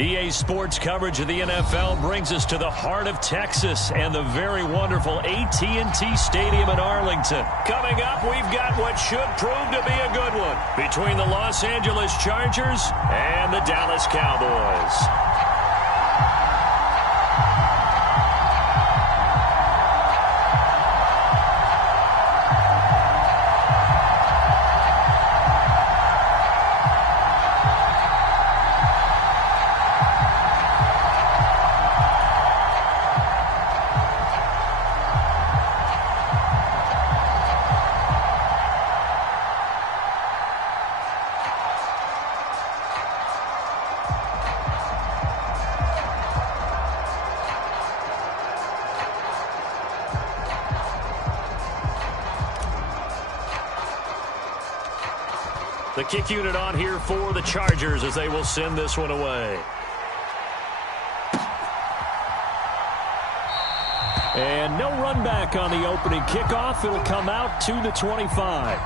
EA Sports coverage of the NFL brings us to the heart of Texas and the very wonderful AT&T Stadium in Arlington. Coming up, we've got what should prove to be a good one between the Los Angeles Chargers and the Dallas Cowboys. The kick unit on here for the Chargers as they will send this one away. And no run back on the opening kickoff. It'll come out to the 25.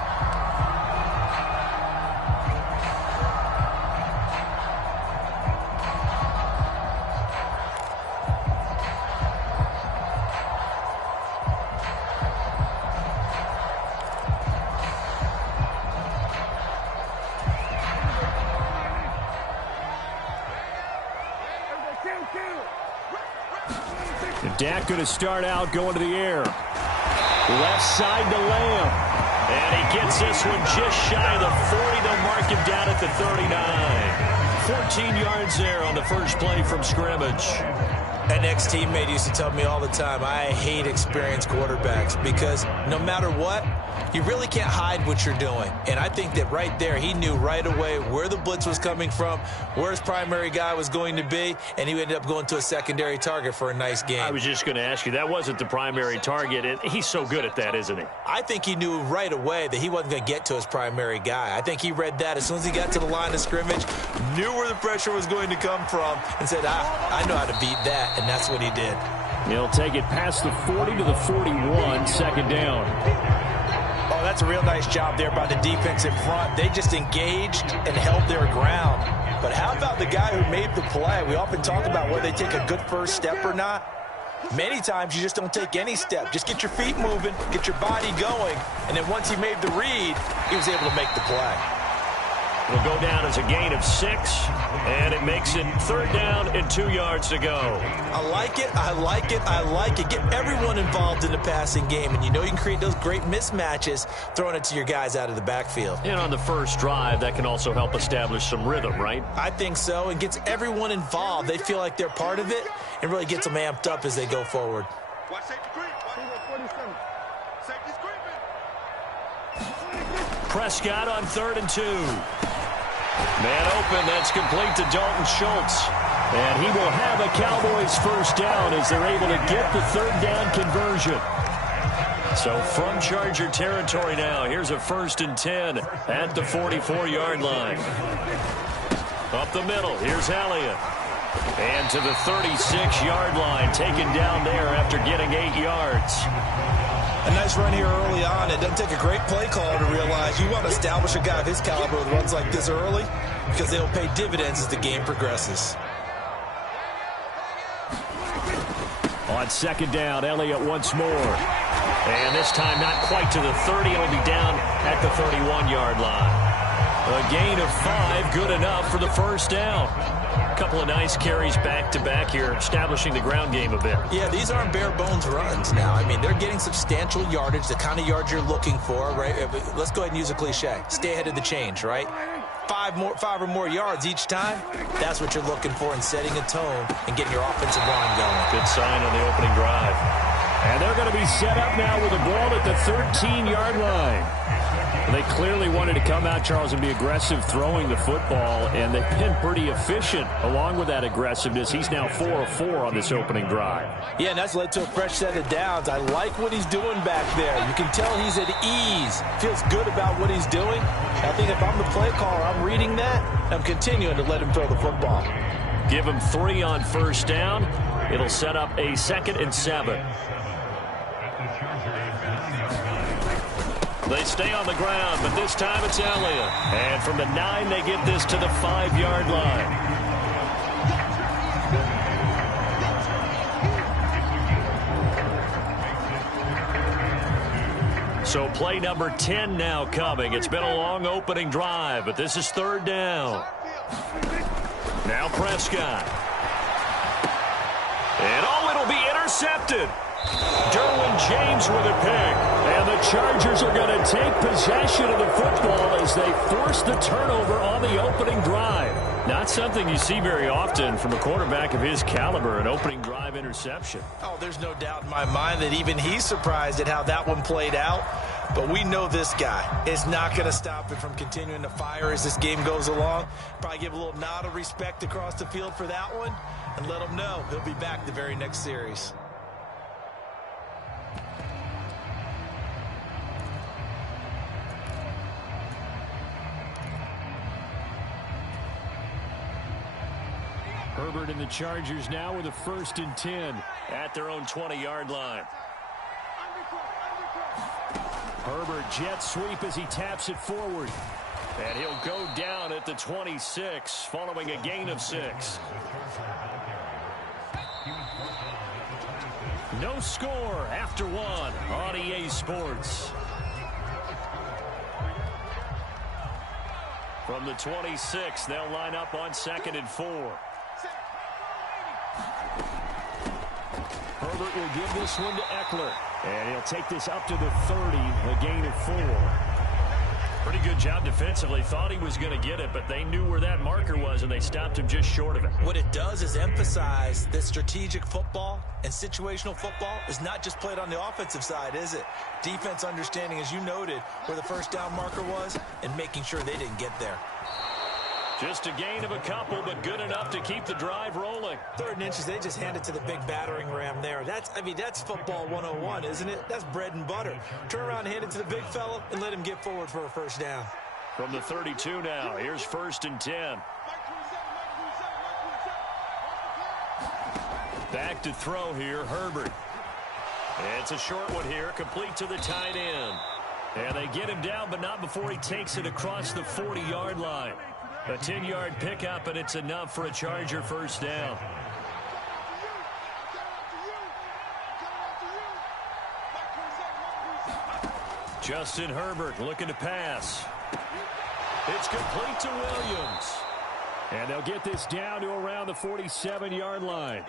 Dak going to start out going to the air. Left side to Lamb. And he gets this one just shy of the 40. They'll mark him down at the 39. 14 yards there on the first play from scrimmage. An ex-teammate used to tell me all the time, I hate experienced quarterbacks because no matter what, you really can't hide what you're doing. And I think that right there, he knew right away where the blitz was coming from, where his primary guy was going to be, and he ended up going to a secondary target for a nice game. I was just going to ask you, that wasn't the primary target, and he's so good at that, isn't he? I think he knew right away that he wasn't going to get to his primary guy. I think he read that as soon as he got to the line of scrimmage, knew where the pressure was going to come from, and said, I know how to beat that, and that's what he did. He'll take it past the 40 to the 41, second down. Oh, that's a real nice job there by the defense in front. They just engaged and held their ground. But how about the guy who made the play? We often talk about whether they take a good first step or not. Many times you just don't take any step. Just get your feet moving, get your body going, and then once he made the read, he was able to make the play. Will go down as a gain of 6, and it makes it third down and 2 yards to go. I like it, I like it, I like it. Get everyone involved in the passing game, and you know you can create those great mismatches throwing it to your guys out of the backfield. And on the first drive, that can also help establish some rhythm, right? I think so. It gets everyone involved. They feel like they're part of it and really gets them amped up as they go forward. Prescott on 3rd and 2. Man open, that's complete to Dalton Schultz. And he will have a Cowboys first down as they're able to get the third down conversion. So from Charger territory now, here's a 1st and 10 at the 44-yard line. Up the middle, here's Elliott. And to the 36-yard line, taken down there after getting 8 yards. A nice run here early on. It doesn't take a great play caller to realize you want to establish a guy of his caliber with runs like this early because they'll pay dividends as the game progresses. On second down, Elliott once more. And this time not quite to the 30. It'll be down at the 31-yard line. A gain of 5, good enough for the first down. A couple of nice carries back-to-back here, establishing the ground game a bit. Yeah, these aren't bare-bones runs now. I mean, they're getting substantial yardage, the kind of yards you're looking for, right? Let's go ahead and use a cliche. Stay ahead of the change, right? 5 or more yards each time, that's what you're looking for in setting a tone and getting your offensive line going. Good sign on the opening drive. And they're going to be set up now with a ball at the 13-yard line. They clearly wanted to come out, Charles, and be aggressive throwing the football, and they've been pretty efficient along with that aggressiveness. He's now 4 of 4 on this opening drive. Yeah, and that's led to a fresh set of downs. I like what he's doing back there. You can tell he's at ease, feels good about what he's doing. I think if I'm the play caller, I'm reading that, I'm continuing to let him throw the football. Give him 3 on first down. It'll set up a 2nd and 7. They stay on the ground, but this time it's Elliott. And from the 9, they get this to the 5-yard line. So play number 10 now coming. It's been a long opening drive, but this is third down. Now Prescott. And it'll be intercepted. Derwin James with a pick. And the Chargers are going to take possession of the football as they force the turnover on the opening drive. Not something you see very often from a quarterback of his caliber, an opening drive interception. Oh, there's no doubt in my mind that even he's surprised at how that one played out. But we know this guy is not going to stop him from continuing to fire as this game goes along. Probably give a little nod of respect across the field for that one and let him know he'll be back the very next series. Herbert and the Chargers now with a 1st and 10 at their own 20-yard line. Herbert jet sweep as he taps it forward. And he'll go down at the 26 following a gain of 6. No score after 1 on EA Sports. From the 26, they'll line up on 2nd and 4. Herbert will give this one to Eckler. And he'll take this up to the 30, a gain of 4. Pretty good job defensively. Thought he was going to get it, but they knew where that marker was, and they stopped him just short of it. What it does is emphasize that strategic football and situational football is not just played on the offensive side, is it? Defense understanding, as you noted, where the 1st down marker was and making sure they didn't get there. Just a gain of a couple, but good enough to keep the drive rolling. 3rd and inches, they just hand it to the big battering ram there. That's football 101, isn't it? That's bread and butter. Turn around, hand it to the big fella, and let him get forward for a 1st down. From the 32 now, here's 1st and 10. Back to throw here, Herbert. It's a short one here, complete to the tight end. And they get him down, but not before he takes it across the 40-yard line. A 10-yard pickup, and it's enough for a Charger 1st down. Justin Herbert looking to pass. It's complete to Williams. And they'll get this down to around the 47-yard line.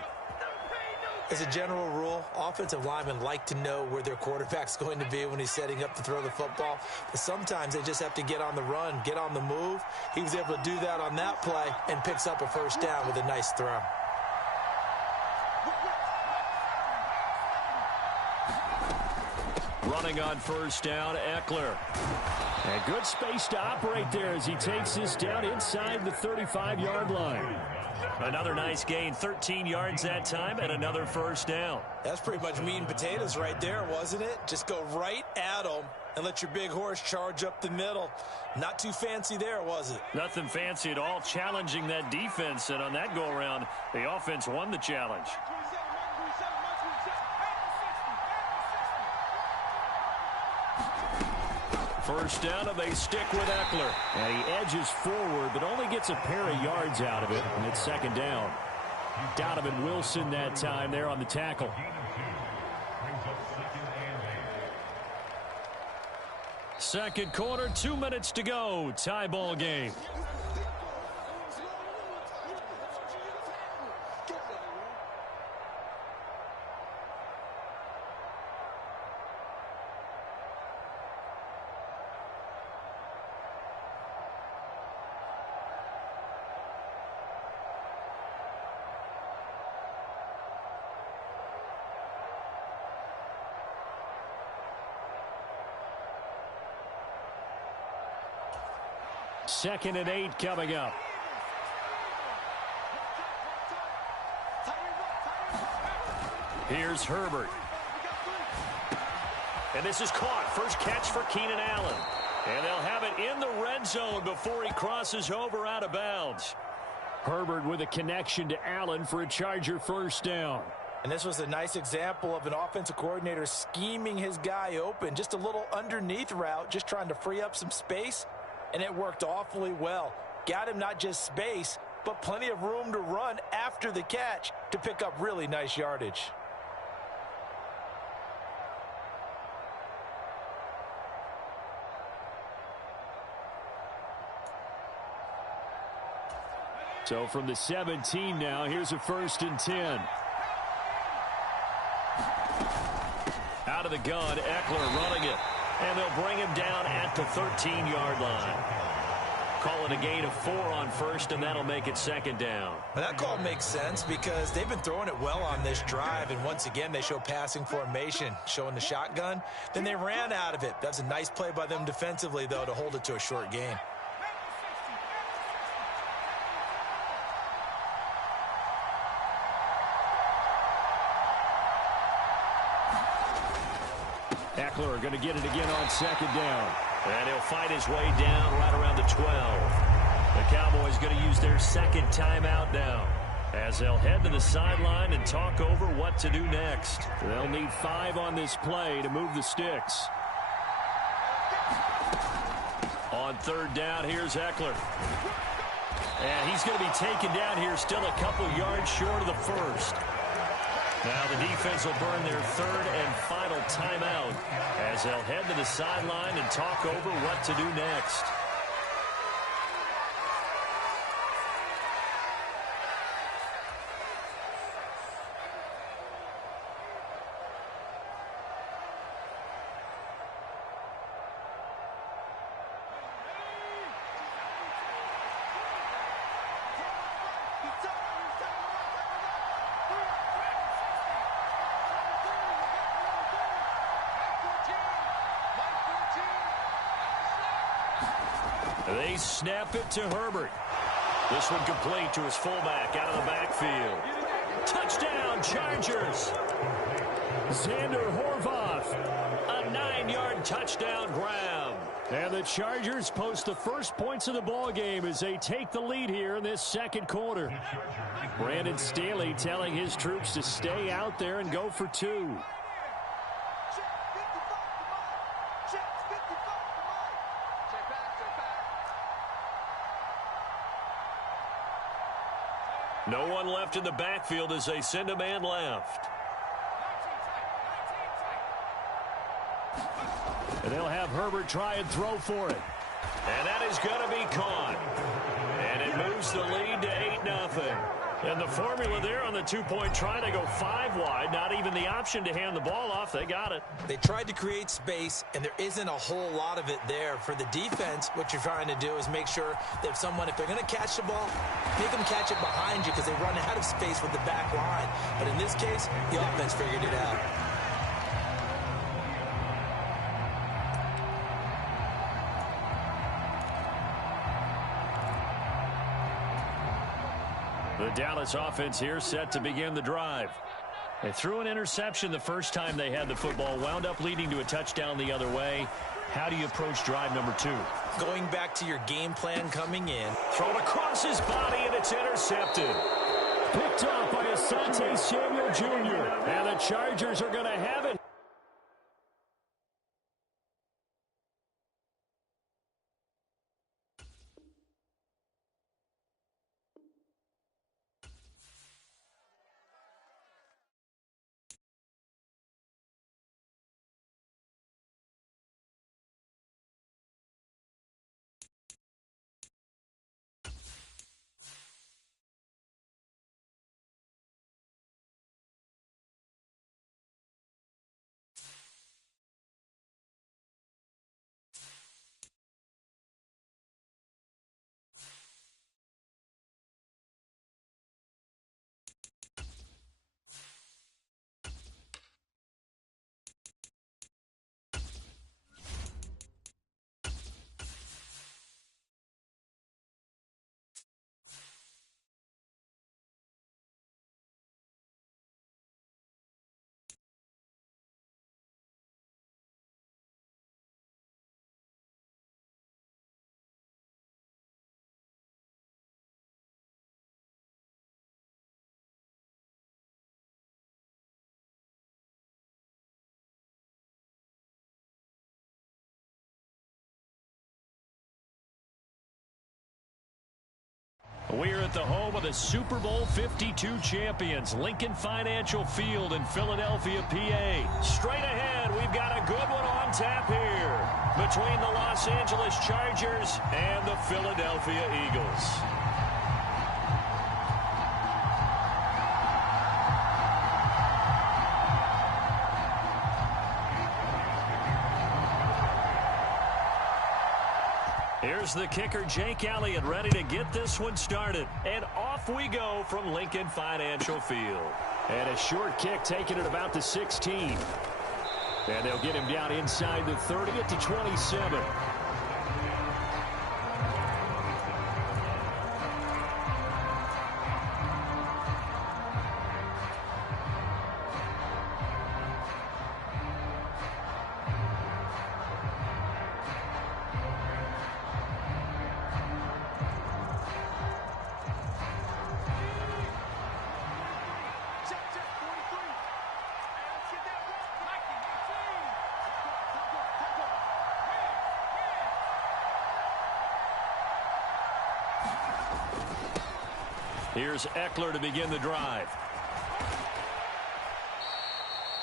As a general rule, offensive linemen like to know where their quarterback's going to be when he's setting up to throw the football. But sometimes they just have to get on the run, get on the move. He was able to do that on that play and picks up a 1st down with a nice throw. Running on 1st down, Eckler. And good space to operate there as he takes this down inside the 35-yard line. Another nice gain, 13 yards that time, and another 1st down. That's pretty much meat and potatoes right there, wasn't it? Just go right at them and let your big horse charge up the middle. Not too fancy there, was it? Nothing fancy at all, challenging that defense, and on that go-around, the offense won the challenge. First down, and they stick with Eckler. And he edges forward, but only gets a pair of yards out of it, and it's 2nd down. Donovan Wilson that time there on the tackle. Second quarter, 2 minutes to go. Tie ball game. Second and 8 coming up. Here's Herbert. And this is caught. First catch for Keenan Allen. And they'll have it in the red zone before he crosses over out of bounds. Herbert with a connection to Allen for a Charger 1st down. And this was a nice example of an offensive coordinator scheming his guy open. Just a little underneath route, just trying to free up some space. And it worked awfully well. Got him not just space, but plenty of room to run after the catch to pick up really nice yardage. So from the 17 now, here's a 1st and 10. Out of the gun, Eckler running it. And they'll bring him down at the 13-yard line. Call it a gain of 4 on 1st, and that'll make it 2nd down. Well, that call makes sense because they've been throwing it well on this drive, and once again, they show passing formation, showing the shotgun. Then they ran out of it. That's a nice play by them defensively, though, to hold it to a short gain. Eckler going to get it again on 2nd down. And he'll fight his way down right around the 12. The Cowboys going to use their 2nd timeout now, as they'll head to the sideline and talk over what to do next. They'll need 5 on this play to move the sticks. On 3rd down, here's Eckler. And he's going to be taken down here, still a couple yards short of the 1st. Now the defense will burn their 3rd and final timeout as they'll head to the sideline and talk over what to do next. They snap it to Herbert. This one complete to his fullback out of the backfield. Touchdown, Chargers. Xander Horvath, a 9-yard touchdown grab. And the Chargers post the first points of the ball game as they take the lead here in this 2nd quarter. Brandon Staley telling his troops to stay out there and go for 2. No one left in the backfield as they send a man left. And they'll have Herbert try and throw for it. And that is going to be caught. And it moves the lead to 8-0. And the formula there on the 2-point try to go 5 wide. Not even the option to hand the ball off. They got it. They tried to create space, and there isn't a whole lot of it there. For the defense, what you're trying to do is make sure that if they're going to catch the ball, make them catch it behind you because they run out of space with the back line. But in this case, the offense figured it out. The Dallas offense here set to begin the drive. They threw an interception the first time they had the football, wound up leading to a touchdown the other way. How do you approach drive number 2? Going back to your game plan coming in. Thrown across his body, and it's intercepted. Picked off by Asante Samuel Jr. And the Chargers are going to have it. We're at the home of the Super Bowl 52 champions, Lincoln Financial Field in Philadelphia, PA. Straight ahead, we've got a good one on tap here between the Los Angeles Chargers and the Philadelphia Eagles. Here's the kicker, Jake Elliott, ready to get this one started. And off we go from Lincoln Financial Field. And a short kick taken at about the 16. And they'll get him down inside the 30 at the 27. Here's Eckler to begin the drive.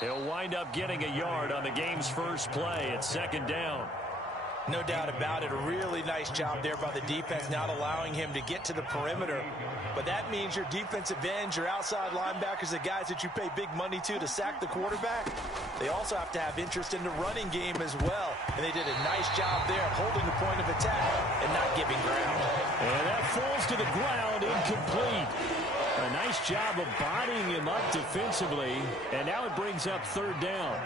He'll wind up getting a yard on the game's first play at second down. No doubt about it. A really nice job there by the defense, not allowing him to get to the perimeter. But that means your defensive ends, your outside linebackers, the guys that you pay big money to sack the quarterback, they also have to have interest in the running game as well. And they did a nice job there of holding the point of attack and not giving ground. And that falls to the ground, incomplete. A nice job of bodying him up defensively. And now it brings up third down.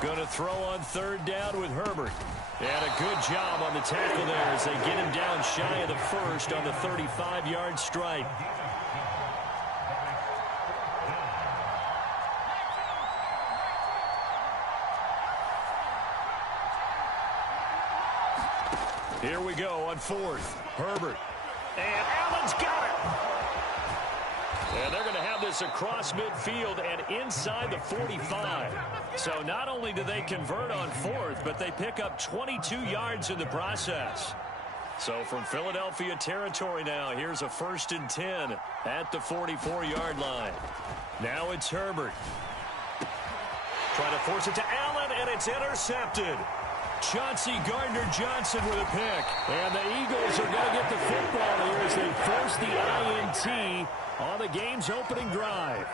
Going to throw on third down with Herbert. And a good job on the tackle there as they get him down shy of the first on the 35-yard strike. Here we go on fourth. Herbert. And Allen's got it. And they're going to have this across midfield and inside the 45. So not only do they convert on fourth, but they pick up 22 yards in the process. So from Philadelphia territory now, here's a 1st and 10 at the 44-yard line. Now it's Herbert. Trying to force it to Allen, and it's intercepted. Chauncey Gardner-Johnson with a pick. And the Eagles are going to get the football here as they force the INT on the game's opening drive.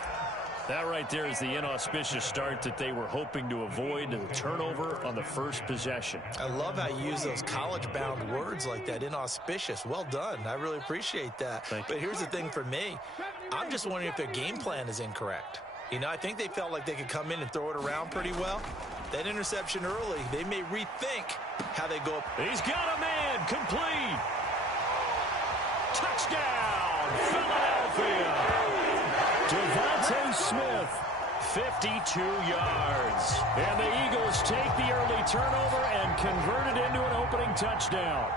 That right there is the inauspicious start that they were hoping to avoid, the turnover on the first possession. I love how you use those college-bound words like that, inauspicious. Well done. I really appreciate that. But here's the thing for me. I'm just wondering if their game plan is incorrect. You know, I think they felt like they could come in and throw it around pretty well. That interception early, they may rethink how they go. He's got a man, complete. Touchdown, Philadelphia. Devontae Smith, 52 yards. And the Eagles take the early turnover and convert it into an opening touchdown.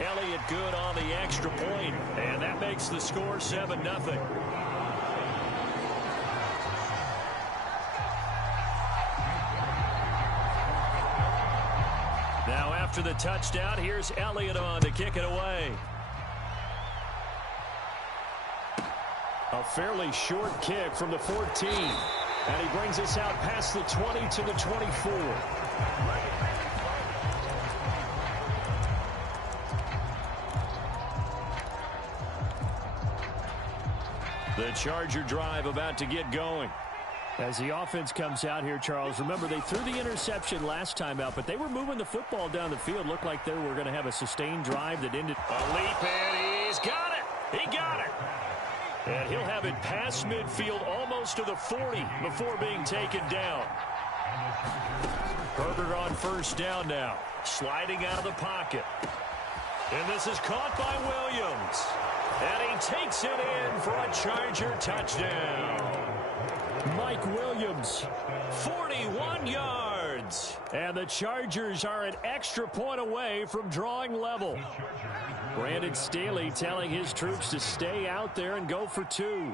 Elliott good on the extra point, and that makes the score 7-0. Now after the touchdown, here's Elliott on to kick it away. A fairly short kick from the 14. And he brings us out past the 20 to the 24. The Charger drive about to get going. As the offense comes out here, Charles, remember they threw the interception last time out, but they were moving the football down the field. Looked like they were going to have a sustained drive that ended. A leap, and he's got it. He got it. And he'll have it past midfield almost to the 40 before being taken down. Herbert on first down now. Sliding out of the pocket. And this is caught by Williams. And he takes it in for a Charger touchdown. Mike Williams, 41 yards. And the Chargers are an extra point away from drawing level. Brandon Staley telling his troops to stay out there and go for two.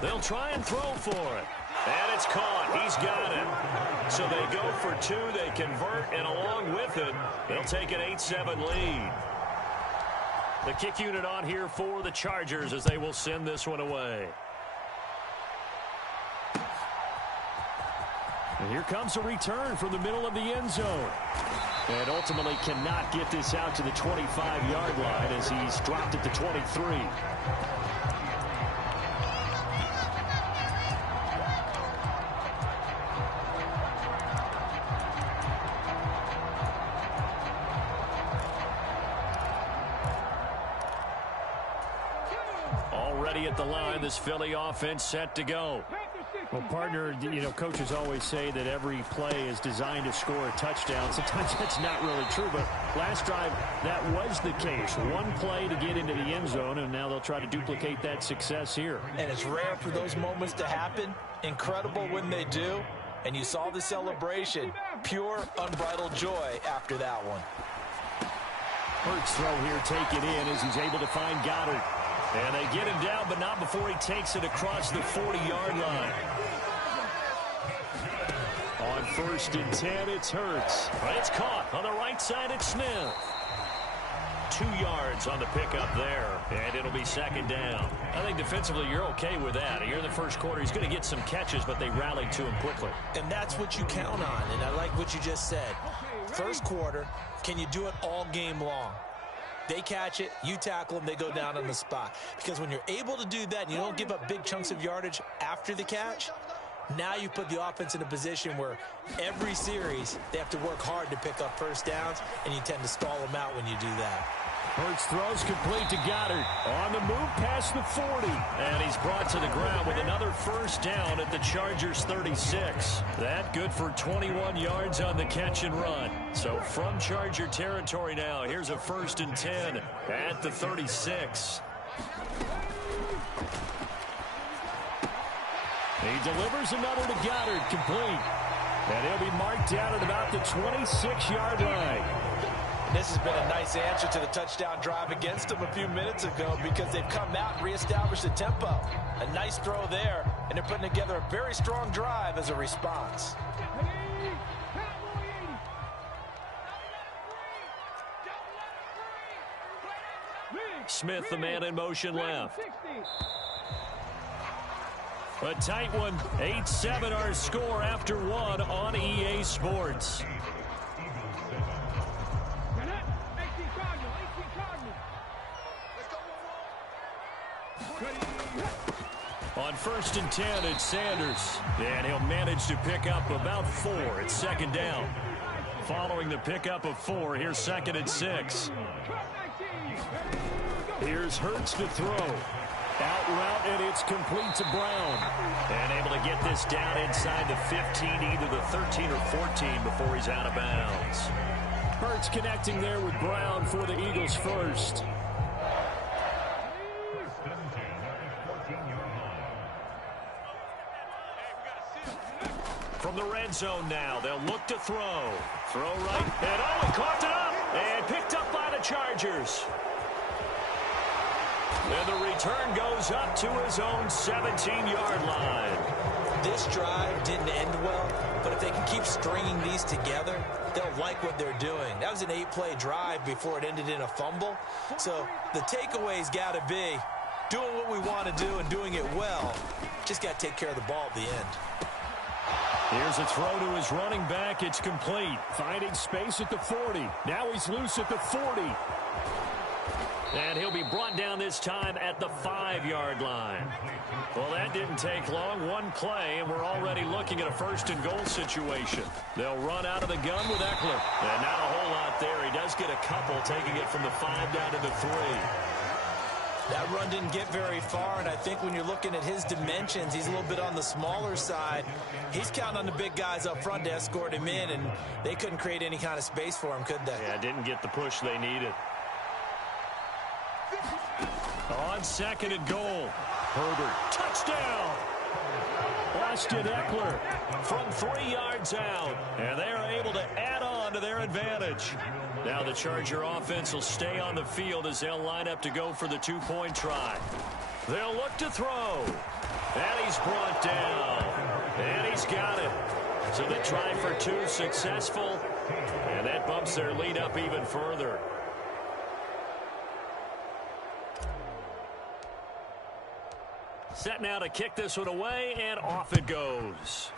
They'll try and throw for it. And it's caught. He's got it. So they go for two. They convert, and along with it, they'll take an 8-7 lead. The kick unit on here for the Chargers as they will send this one away. And here comes a return from the middle of the end zone. And ultimately cannot get this out to the 25-yard line as he's dropped at the 23. Already at the line, this Philly offense set to go. Well, partner, coaches always say that every play is designed to score a touchdown. Sometimes that's not really true, but last drive, that was the case. One play to get into the end zone, and now they'll try to duplicate that success here. And it's rare for those moments to happen. Incredible when they do. And you saw the celebration. Pure, unbridled joy after that one. Hurts throw here taken in as he's able to find Goddard. And they get him down, but not before he takes it across the 40-yard line. On 1st and 10, it's Hurts. But it's caught on the right side. It's Smith. 2 yards on the pickup there, and it'll be 2nd down. I think defensively you're okay with that. Here in the first quarter, he's going to get some catches, but they rallied to him quickly. And that's what you count on, and I like what you just said. First quarter, can you do it all game long? They catch it, you tackle them, they go down on the spot. Because when you're able to do that and you don't give up big chunks of yardage after the catch, now you put the offense in a position where every series they have to work hard to pick up first downs, and you tend to stall them out when you do that. Hurts throws complete to Goddard. On the move past the 40. And he's brought to the ground with another first down at the Chargers 36. That good for 21 yards on the catch and run. So from Charger territory now, here's a 1st and 10 at the 36. He delivers another to Goddard, complete. And he'll be marked down at about the 26-yard line. This has been a nice answer to the touchdown drive against them a few minutes ago because they've come out and reestablished the tempo. A nice throw there, and they're putting together a very strong drive as a response. Smith, the man in motion left. A tight one. 8-7 our score after one on EA Sports. On 1st and 10, it's Sanders. And he'll manage to pick up about 4. It's 2nd down. Following the pickup of 4, here's 2nd and 6. Here's Hurts to throw. Out route, and it's complete to Brown. And able to get this down inside the 15, either the 13 or 14 before he's out of bounds. Hurts connecting there with Brown for the Eagles first. From the red zone now, they'll look to throw. Throw right, and oh, he caught it up, and picked up by the Chargers. And the return goes up to his own 17-yard line. This drive didn't end well, but if they can keep stringing these together, they'll like what they're doing. That was an 8-play drive before it ended in a fumble. So the takeaway's got to be doing what we want to do and doing it well. Just got to take care of the ball at the end. Here's a throw to his running back. It's complete. Finding space at the 40. Now he's loose at the 40. And he'll be brought down this time at the 5-yard line. Well, that didn't take long. One play, and we're already looking at a 1st and goal situation. They'll run out of the gun with Eckler. And not a whole lot there. He does get a couple, taking it from the 5 down to the 3. That run didn't get very far, and I think when you're looking at his dimensions, he's a little bit on the smaller side. He's counting on the big guys up front to escort him in, and they couldn't create any kind of space for him, could they? Yeah, didn't get the push they needed. On 2nd and goal, Herbert, touchdown! Austin Eckler from 3 yards out, and they are able to add on to their advantage. Now the Charger offense will stay on the field as they'll line up to go for the 2-point try. They'll look to throw, and he's brought down. And he's got it. So the try for two successful, and that bumps their lead up even further. Set now to kick this one away, and off it goes.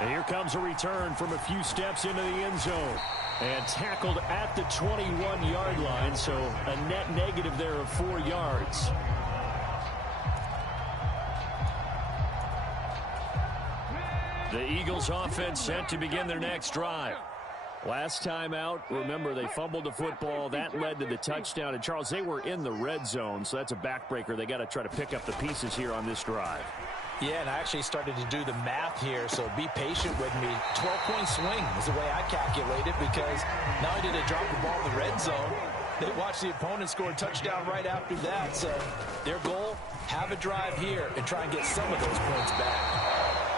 And here comes a return from a few steps into the end zone. And tackled at the 21-yard line, so a net negative there of 4 yards. The Eagles offense set to begin their next drive. Last time out, remember, they fumbled the football. That led to the touchdown. And, Charles, they were in the red zone, so that's a backbreaker. They got to try to pick up the pieces here on this drive. Yeah, and I actually started to do the math here, so be patient with me. 12-point swing is the way I calculate it, because not only did they drop the ball in the red zone, they watched the opponent score a touchdown right after that. So their goal, have a drive here and try and get some of those points back.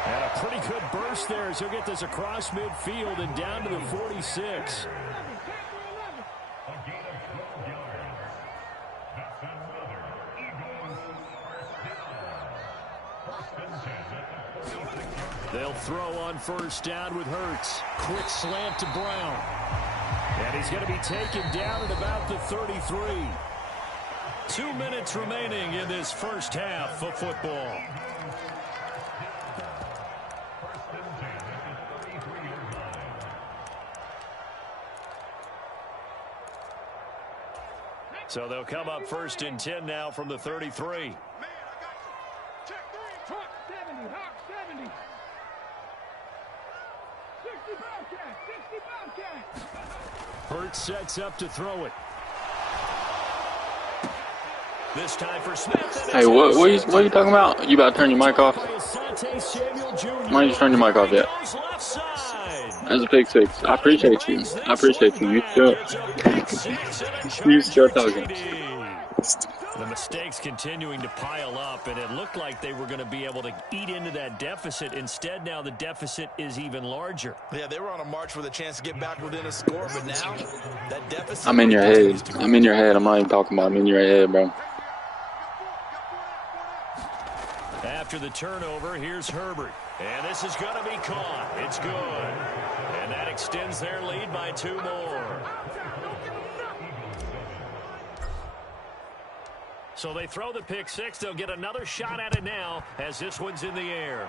And a pretty good burst there as he'll get this across midfield and down to the 46. They'll throw on first down with Hurts. Quick slant to Brown. And he's going to be taken down at about the 33. 2 minutes remaining in this first half of football. So they'll come up 1st and 10 now from the 33. Hurts sets up to throw it. This time for Smith. Hey, what are you talking about? You about to turn your mic off? Why don't you turn your mic off yet? That's a pick six. I appreciate you. You still talking. The mistakes continuing to pile up, and it looked like they were going to be able to eat into that deficit. Instead, now the deficit is even larger. Yeah, they were on a march with a chance to get back within a score, but now that deficit... I'm in your head. I'm in your head. I'm not even talking about. I'm in your head, bro. After the turnover, here's Herbert. And this is going to be caught. It's good. And that extends their lead by 2 more. So they throw the pick six. They'll get another shot at it now as this one's in the air.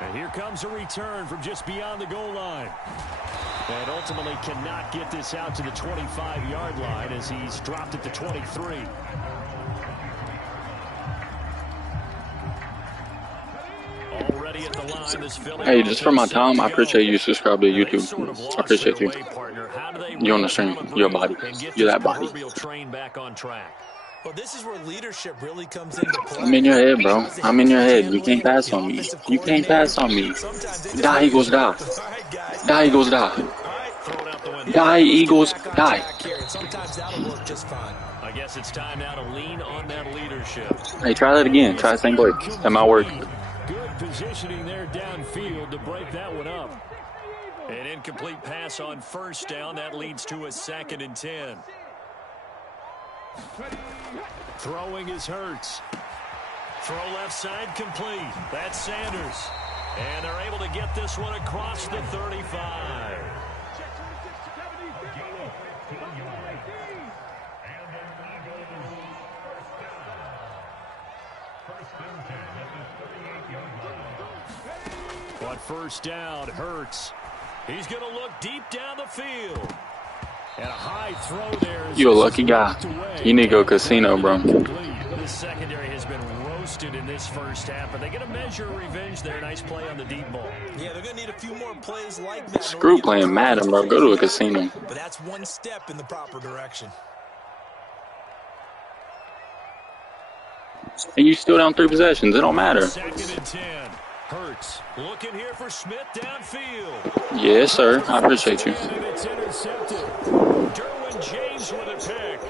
And here comes a return from just beyond the goal line. And ultimately cannot get this out to the 25-yard line as he's dropped at the 23. Already at the line, this Hey, just for my time, I appreciate you subscribing to YouTube. I appreciate you. You're on the stream. You're a body. You're that body. Well, this is where leadership really comes into play. I'm in your head, bro. I'm in your head. You can't pass on me. You can't pass on me. Die, Eagles, die. Die, Eagles, die. Die, Eagles, die. I guess it's time now to lean on that leadership. Hey, try that again. Try the same play. That might work. Good positioning there downfield to break that one up. An incomplete pass on first down. That leads to a 2nd and 10. Throwing is Hurts. Throw left side complete. That's Sanders. And they're able to get this one across the 35. On first down, Hurts. He's going to look deep down the field. And a high throw there. You a lucky guy. You need to go casino, bro. The secondary has been roasted in this first half, but they get a measure of revenge there. Nice play on the deep ball. Yeah, they're going to need a few more plays like that. Screw playing Madden, bro. Go to a casino. But that's one step in the proper direction. And you still down 3 possessions. It don't matter. 2nd and 10. Hurts looking here for Smith downfield. Yes, sir. I appreciate you. And it's intercepted. Derwin James with a pick.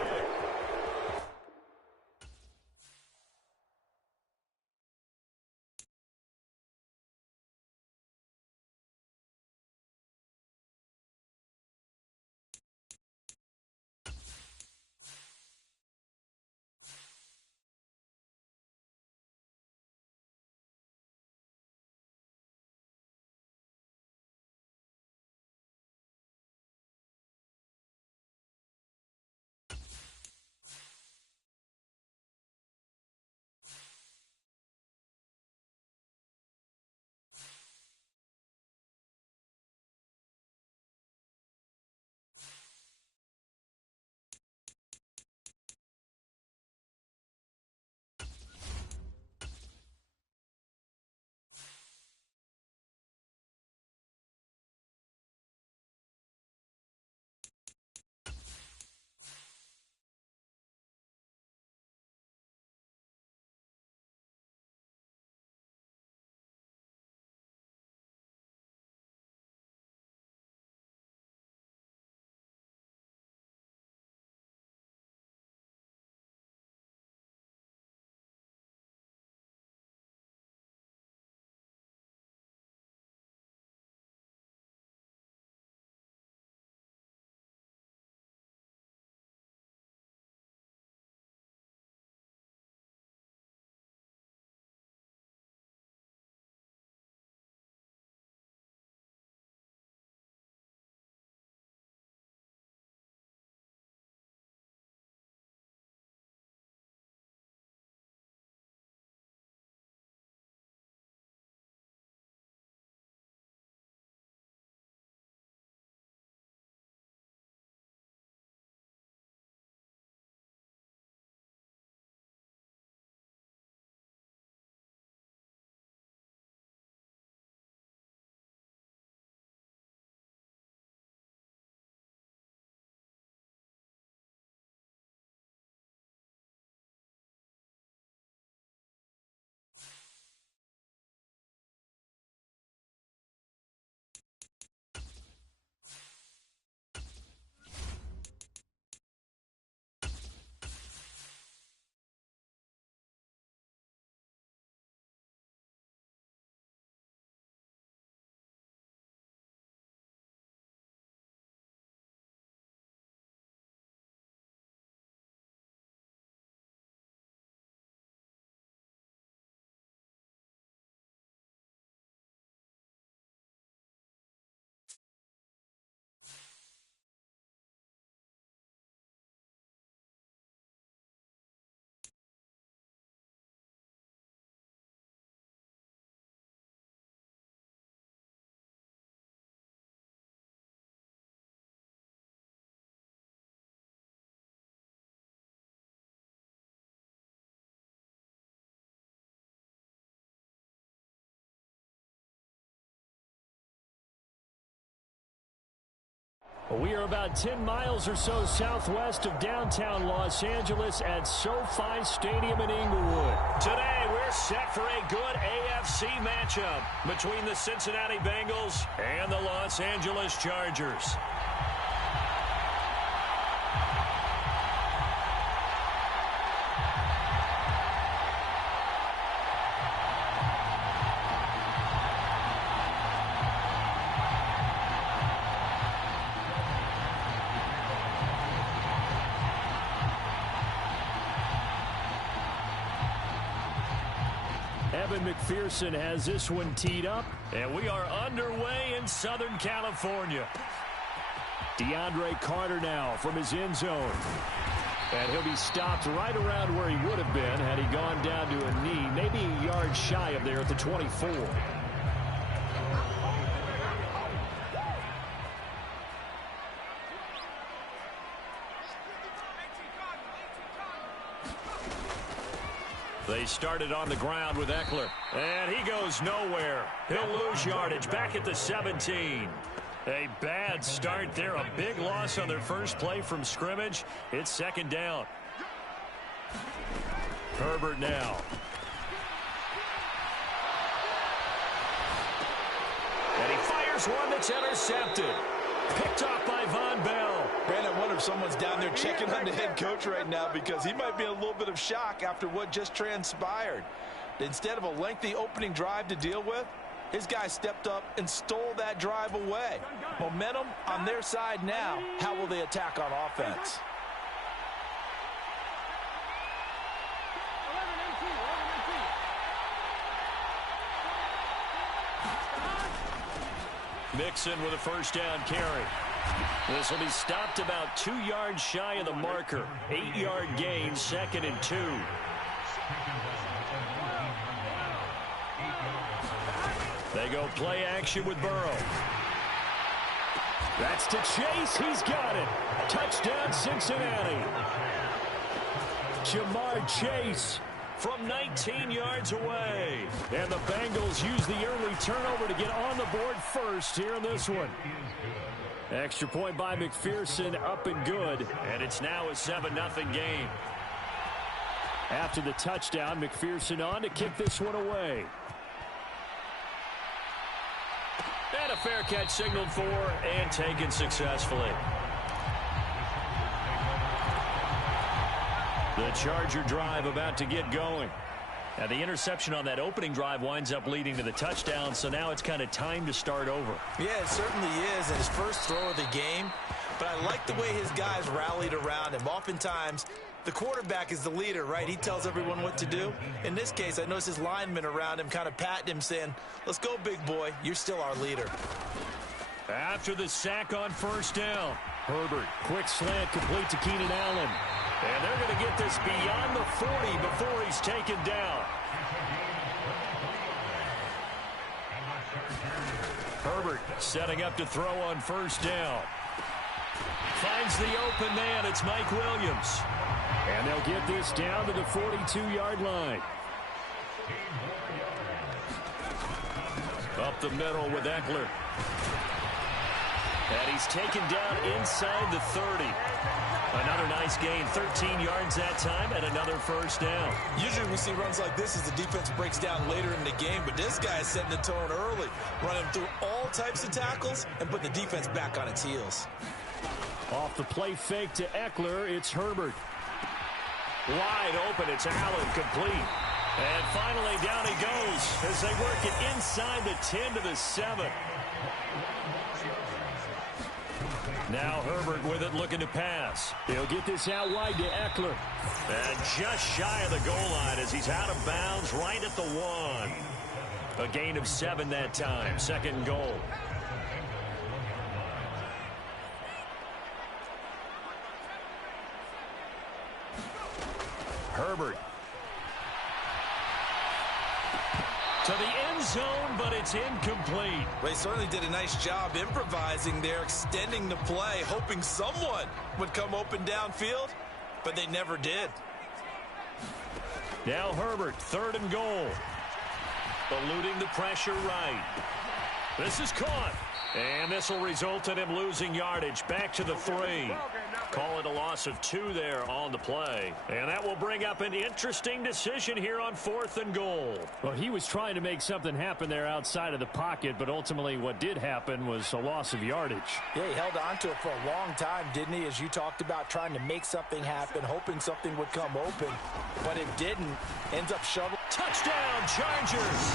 We are about 10 miles or so southwest of downtown Los Angeles at SoFi Stadium in Inglewood. Today, we're set for a good AFC matchup between the Cincinnati Bengals and the Los Angeles Chargers. Evan McPherson has this one teed up, and we are underway in Southern California. DeAndre Carter now from his end zone. And he'll be stopped right around where he would have been had he gone down to a knee, maybe a yard shy of there at the 24. They started on the ground with Eckler, and he goes nowhere. He'll lose yardage back at the 17. A bad start there, a big loss on their first play from scrimmage. It's second down. Herbert now. And he fires one that's intercepted. Picked off by Von Bell. Brandon, I wonder if someone's down there checking on the head coach right now because he might be in a little bit of shock after what just transpired. Instead of a lengthy opening drive to deal with, his guy stepped up and stole that drive away. Momentum on their side now. How will they attack on offense? Mixon with a first down carry. This will be stopped about 2 yards shy of the marker. 8-yard gain, 2nd and 2. They go play action with Burrow. That's to Chase. He's got it. Touchdown, Cincinnati. Jamar Chase from 19 yards away. And the Bengals use the early turnover to get on the board first here in this one. Extra point by McPherson, up and good. And it's now a 7-0 game. After the touchdown, McPherson on to kick this one away. And a fair catch signaled for and taken successfully. The Charger drive about to get going. Now the interception on that opening drive winds up leading to the touchdown, so now it's kind of time to start over. Yeah, it certainly is, and his first throw of the game. But I like the way his guys rallied around him. Oftentimes, the quarterback is the leader, right? He tells everyone what to do. In this case, I noticed his linemen around him kind of patting him, saying, let's go, big boy. You're still our leader. After the sack on first down, Herbert, quick slant complete to Keenan Allen. And they're going to get this beyond the 40 before he's taken down. Herbert setting up to throw on first down. Finds the open man. It's Mike Williams. And they'll get this down to the 42-yard line. Up the middle with Eckler. And he's taken down inside the 30. Another nice gain, 13 yards that time, and another first down. Usually we see runs like this as the defense breaks down later in the game, but this guy is setting the tone early, running through all types of tackles and putting the defense back on its heels. Off the play fake to Eckler, it's Herbert. Wide open, it's Allen, complete. And finally down he goes as they work it inside the 10 to the 7. Now Herbert with it, looking to pass. He'll get this out wide to Eckler. And just shy of the goal line as he's out of bounds right at the 1. A gain of 7 that time, 2nd and goal. Herbert. To the end zone, but it's incomplete. They certainly did a nice job improvising there, extending the play, hoping someone would come open downfield, but they never did. Now Herbert, 3rd and goal. Eluding the pressure right. This is caught. And this will result in him losing yardage. Back to the 3. Call it a loss of 2 there on the play. And that will bring up an interesting decision here on 4th and goal. Well, he was trying to make something happen there outside of the pocket, but ultimately what did happen was a loss of yardage. Yeah, he held on to it for a long time, didn't he? As you talked about, trying to make something happen, hoping something would come open, but it didn't. Ends up shoveling. Touchdown, Chargers!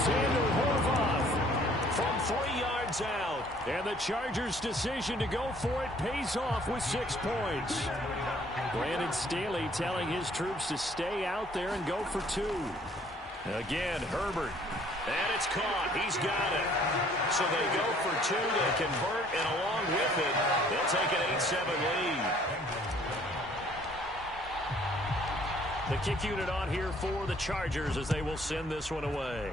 Xander Horvath from 3 yards out. And the Chargers' decision to go for it pays off with 6 points. Brandon Staley telling his troops to stay out there and go for 2. Again, Herbert. And it's caught. He's got it. So they go for 2. They convert, and along with it, they'll take an 8-7 lead. The kick unit on here for the Chargers as they will send this one away.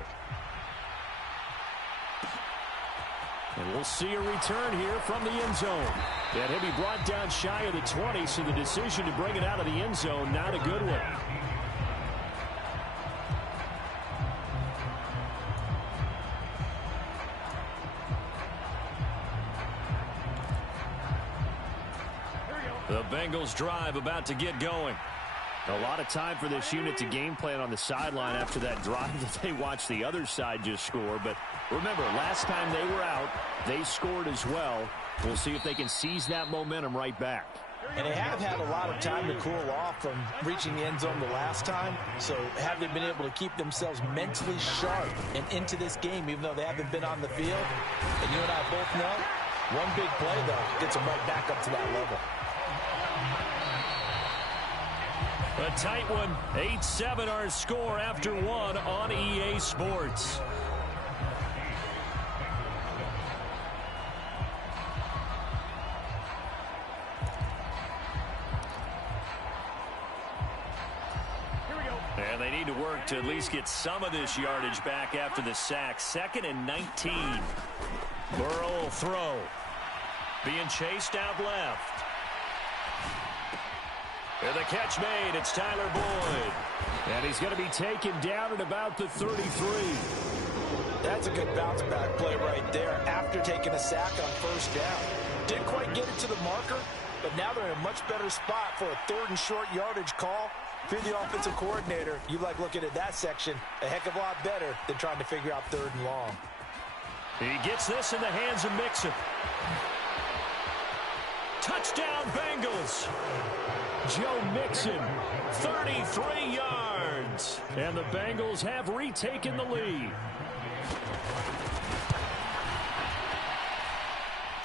And we'll see a return here from the end zone. And he'll be brought down shy of the 20, so the decision to bring it out of the end zone, not a good one. The Bengals drive about to get going. A lot of time for this unit to game plan on the sideline after that drive that they watched the other side just score. But remember, last time they were out, they scored as well. We'll see if they can seize that momentum right back. And they have had a lot of time to cool off from reaching the end zone the last time. So have they been able to keep themselves mentally sharp and into this game, even though they haven't been on the field? And you and I both know, one big play, though, gets them right back up to that level. A tight one. 8-7 our score after 1 on EA Sports. And they need to work to at least get some of this yardage back after the sack. 2nd and 19. Burrow will throw. Being chased out left. And the catch made. It's Tyler Boyd. And he's going to be taken down at about the 33. That's a good bounce back play right there after taking a sack on 1st down. Didn't quite get it to the marker, but now they're in a much better spot for a 3rd and short yardage call. If you're the offensive coordinator, you like looking at that section a heck of a lot better than trying to figure out 3rd and long. He gets this in the hands of Mixon. Touchdown, Bengals. Joe Mixon, 33 yards. And the Bengals have retaken the lead.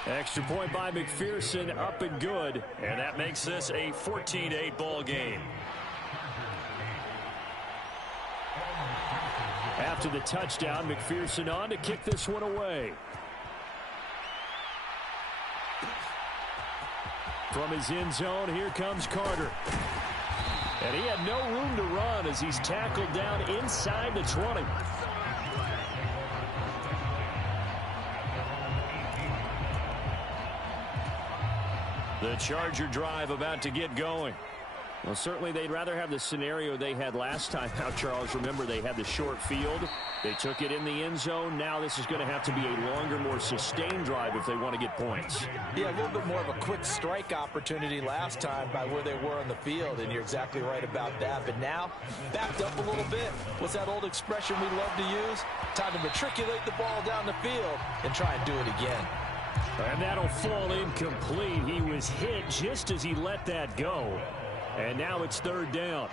Extra point by McPherson, up and good. And that makes this a 14-8 ball game. After the touchdown, McPherson on to kick this one away. From his end zone, here comes Carter. And he had no room to run as he's tackled down inside the 20. The Charger drive about to get going. Well, certainly they'd rather have the scenario they had last time out, Charles. Remember, they had the short field. They took it in the end zone. Now this is going to have to be a longer, more sustained drive if they want to get points. Yeah, a little bit more of a quick strike opportunity last time by where they were on the field, and you're exactly right about that. But now, backed up a little bit. What's that old expression we love to use? Time to matriculate the ball down the field and try and do it again. And that'll fall incomplete. He was hit just as he let that go. And now it's 3rd down.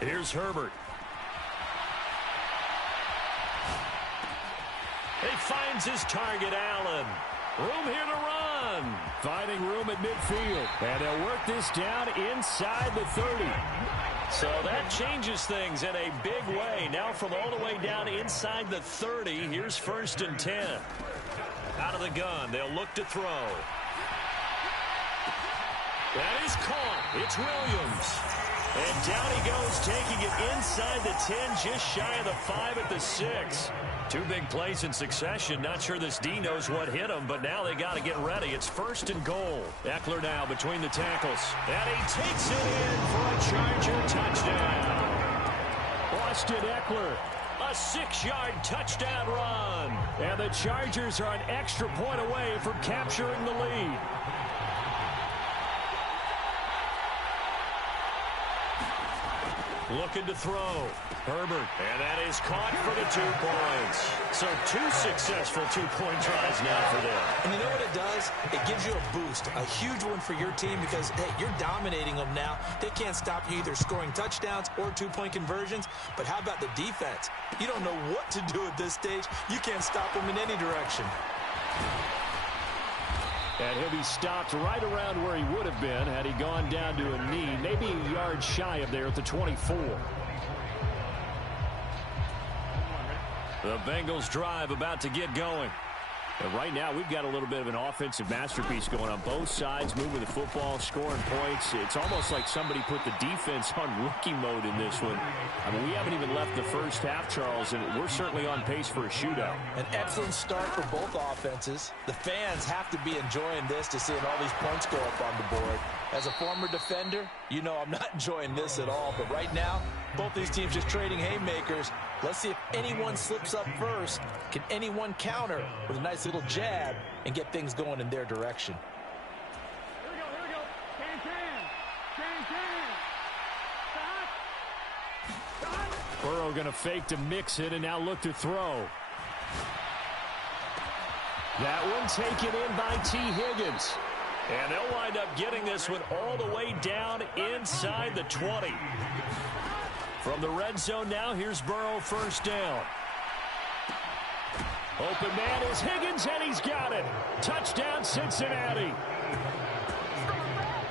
Here's Herbert. He finds his target, Allen. Room here to run. Finding room at midfield. And they'll work this down inside the 30. So that changes things in a big way. Now from all the way down inside the 30, here's 1st and 10. Out of the gun, they'll look to throw. That is caught. It's Williams. And down he goes, taking it inside the 10, just shy of the 5 at the 6. Two big plays in succession. Not sure this D knows what hit him, but now they got to get ready. It's 1st and goal. Eckler now between the tackles. And he takes it in for a Charger touchdown. Austin Eckler, a 6-yard touchdown run. And the Chargers are an extra point away from capturing the lead. Looking to throw. Herbert. And that is caught for the 2 points. So 2 successful 2-point tries now for them. And you know what it does? It gives you a boost, a huge one for your team because, hey, you're dominating them now. They can't stop you either scoring touchdowns or 2-point conversions. But how about the defense? You don't know what to do at this stage. You can't stop them in any direction. And he'll be stopped right around where he would have been had he gone down to a knee, maybe a yard shy of there at the 24. The Bengals drive about to get going. And right now, we've got a little bit of an offensive masterpiece going on both sides, moving the football, scoring points. It's almost like somebody put the defense on rookie mode in this one. I mean, we haven't even left the first half, Charles, and we're certainly on pace for a shootout. An excellent start for both offenses. The fans have to be enjoying this to seeing all these points go up on the board. As a former defender, you know I'm not enjoying this at all. But right now, both these teams just trading haymakers. Let's see if anyone slips up first. Can anyone counter with a nice little jab and get things going in their direction? Here we go. Stop. Burrow going to fake to mix it and now look to throw. That one taken in by T. Higgins. And they'll wind up getting this one all the way down inside the 20. From the red zone now, here's Burrow, 1st down. Open man is Higgins, and he's got it. Touchdown, Cincinnati.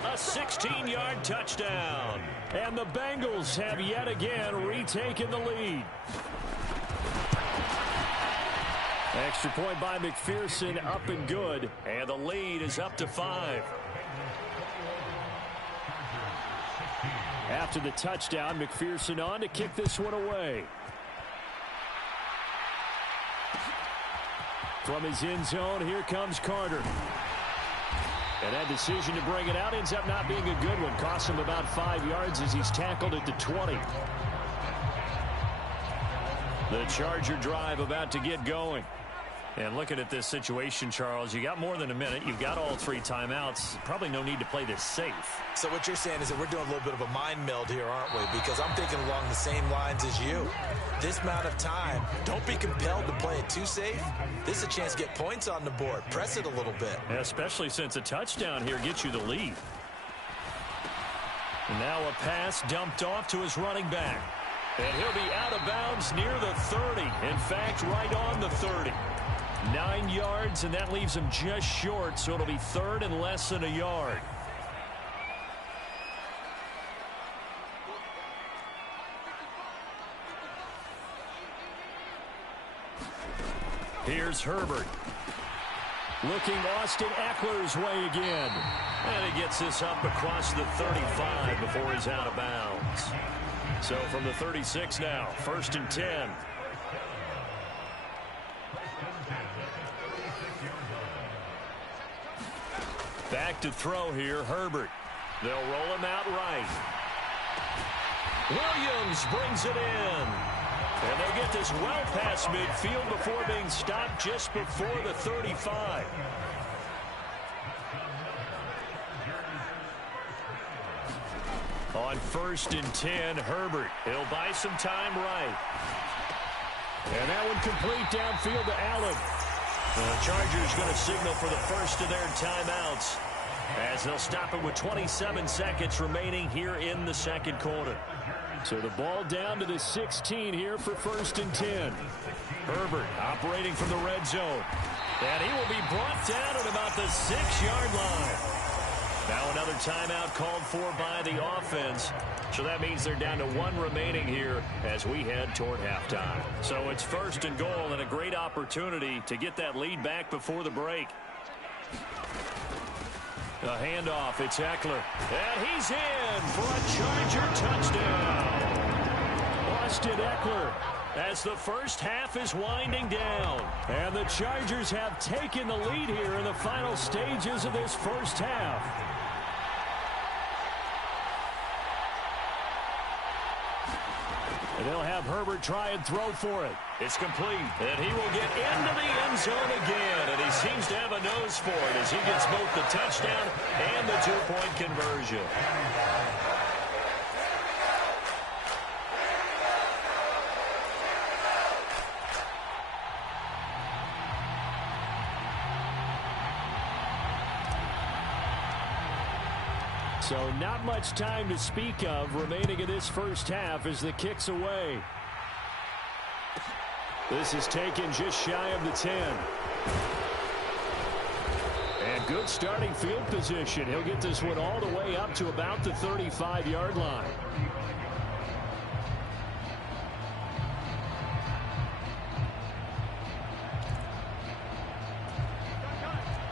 A 16-yard touchdown. And the Bengals have yet again retaken the lead. Extra point by McPherson, up and good. And the lead is up to 5. After the touchdown, McPherson on to kick this one away. From his end zone, here comes Carter. And that decision to bring it out ends up not being a good one. Costs him about 5 yards as he's tackled at the 20. The Charger drive about to get going. And looking at this situation, Charles, you got more than a minute. You've got all 3 timeouts. Probably no need to play this safe. So what you're saying is that we're doing a little bit of a mind meld here, aren't we? Because I'm thinking along the same lines as you. This amount of time, don't be compelled to play it too safe. This is a chance to get points on the board. Press it a little bit. Yeah, especially since a touchdown here gets you the lead. And now a pass dumped off to his running back. And he'll be out of bounds near the 30. In fact, right on the 30. 9 yards, and that leaves him just short, so it'll be 3rd and less than a yard. Here's Herbert. Looking Austin Eckler's way again. And he gets this up across the 35 before he's out of bounds. So from the 36 now, 1st and 10. Back to throw here, Herbert. They'll roll him out right. Williams brings it in. And they'll get this well past midfield before being stopped just before the 35. On 1st and 10, Herbert. He'll buy some time right. And that one complete downfield to Allen. The Chargers going to signal for the first of their timeouts as they'll stop it with 27 seconds remaining here in the 2nd quarter. So the ball down to the 16 here for 1st and 10. Herbert operating from the red zone. And he will be brought down at about the 6-yard line. Now another timeout called for by the offense. So that means they're down to 1 remaining here as we head toward halftime. So it's 1st and goal and a great opportunity to get that lead back before the break. A handoff, it's Eckler. And he's in for a Charger touchdown. Austin Eckler, as the first half is winding down. And the Chargers have taken the lead here in the final stages of this first half. And they'll have Herbert try and throw for it. It's complete. And he will get into the end zone again. And he seems to have a nose for it as he gets both the touchdown and the two-point conversion. So not much time to speak of remaining in this first half as the kick's away. This is taken just shy of the 10. And good starting field position. He'll get this one all the way up to about the 35-yard line.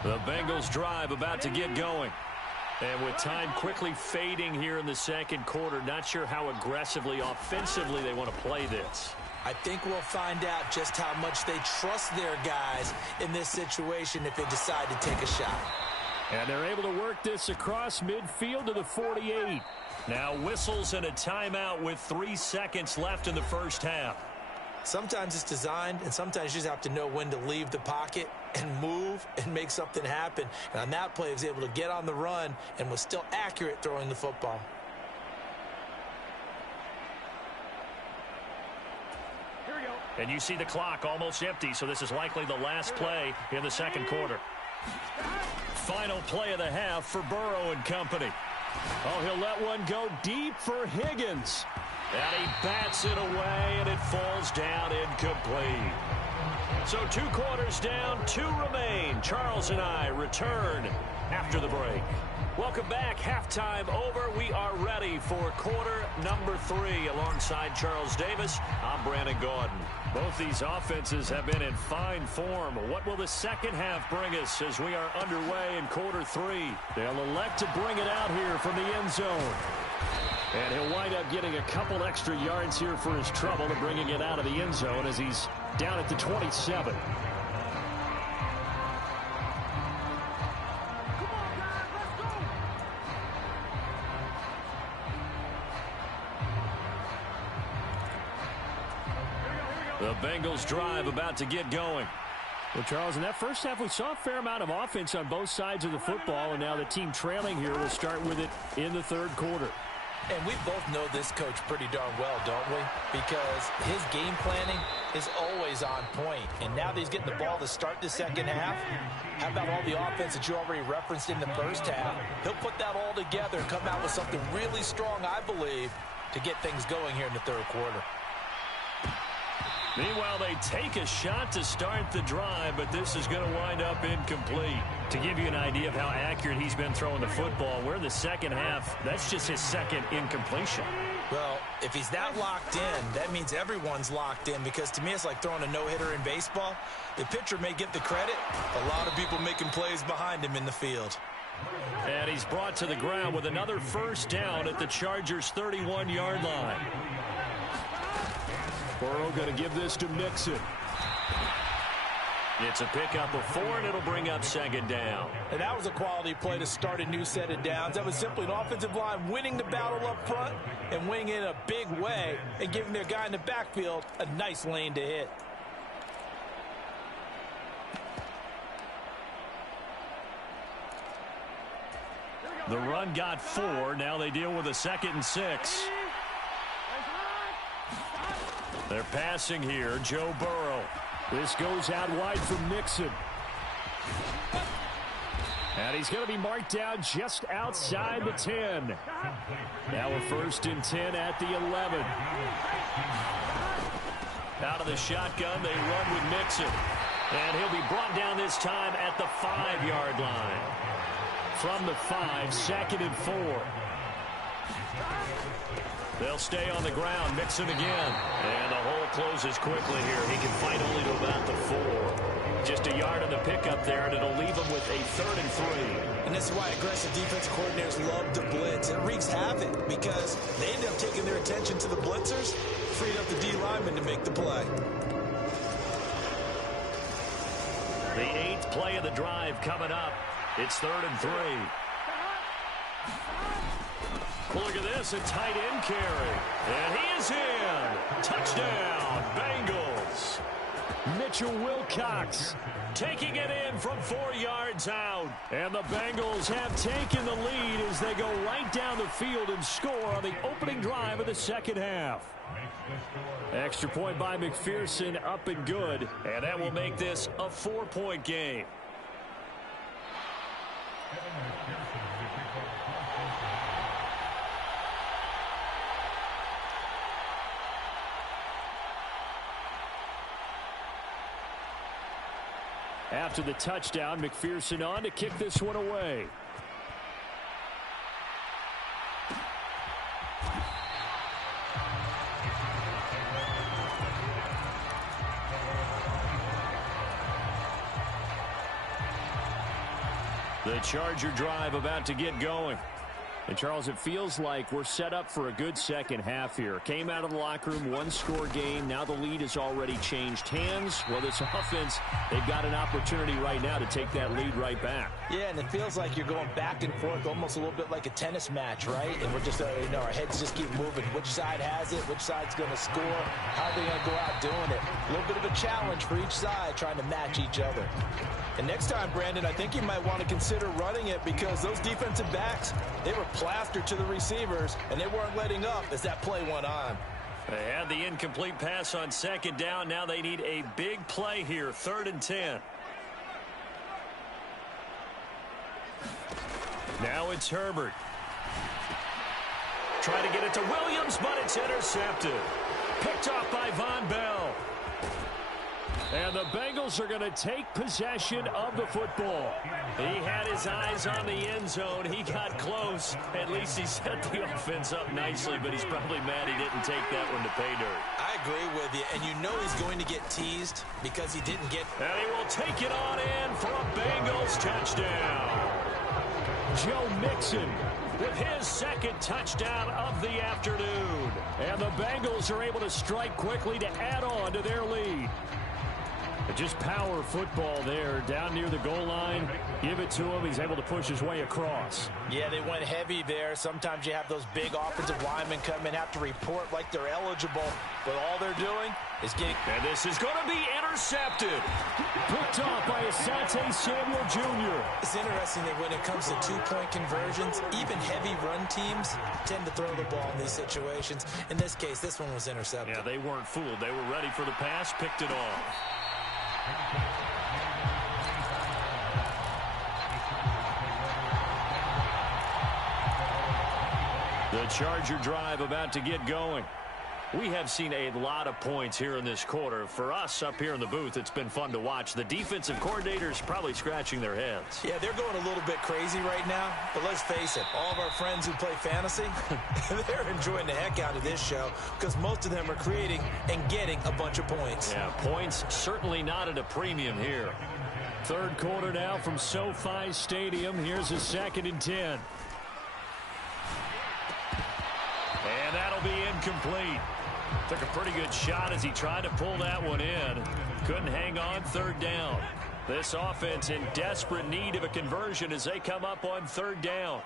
The Bengals drive about to get going. And with time quickly fading here in the second quarter, not sure how aggressively, offensively they want to play this. I think we'll find out just how much they trust their guys in this situation if they decide to take a shot. And they're able to work this across midfield to the 48. Now whistles and a timeout with 3 seconds left in the first half. Sometimes it's designed, and sometimes you just have to know when to leave the pocket and move and make something happen. And on that play, he was able to get on the run and was still accurate throwing the football. Here we go. And you see the clock almost empty, so this is likely the last play in the second quarter. Final play of the half for Burrow and company. Oh, he'll let one go deep for Higgins. And he bats it away, and it falls down incomplete. So 2 quarters down, 2 remain. Charles and I return after the break. Welcome back. Halftime over. We are ready for quarter number 3. Alongside Charles Davis, I'm Brandon Gaudin. Both these offenses have been in fine form. What will the second half bring us as we are underway in quarter 3? They'll elect to bring it out here from the end zone. And he'll wind up getting a couple extra yards here for his trouble and bringing it out of the end zone as he's down at the 27. The Bengals drive about to get going. Well, Charles, in that first half, we saw a fair amount of offense on both sides of the football, and now the team trailing here will start with it in the third quarter. And we both know this coach pretty darn well, don't we? Because his game planning is always on point. And now that he's getting the ball to start the second half, how about all the offense that you already referenced in the first half? He'll put that all together and come out with something really strong, I believe, to get things going here in the third quarter. Meanwhile, they take a shot to start the drive, but this is going to wind up incomplete. To give you an idea of how accurate he's been throwing the football, we're in the second half. That's just his second incompletion. Well, if he's that locked in, that means everyone's locked in, because to me it's like throwing a no-hitter in baseball. The pitcher may get the credit, a lot of people making plays behind him in the field. And he's brought to the ground with another first down at the Chargers' 31-yard line. Burrow going to give this to Mixon. It's a pickup of 4, and it'll bring up second down. And that was a quality play to start a new set of downs. That was simply an offensive line winning the battle up front and winning in a big way and giving their guy in the backfield a nice lane to hit. The run got 4. Now they deal with a 2nd and 6. They're passing here. Joe Burrow. This goes out wide for Mixon. And he's going to be marked down just outside the 10. Now a 1st and 10 at the 11. Out of the shotgun, they run with Mixon. And he'll be brought down this time at the 5-yard line. From the 5, 2nd and 4. They'll stay on the ground, mix it again. And the hole closes quickly here. He can fight only to about the 4. Just a yard on the pickup there, and it'll leave him with a 3rd and 3. And this is why aggressive defense coordinators love to blitz. It wreaks havoc because they end up taking their attention to the blitzers, freed up the D lineman to make the play. The 8th play of the drive coming up. It's 3rd and 3. Look at this, a tight end carry. And he is in. Touchdown, Bengals. Mitchell Wilcox taking it in from 4 yards out. And the Bengals have taken the lead as they go right down the field and score on the opening drive of the second half. Extra point by McPherson, up and good. And that will make this a 4-point game. After the touchdown, McPherson on to kick this one away. The Charger drive about to get going. And, Charles, it feels like we're set up for a good second half here. Came out of the locker room, 1-score game. Now the lead has already changed hands. Well, this offense, they've got an opportunity right now to take that lead right back. Yeah, and it feels like you're going back and forth, almost a little bit like a tennis match, right? And we're just, our heads just keep moving. Which side has it? Which side's going to score? How are they going to go out doing it? A little bit of a challenge for each side, trying to match each other. And next time, Brandon, I think you might want to consider running it because those defensive backs, they were plastered to the receivers, and they weren't letting up as that play went on. They had the incomplete pass on 2nd down. Now they need a big play here, 3rd and 10. Now it's Herbert. Try to get it to Williams, but it's intercepted. Picked off by Von Bell. And the Bengals are going to take possession of the football. He had his eyes on the end zone. He got close. At least he set the offense up nicely, but he's probably mad he didn't take that one to pay dirt. I agree with you, and you know he's going to get teased because he didn't get... And he will take it on in for a Bengals touchdown. Joe Mixon with his 2nd touchdown of the afternoon. And the Bengals are able to strike quickly to add on to their lead. Just power football there, down near the goal line. Give it to him. He's able to push his way across. Yeah, they went heavy there. Sometimes you have those big offensive linemen come in, have to report like they're eligible, but all they're doing is getting... And this is going to be intercepted. Picked off by Asante Samuel Jr. It's interesting that when it comes to 2-point conversions, even heavy run teams tend to throw the ball in these situations. In this case, this one was intercepted. Yeah, they weren't fooled. They were ready for the pass, picked it off. The Charger drive about to get going. We have seen a lot of points here in this quarter. For us up here in the booth, it's been fun to watch. The defensive coordinators probably scratching their heads. Yeah, they're going a little bit crazy right now. But let's face it, all of our friends who play fantasy, they're enjoying the heck out of this show because most of them are creating and getting a bunch of points. Yeah, points certainly not at a premium here. 3rd quarter now from SoFi Stadium. Here's a 2nd and 10. And that'll be incomplete. Took a pretty good shot as he tried to pull that one in. Couldn't hang on, 3rd down. This offense in desperate need of a conversion as they come up on 3rd down.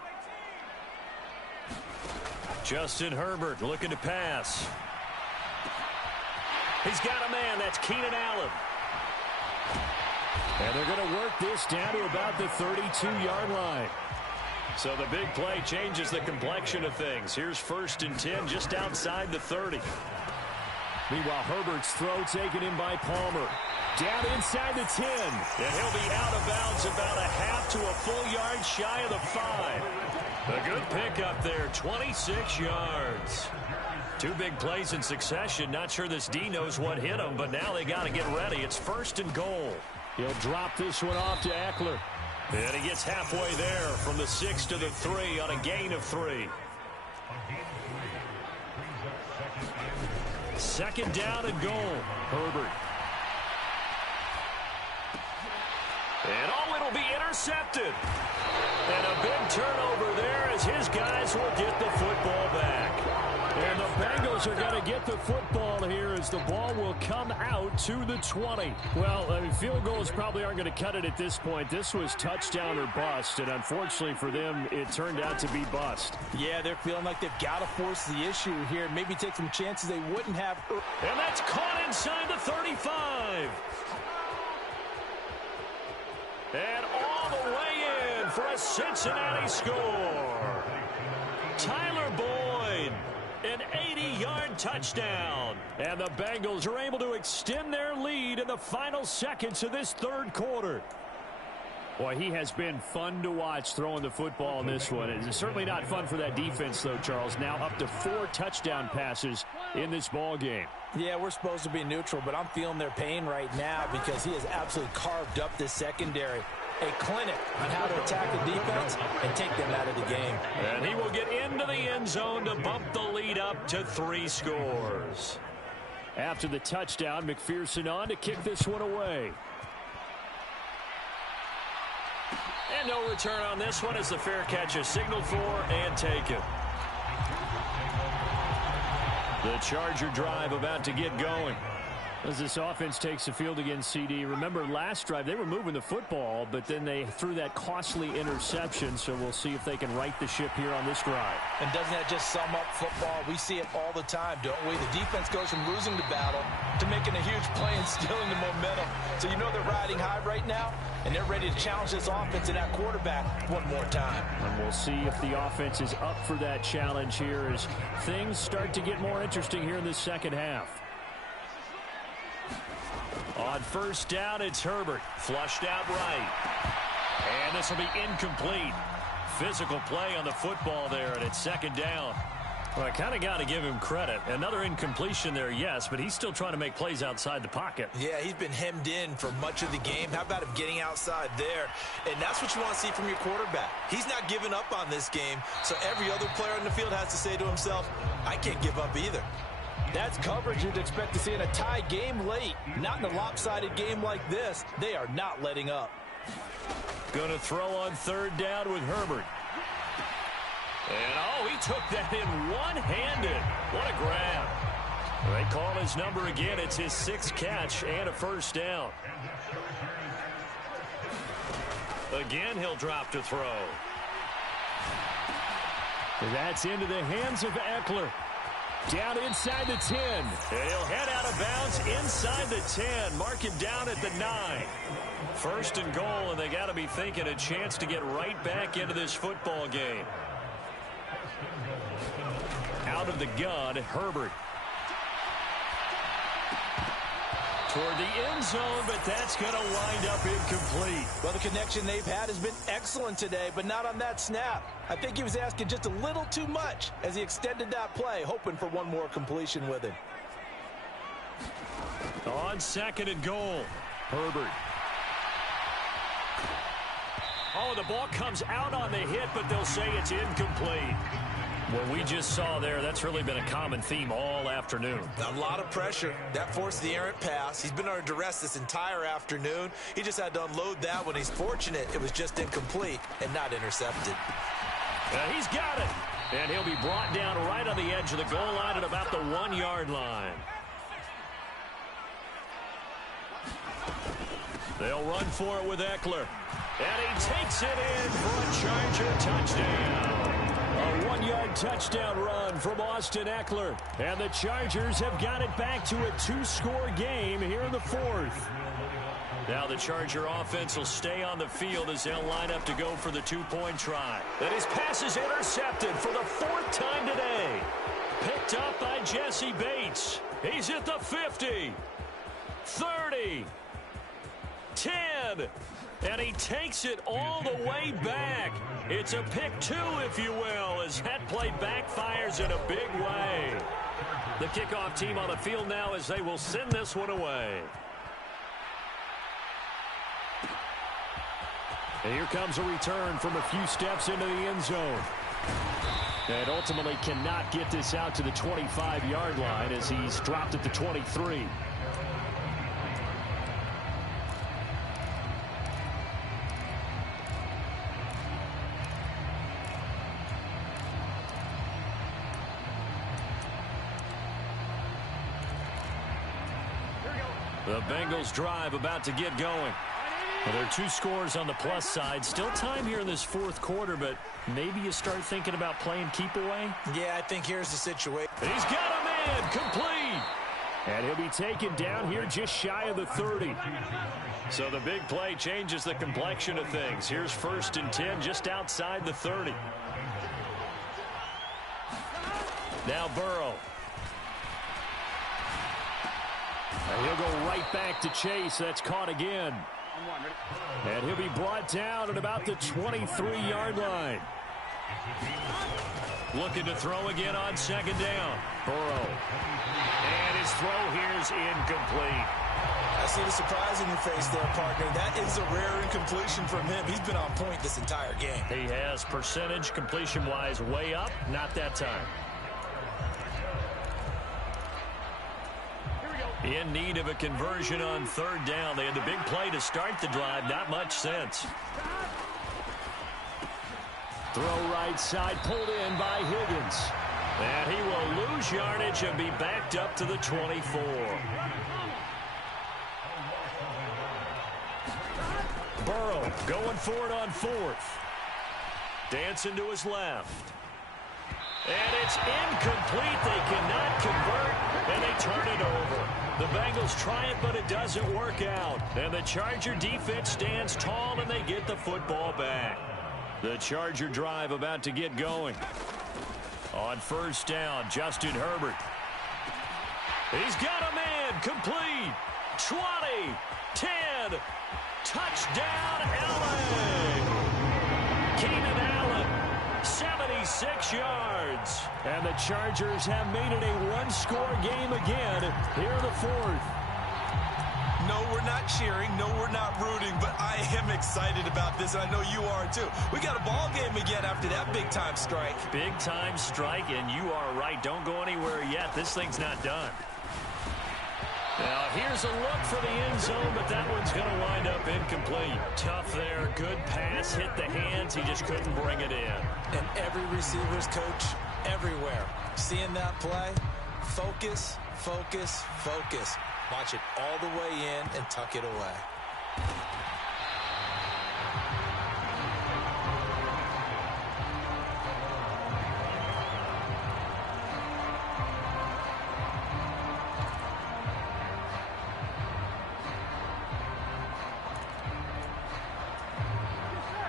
Justin Herbert looking to pass. He's got a man. That's Keenan Allen. And they're going to work this down to about the 32-yard line. So the big play changes the complexion of things. Here's 1st and 10 just outside the 30. Meanwhile, Herbert's throw taken in by Palmer. Down inside the 10. And he'll be out of bounds about a half to a full yard shy of the 5. A good pickup there, 26 yards. 2 big plays in succession. Not sure this D knows what hit him, but now they got to get ready. It's 1st and goal. He'll drop this one off to Eckler. And he gets halfway there from the 6 to the 3 on a gain of 3. Second down and goal. Herbert. And it'll be intercepted. And a big turnover there as his guys will get the football back. And the Bengals are going to get the football here as the ball will come out to the 20. Well, I mean, field goals probably aren't going to cut it at this point. This was touchdown or bust, and unfortunately for them, it turned out to be bust. Yeah, they're feeling like they've got to force the issue here, maybe take some chances they wouldn't have. And that's caught inside the 35. And all the way in for a Cincinnati score. Tyler Boyd, an 80-yard touchdown. And the Bengals are able to extend their lead in the final seconds of this third quarter. Boy, he has been fun to watch throwing the football in this one. It's certainly not fun for that defense, though, Charles. Now up to 4 touchdown passes in this ball game. Yeah, we're supposed to be neutral, but I'm feeling their pain right now because he has absolutely carved up this secondary. A clinic on how to attack the defense and take them out of the game. And he will get into the end zone to bump the lead up to 3 scores. After the touchdown, McPherson on to kick this one away. And no return on this one as the fair catch is signaled for and taken. The Charger drive about to get going. As this offense takes the field against CD. Remember, last drive, they were moving the football, but then they threw that costly interception, so we'll see if they can right the ship here on this drive. And doesn't that just sum up football? We see it all the time, don't we? The defense goes from losing the battle to making a huge play and stealing the momentum. So you know they're riding high right now, and they're ready to challenge this offense and that quarterback one more time. And we'll see if the offense is up for that challenge here as things start to get more interesting here in this second half. On first down, it's Herbert. Flushed out right. And this will be incomplete. Physical play on the football there, and it's second down. Well, I kind of got to give him credit. Another incompletion there, yes, but he's still trying to make plays outside the pocket. Yeah, he's been hemmed in for much of the game. How about him getting outside there? And that's what you want to see from your quarterback. He's not giving up on this game, so every other player in the field has to say to himself, I can't give up either. That's coverage you'd expect to see in a tie game late. Not in a lopsided game like this. They are not letting up. Going to throw on third down with Herbert. And, he took that in one-handed. What a grab. They call his number again. It's his 6th catch and a first down. Again, he'll drop to throw. That's into the hands of Eckler. Down inside the 10. And he'll head out of bounds inside the 10. Mark him down at the 9. First and goal, and they got to be thinking a chance to get right back into this football game. Out of the gun, Herbert. Toward the end zone, but that's going to wind up incomplete. Well, the connection they've had has been excellent today, but not on that snap. I think he was asking just a little too much as he extended that play, hoping for one more completion with him. On second and goal, Herbert. The ball comes out on the hit, but they'll say it's incomplete. What we just saw there, that's really been a common theme all afternoon. A lot of pressure. That forced the errant pass. He's been under duress this entire afternoon. He just had to unload that one. He's fortunate it was just incomplete and not intercepted. He's got it. And he'll be brought down right on the edge of the goal line at about the 1-yard line. They'll run for it with Eckler. And he takes it in for a Charger touchdown. A 1-yard touchdown run from Austin Eckler. And the Chargers have got it back to a 2-score game here in the 4th. Now the Charger offense will stay on the field as they'll line up to go for the 2-point try. And his pass is intercepted for the 4th time today. Picked up by Jesse Bates. He's at the 50, 30, 10. And he takes it all the way back. It's a pick 2, if you will, as that play backfires in a big way. The kickoff team on the field now as they will send this one away. And here comes a return from a few steps into the end zone. And ultimately cannot get this out to the 25-yard line as he's dropped at the 23. The Bengals drive about to get going. Well, there are 2 scores on the plus side. Still time here in this fourth quarter, but maybe you start thinking about playing keep away? Yeah, I think here's the situation. He's got a man complete. And he'll be taken down here just shy of the 30. So the big play changes the complexion of things. Here's 1st and 10 just outside the 30. Now Burrow. And he'll go right back to Chase. That's caught again. And he'll be brought down at about the 23-yard line. Looking to throw again on 2nd down. Burrow. And his throw here's incomplete. I see the surprise in your face there, partner. That is a rare incompletion from him. He's been on point this entire game. He has percentage completion-wise way up. Not that time. In need of a conversion on 3rd down. They had the big play to start the drive. Not much sense. Throw right side, pulled in by Higgins. And he will lose yardage and be backed up to the 24. Burrow going for it on 4th. Dancing to his left. And it's incomplete. They cannot convert, and they turn it over. The Bengals try it, but it doesn't work out. And the Charger defense stands tall, and they get the football back. The Charger drive about to get going. On 1st down, Justin Herbert. He's got a man complete. 20, 10, touchdown, Allen. Keenan Allen, 76 yards. And the Chargers have made it a one-score game again here in the 4th. No, we're not cheering. No, we're not rooting. But I am excited about this, and I know you are too. We got a ball game again after that big-time strike. Big-time strike, and you are right. Don't go anywhere yet. This thing's not done. Now, here's a look for the end zone, but that one's going to wind up incomplete. Tough there. Good pass. Hit the hands. He just couldn't bring it in. And every receiver's coach everywhere. Seeing that play, focus, focus, focus. Watch it all the way in and tuck it away.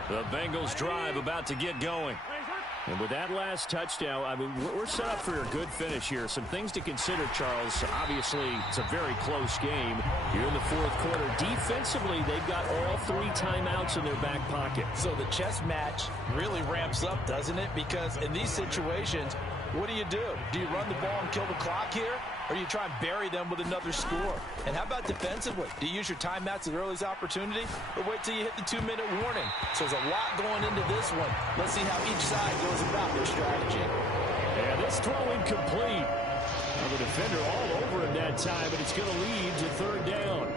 The Bengals drive about to get going. And with that last touchdown, I mean, we're set up for a good finish here. Some things to consider, Charles. Obviously, it's a very close game. You're in the 4th quarter. Defensively, they've got all 3 timeouts in their back pocket. So the chess match really ramps up, doesn't it? Because in these situations, what do? Do you run the ball and kill the clock here? Or do you try and bury them with another score? And how about defensively? Do you use your timeouts at earliest opportunity? Or wait till you hit the 2-minute warning? So there's a lot going into this one. Let's see how each side goes about their strategy. And this throw incomplete. Now the defender all over him that time, but it's going to lead to 3rd down.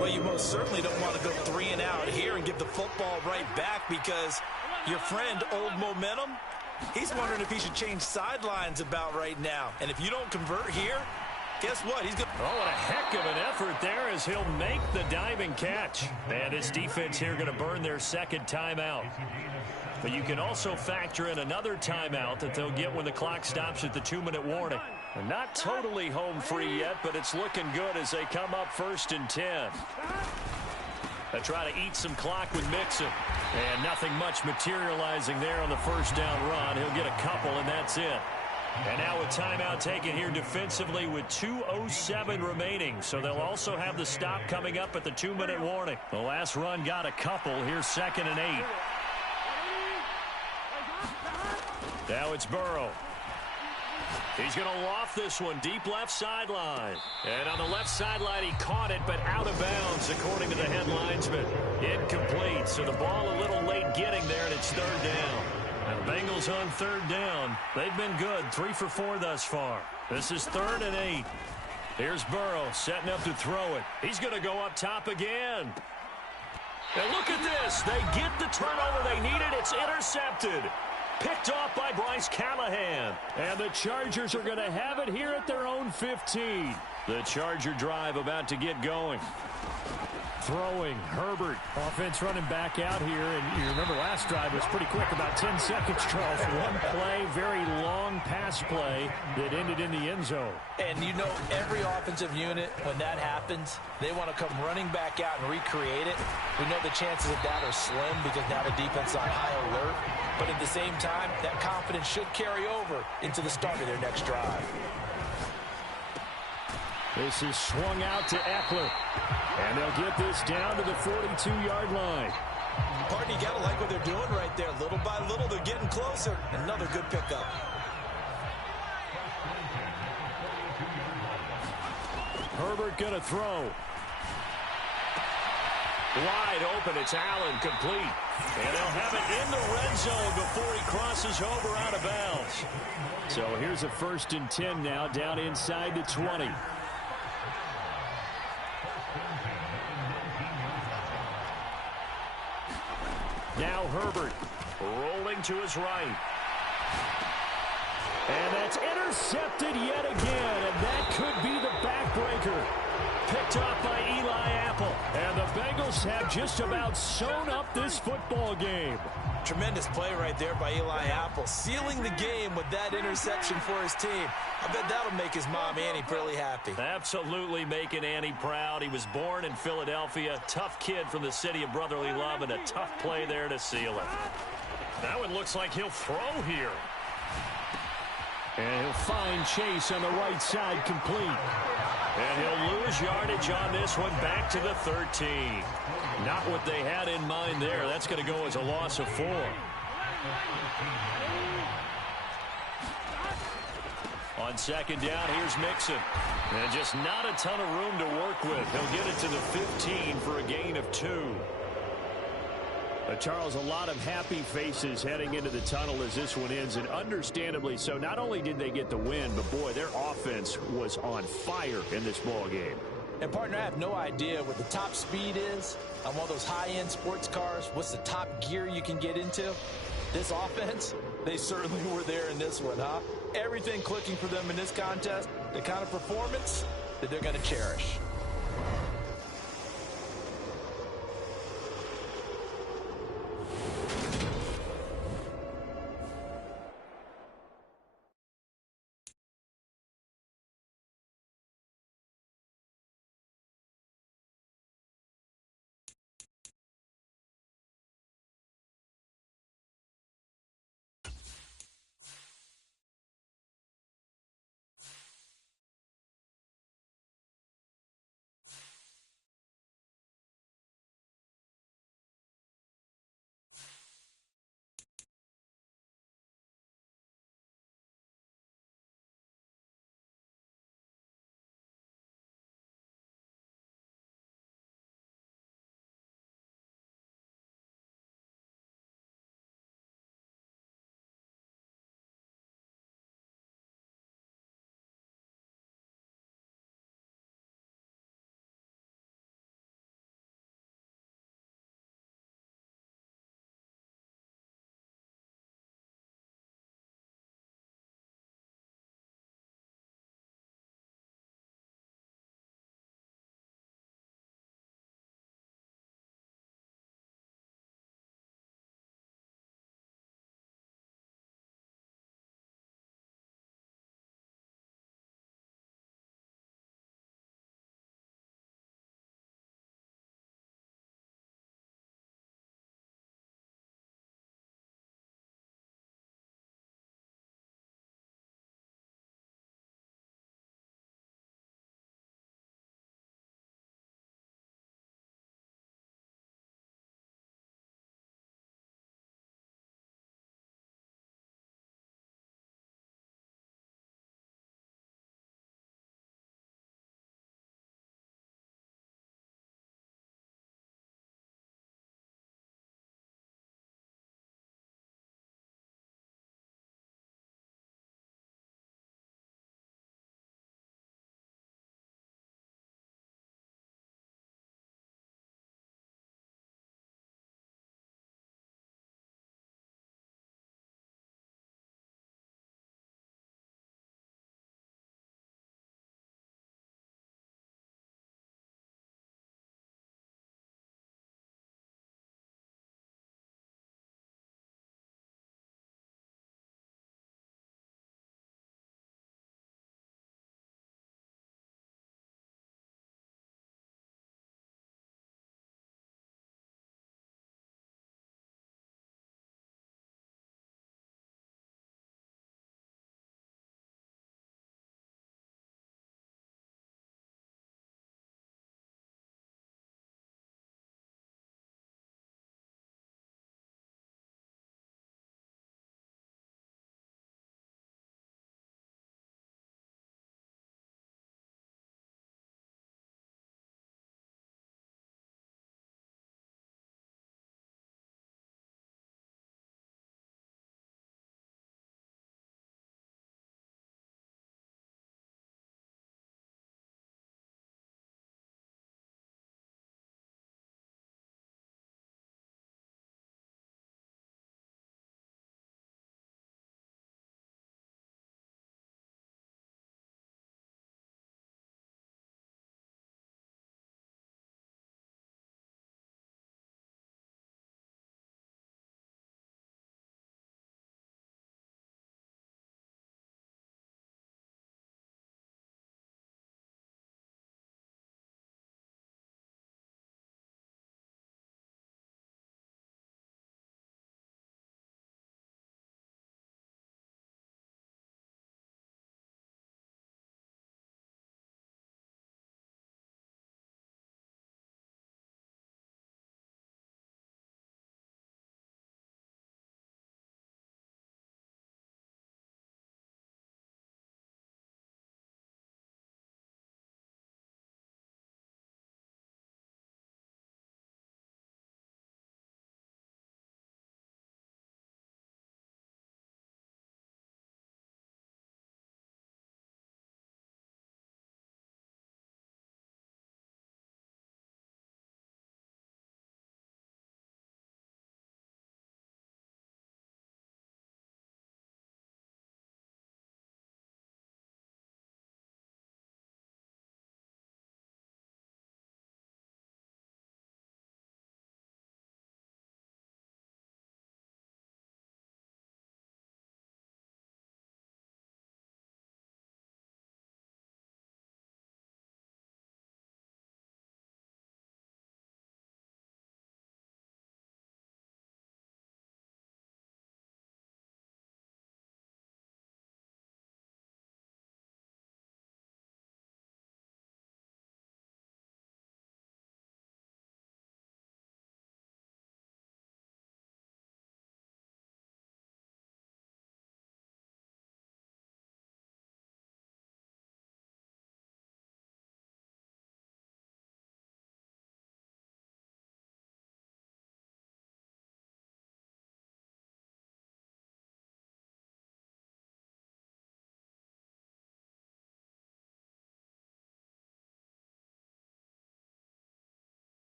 Well, you most certainly don't want to go 3 and out here and give the football right back because your friend, Old Momentum, he's wondering if he should change sidelines about right now. And if you don't convert here, guess what? He's going. Oh, what a heck of an effort there as he'll make the diving catch. And his defense here going to burn their 2nd timeout. But you can also factor in another timeout that they'll get when the clock stops at the 2-minute warning. They're not totally home free yet, but it's looking good as they come up 1st and 10. They try to eat some clock with Mixon. And nothing much materializing there on the 1st down run. He'll get a couple, and that's it. And now a timeout taken here defensively with 2:07 remaining. So they'll also have the stop coming up at the 2-minute warning. The last run got a couple. Here's 2nd and 8. Now it's Burrow. He's going to loft this one deep left sideline. And on the left sideline, he caught it, but out of bounds, according to the head linesman. Incomplete, so the ball a little late getting there, and it's 3rd down. And the Bengals on third down. They've been good, 3 for 4 thus far. This is 3rd and 8. Here's Burrow setting up to throw it. He's going to go up top again. And look at this. They get the turnover they needed. It's intercepted. Picked off by Bryce Callahan. And the Chargers are going to have it here at their own 15. The Charger drive about to get going. Throwing, Herbert. Offense running back out here. And you remember last drive was pretty quick, about 10 seconds, Charles. One play, very long pass play that ended in the end zone. And you know, every offensive unit, when that happens, they want to come running back out and recreate it. We know the chances of that are slim because now the defense is on high alert. But at the same time, that confidence should carry over into the start of their next drive. This is swung out to Eckler. And they'll get this down to the 42-yard line. Partner, you got to like what they're doing right there. Little by little, they're getting closer. Another good pickup. Herbert going to throw. Wide open. It's Allen, complete. And they'll have it in the red zone before he crosses over out of bounds. So here's a 1st and 10 now, down inside the 20. Now Herbert rolling to his right. And that's intercepted yet again, and that could be the backbreaker. Picked off by Eli Apple. And the Bengals have just about sewn up this football game. Tremendous play right there by Eli Apple, sealing the game with that interception for his team. I bet that'll make his mom, Annie, pretty happy. Absolutely making Annie proud. He was born in Philadelphia. Tough kid from the city of brotherly love, and a tough play there to seal it. That one looks like he'll throw here. And he'll find Chase on the right side, complete. And he'll lose yardage on this one, back to the 13. Not what they had in mind there. That's going to go as a loss of 4. On 2nd down, here's Mixon. And just not a ton of room to work with. He'll get it to the 15 for a gain of 2. Charles, a lot of happy faces heading into the tunnel as this one ends, and understandably so. Not only did they get the win, but boy, their offense was on fire in this ball game. And partner, I have no idea what the top speed is on one of those high-end sports cars. What's the top gear you can get into? This offense, they certainly were there in this one, huh? Everything clicking for them in this contest, the kind of performance that they're going to cherish.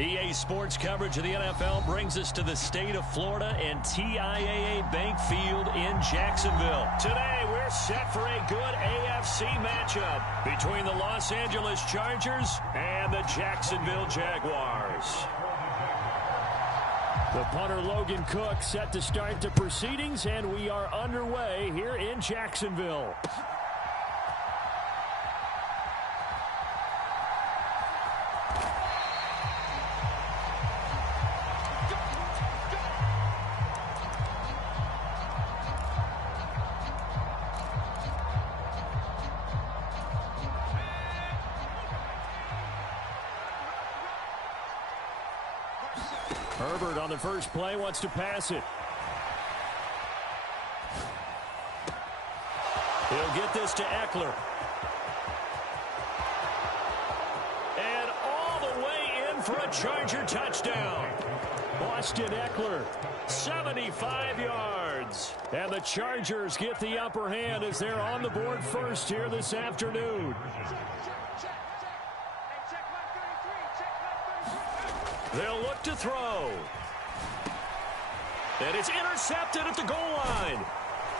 EA Sports coverage of the NFL brings us to the state of Florida and TIAA Bank Field in Jacksonville. Today, we're set for a good AFC matchup between the Los Angeles Chargers and the Jacksonville Jaguars. The punter Logan Cook set to start the proceedings, and we are underway here in Jacksonville. Herbert on the first play wants to pass it. He'll get this to Eckler. And all the way in for a Charger touchdown. Austin Eckler, 75 yards. And the Chargers get the upper hand as they're on the board first here this afternoon. They'll look to throw. And it's intercepted at the goal line.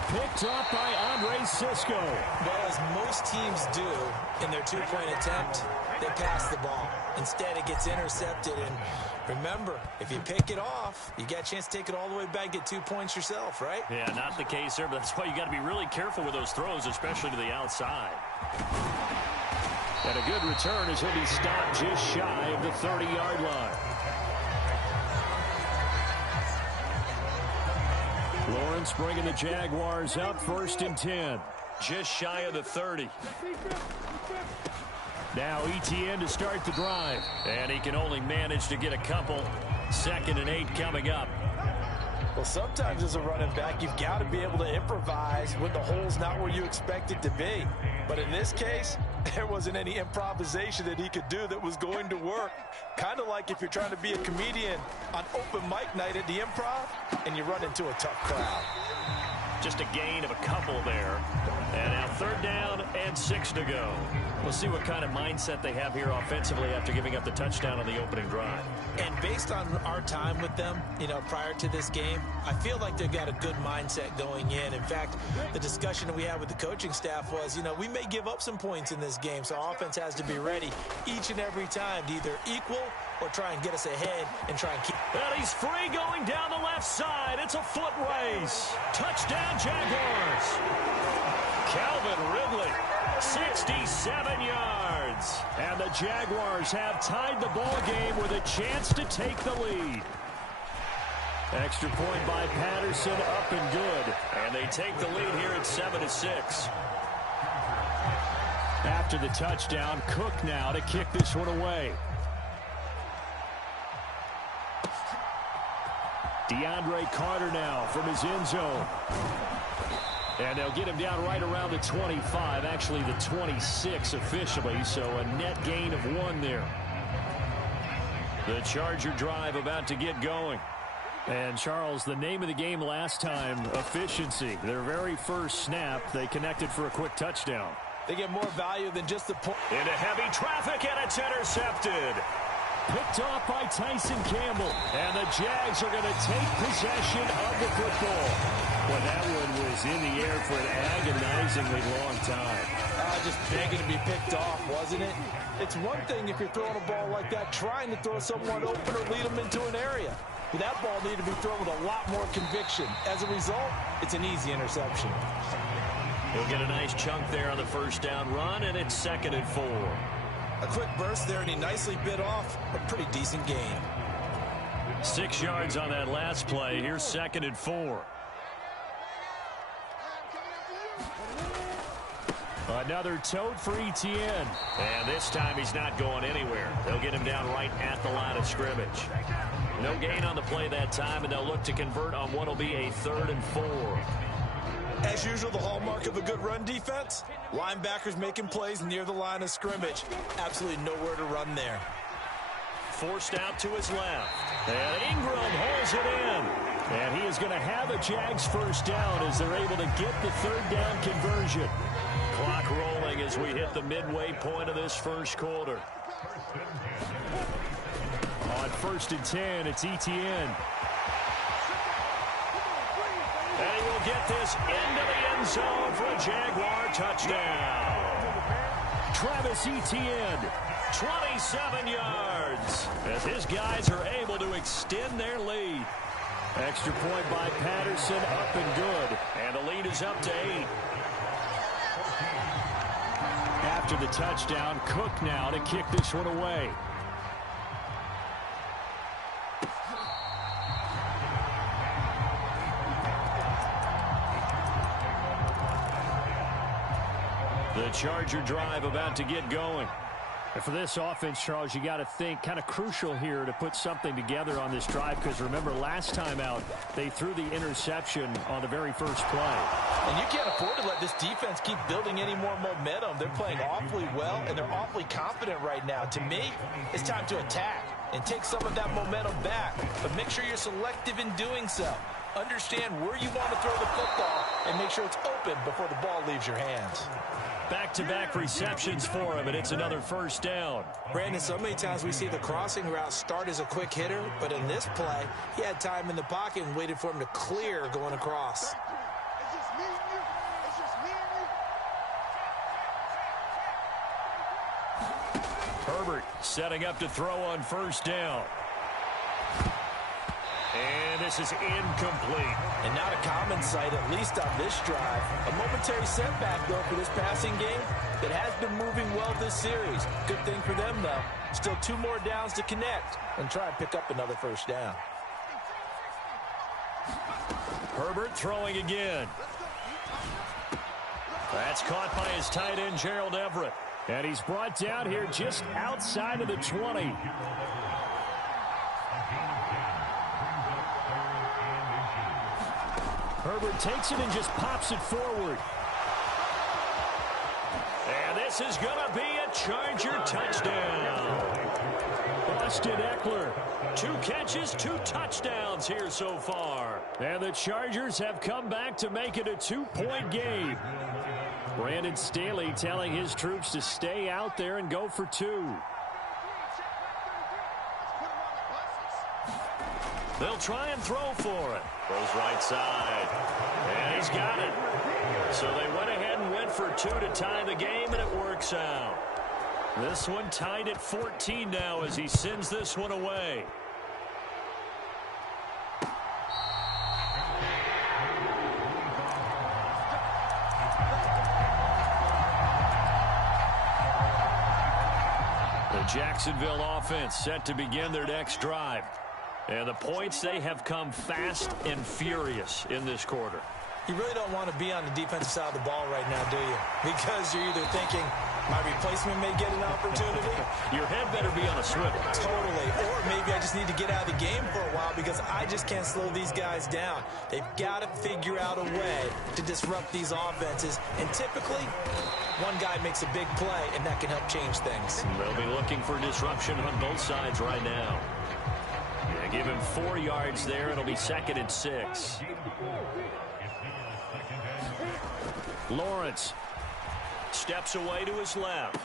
Picked up by Andre Cisco. Well, as most teams do in their two-point attempt, they pass the ball. Instead, it gets intercepted. And remember, if you pick it off, you got a chance to take it all the way back, get 2 points yourself, right? Yeah, not the case there, but that's why you got to be really careful with those throws, especially to the outside. And a good return as he'll be stopped just shy of the 30-yard line. Lawrence bringing the Jaguars up 1st and 10. Just shy of the 30. Now Etienne to start the drive. And he can only manage to get a couple. 2nd and 8 coming up. Well, sometimes as a running back, you've got to be able to improvise when the hole's not where you expect it to be. But in this case, there wasn't any improvisation that he could do that was going to work. Kind of like if you're trying to be a comedian on open mic night at the Improv and you run into a tough crowd. Just a gain of a couple there. And now 3rd down and 6 to go. We'll see what kind of mindset they have here offensively after giving up the touchdown on the opening drive. And based on our time with them, prior to this game, I feel like they've got a good mindset going in. In fact, the discussion that we had with the coaching staff was, we may give up some points in this game, so our offense has to be ready each and every time to either equal or try and get us ahead and try and keep. And he's free going down the left side. It's a foot race. Touchdown, Jaguars. Calvin Ridley, 67 yards. And the Jaguars have tied the ball game with a chance to take the lead. Extra point by Patterson, up and good. And they take the lead here at 7-6. After the touchdown, Cook now to kick this one away. DeAndre Carter now from his end zone. And they'll get him down right around the 25, actually the 26 officially, so a net gain of 1 there. The Charger drive about to get going. And, Charles, the name of the game last time, efficiency. Their very first snap, they connected for a quick touchdown. They get more value than just the point. Into heavy traffic, and it's intercepted. Picked off by Tyson Campbell. And the Jags are going to take possession of the football. Well, that one was in the air for an agonizingly long time. Just begging to be picked off, wasn't it? It's one thing if you're throwing a ball like that, trying to throw someone open or lead them into an area. But that ball needed to be thrown with a lot more conviction. As a result, it's an easy interception. He'll get a nice chunk there on the first down run, and it's 2nd and 4. A quick burst there, and he nicely bit off a pretty decent gain. 6 yards on that last play. Here's 2nd and 4. Another tote for Etienne. And this time he's not going anywhere. They'll get him down right at the line of scrimmage. No gain on the play that time, and they'll look to convert on what will be a 3rd and 4. As usual, the hallmark of a good run defense, linebackers making plays near the line of scrimmage. Absolutely nowhere to run there. Forced out to his left. And Ingram holds it in. And he is going to have a Jags first down as they're able to get the 3rd down conversion. Clock rolling as we hit the midway point of this first quarter. On 1st and 10, it's Etienne. And he will get this into the end zone for a Jaguar touchdown. Travis Etienne, 27 yards, as his guys are able to extend their lead. Extra point by Patterson, up and good. And the lead is up to 8. After the touchdown, Cook now to kick this one away. The Charger drive about to get going. And for this offense, Charles, you got to think kind of crucial here to put something together on this drive, because remember last time out they threw the interception on the very first play. And you can't afford to let this defense keep building any more momentum. They're playing awfully well, and they're awfully confident right now. To me, it's time to attack and take some of that momentum back, but make sure you're selective in doing so. Understand where you want to throw the football and make sure it's open before the ball leaves your hands. Back-to-back receptions for him, and it's another first down. Brandon, so many times we see the crossing route start as a quick hitter, but in this play, he had time in the pocket and waited for him to clear going across. Herbert setting up to throw on 1st down. And this is incomplete. And not a common sight, at least on this drive. A momentary setback, though, for this passing game that has been moving well this series. Good thing for them, though. Still 2 more downs to connect and try and pick up another 1st down. Herbert throwing again. That's caught by his tight end, Gerald Everett. And he's brought down here just outside of the 20. Herbert takes it and just pops it forward. And this is going to be a Charger touchdown. Austin Eckler, 2 catches, 2 touchdowns here so far. And the Chargers have come back to make it a 2-point game. Brandon Staley telling his troops to stay out there and go for 2. They'll try and throw for it. Goes right side. And he's got it. So they went ahead and went for 2 to tie the game, and it works out. This one tied at 14 now as he sends this one away. The Jacksonville offense set to begin their next drive. And the points, they have come fast and furious in this quarter. You really don't want to be on the defensive side of the ball right now, do you? Because you're either thinking, my replacement may get an opportunity. Your head better be on a swivel. Totally. Or maybe I just need to get out of the game for a while because I just can't slow these guys down. They've got to figure out a way to disrupt these offenses. And typically, one guy makes a big play, and that can help change things. They'll be looking for disruption on both sides right now. Give him 4 yards there. It'll be 2nd and 6. Lawrence steps away to his left.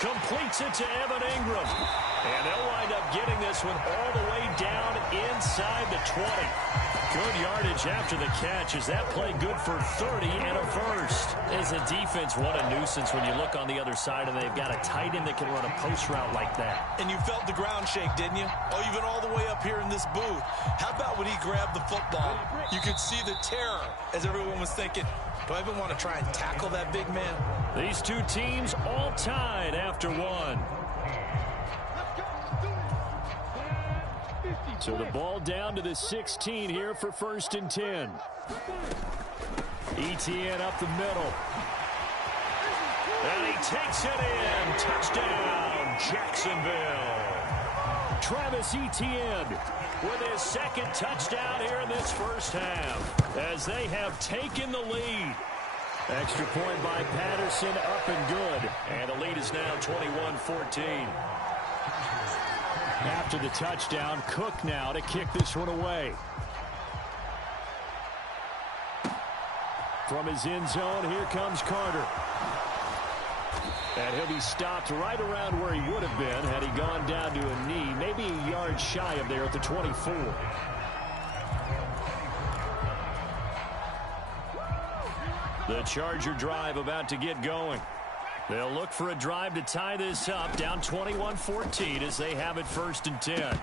Completes it to Evan Ingram. And they'll wind up getting this one all the way down inside the 20. Good yardage after the catch. Is that play good for 30 and a first? As a defense, what a nuisance when you look on the other side and they've got a tight end that can run a post route like that. And you felt the ground shake, didn't you? Oh, you've been all the way up here in this booth. How about when he grabbed the football? You could see the terror as everyone was thinking, do I even want to try and tackle that big man? These 2 teams all tied after 1. So the ball down to the 16 here for 1st and 10. Etienne up the middle. And he takes it in. Touchdown, Jacksonville. Travis Etienne with his 2nd touchdown here in this first half as they have taken the lead. Extra point by Patterson, up and good. And the lead is now 21-14. After the touchdown, Cook now to kick this one away. From his end zone, here comes Carter. And he'll be stopped right around where he would have been had he gone down to a knee, maybe a yard shy of there at the 24. The Charger drive about to get going. They'll look for a drive to tie this up, down 21-14 as they have it 1st and 10. They're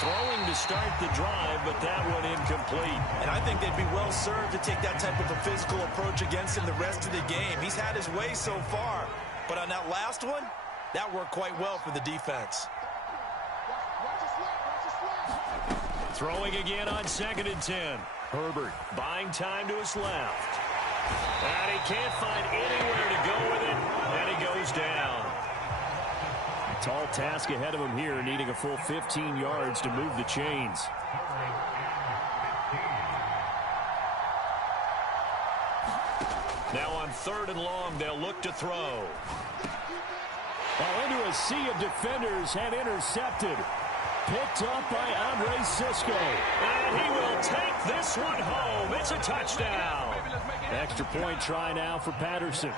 throwing to start the drive, but that one incomplete. And I think they'd be well served to take that type of a physical approach against him the rest of the game. He's had his way so far, but on that last one, that worked quite well for the defense. Throwing again on 2nd and 10. Herbert buying time to his left. And he can't find anywhere to go with it, and he goes down. A tall task ahead of him here, needing a full 15 yards to move the chains. Now on 3rd and long, they'll look to throw. Into a sea of defenders and intercepted. Picked up by Andre Cisco. And he will take this one home. It's a touchdown. Extra point try now for Patterson.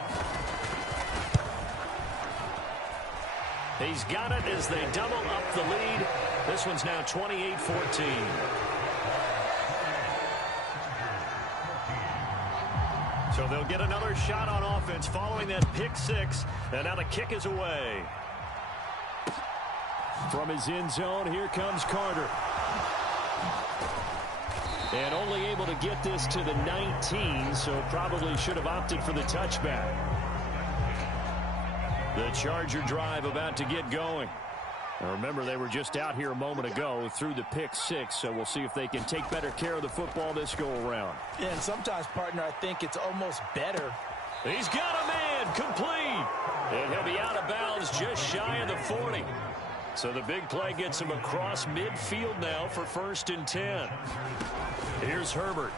He's got it as they double up the lead. This one's now 28-14. So they'll get another shot on offense following that pick 6. And now the kick is away. From his end zone, here comes Carter. And only able to get this to the 19, so probably should have opted for the touchback. The Charger drive about to get going. Now remember, they were just out here a moment ago through the pick 6, so we'll see if they can take better care of the football this go-around. Yeah, and sometimes, partner, I think it's almost better. He's got a man, complete. And he'll be out of bounds just shy of the 40. So the big play gets him across midfield now for 1st and 10. Here's Herbert.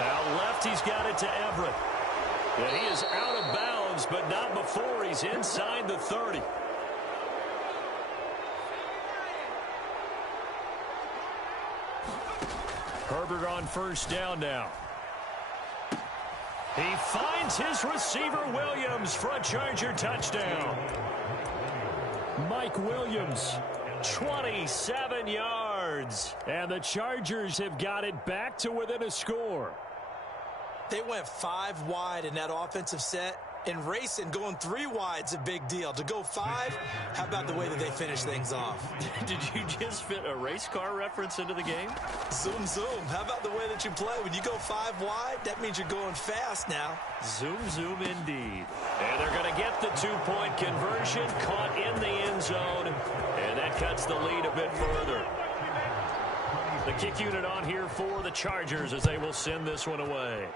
Out left, he's got it to Everett. And he is out of bounds, but not before he's inside the 30. Herbert on 1st down now. He finds his receiver, Williams, for a Charger touchdown. Mike Williams, 27 yards. And the Chargers have got it back to within a score. They went 5 wide in that offensive set. And racing, going 3 wide's a big deal. To go 5, how about the way that they finish things off? Did you just fit a race car reference into the game? Zoom, zoom. How about the way that you play? When you go 5 wide, that means you're going fast now. Zoom, zoom indeed. And they're going to get the 2-point conversion, caught in the end zone. And that cuts the lead a bit further. The kick unit on here for the Chargers as they will send this one away.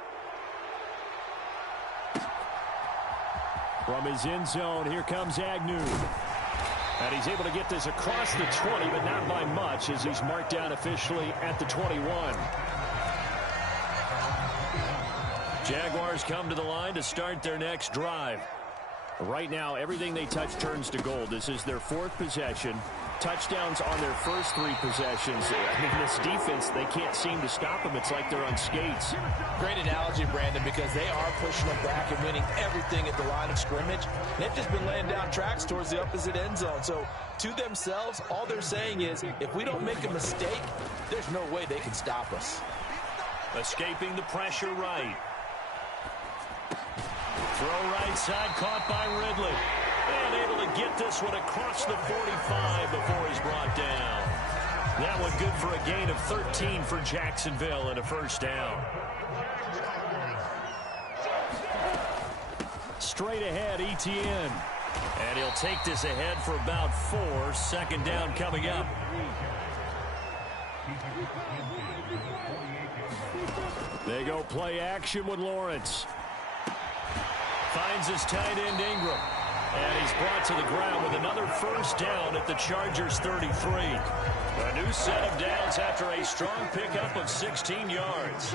From his end zone, here comes Agnew. And he's able to get this across the 20, but not by much as he's marked down officially at the 21. Jaguars come to the line to start their next drive. Right now, everything they touch turns to gold. This is their 4th possession. Touchdowns on their first 3 possessions. I mean, this defense, they can't seem to stop them. It's like they're on skates. Great analogy, Brandon, because they are pushing them back and winning everything at the line of scrimmage. They've just been laying down tracks towards the opposite end zone. So, to themselves, all they're saying is, if we don't make a mistake, there's no way they can stop us. Escaping the pressure right. Throw right side, caught by Ridley. And able to get this one across the 45 before he's brought down. That one good for a gain of 13 for Jacksonville and a 1st down. Straight ahead, Etienne. And he'll take this ahead for about 4. 2nd down coming up. They go play action with Lawrence. Finds his tight end Ingram. And he's brought to the ground with another 1st down at the Chargers 33. A new set of downs after a strong pickup of 16 yards.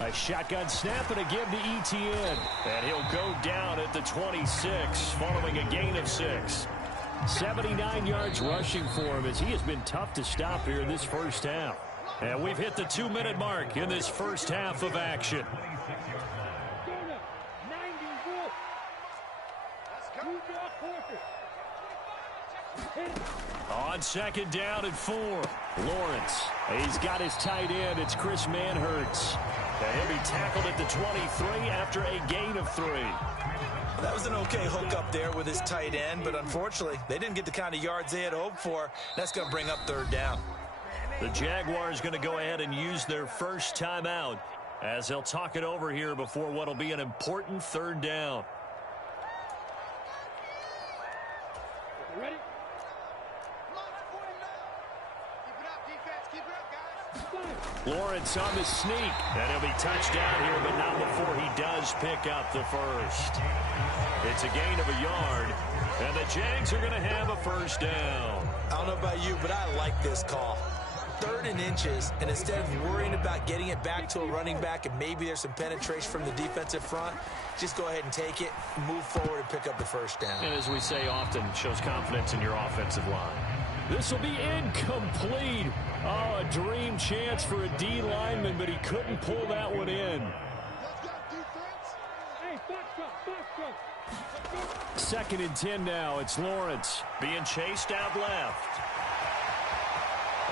A shotgun snap and a give to Etienne. And he'll go down at the 26 following a gain of 6. 79 yards rushing for him as he has been tough to stop here in this 1st half. And we've hit the 2-minute mark in this first half of action. On second down and 4, Lawrence. He's got his tight end. It's Chris Manhertz. And he'll be tackled at the 23 after a gain of 3. That was an okay hookup there with his tight end, but unfortunately, they didn't get the kind of yards they had hoped for. That's going to bring up third down. The Jaguars going to go ahead and use their first timeout as they'll talk it over here before what will be an important third down. Ready? Lawrence on the sneak. And he'll be touched down here, but not before he does pick up the first. It's a gain of a yard, and the Jags are going to have a first down. I don't know about you, but I like this call. 3rd and inches, and instead of worrying about getting it back to a running back and maybe there's some penetration from the defensive front, just go ahead and take it, move forward, and pick up the first down. And as we say often, shows confidence in your offensive line. This will be incomplete. Oh, a dream chance for a D lineman, but he couldn't pull that one in. Second and 10 now. It's Lawrence being chased out left.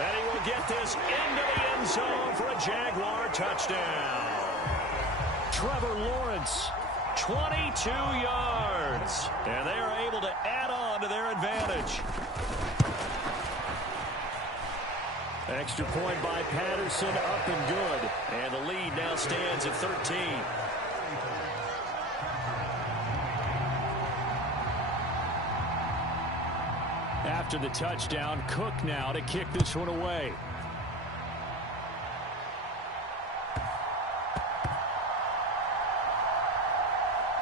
And he will get this into the end zone for a Jaguar touchdown. Trevor Lawrence, 22 yards. And they are able to add on to their advantage. Extra point by Patterson, up and good. And the lead now stands at 13. After the touchdown, Cook now to kick this one away.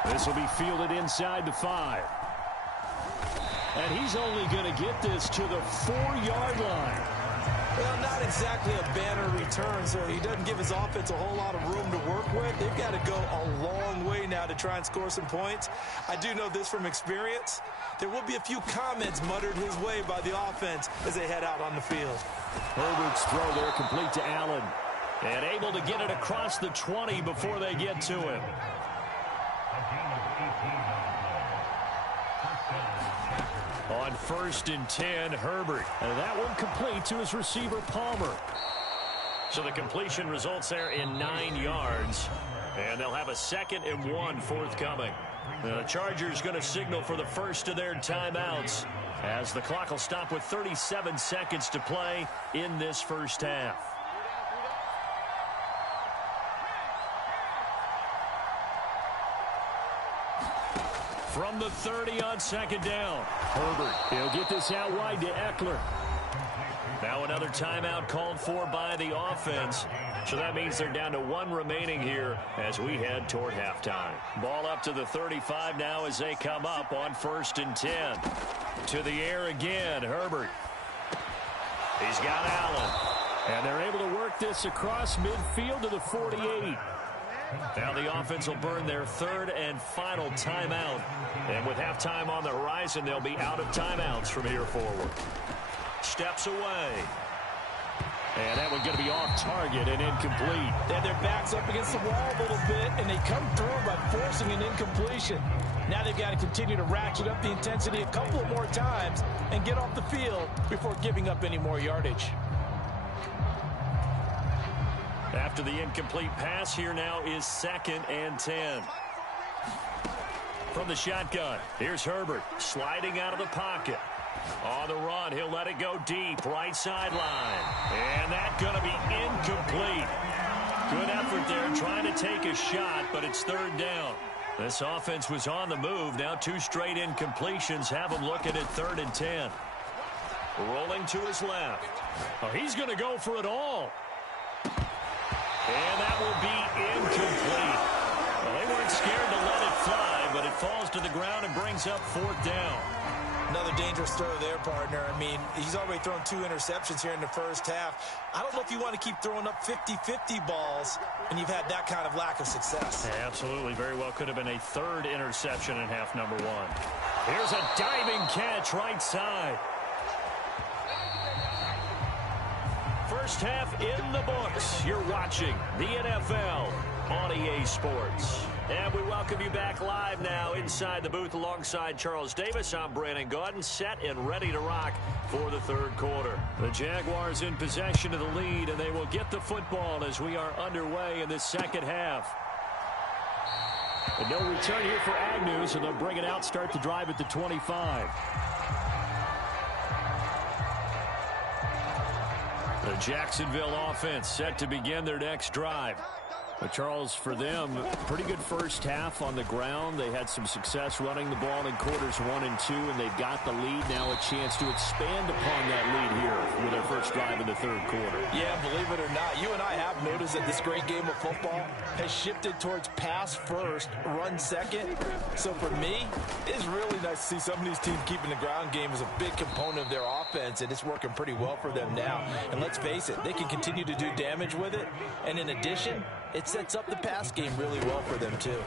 This will be fielded inside the 5. And he's only going to get this to the 4-yard line. Well, not exactly a banner return, so he doesn't give his offense a whole lot of room to work with. They've got to go a long way now to try and score some points. I do know this from experience. There will be a few comments muttered his way by the offense as they head out on the field. Herbert's throw there complete to Allen. And able to get it across the 20 before they get to him. On 1st and 10, Herbert. And that one complete to his receiver, Palmer. So the completion results there in 9 yards. And they'll have a 2nd and 1 forthcoming. The Chargers going to signal for the first of their timeouts as the clock will stop with 37 seconds to play in this first half. From the 30 on 2nd down. Herbert, he'll get this out wide to Eckler. Now another timeout called for by the offense. So that means they're down to 1 remaining here as we head toward halftime. Ball up to the 35 now as they come up on 1st and 10. To the air again, Herbert. He's got Allen. And they're able to work this across midfield to the 48. Now the offense will burn their 3rd and final timeout. And with halftime on the horizon, they'll be out of timeouts from here forward. Steps away. And that one going to be off target and incomplete. They had their backs up against the wall a little bit, and they come through by forcing an incompletion. Now they've got to continue to ratchet up the intensity a couple of more times and get off the field before giving up any more yardage. After the incomplete pass, here now is 2nd and 10. From the shotgun, here's Herbert sliding out of the pocket. On the run, he'll let it go deep, right sideline. And that's going to be incomplete. Good effort there trying to take a shot, but it's 3rd down. This offense was on the move. Now 2 straight incompletions have them looking at 3rd and 10. Rolling to his left. Oh, he's going to go for it all. And that will be incomplete. Well, they weren't scared to let it fly, but it falls to the ground and brings up 4th down. Another dangerous throw there, partner. I mean, he's already thrown 2 interceptions here in the first half. I don't know if you want to keep throwing up 50-50 balls when you've had that kind of lack of success. Yeah, absolutely. Very well could have been a 3rd interception in half number 1. Here's a diving catch right side. First half in the books. You're watching the NFL on EA Sports. And we welcome you back live now inside the booth alongside Charles Davis. I'm Brandon Gaudin, set and ready to rock for the third quarter. The Jaguars in possession of the lead, and they will get the football as we are underway in this second half. And no return here for Agnew, so they'll bring it out, start the drive at the 25. The Jacksonville offense set to begin their next drive. But Charles, for them, pretty good first half on the ground. They had some success running the ball in quarters 1 and 2, and they've got the lead. Now a chance to expand upon that lead here with their first drive in the third quarter. Yeah, believe it or not, you and I have noticed that this great game of football has shifted towards pass first, run second. So for me, it's really nice to see some of these teams keeping the ground game as a big component of their offense, and it's working pretty well for them now. And let's face it, they can continue to do damage with it. And in addition, it sets up the pass game really well for them, too.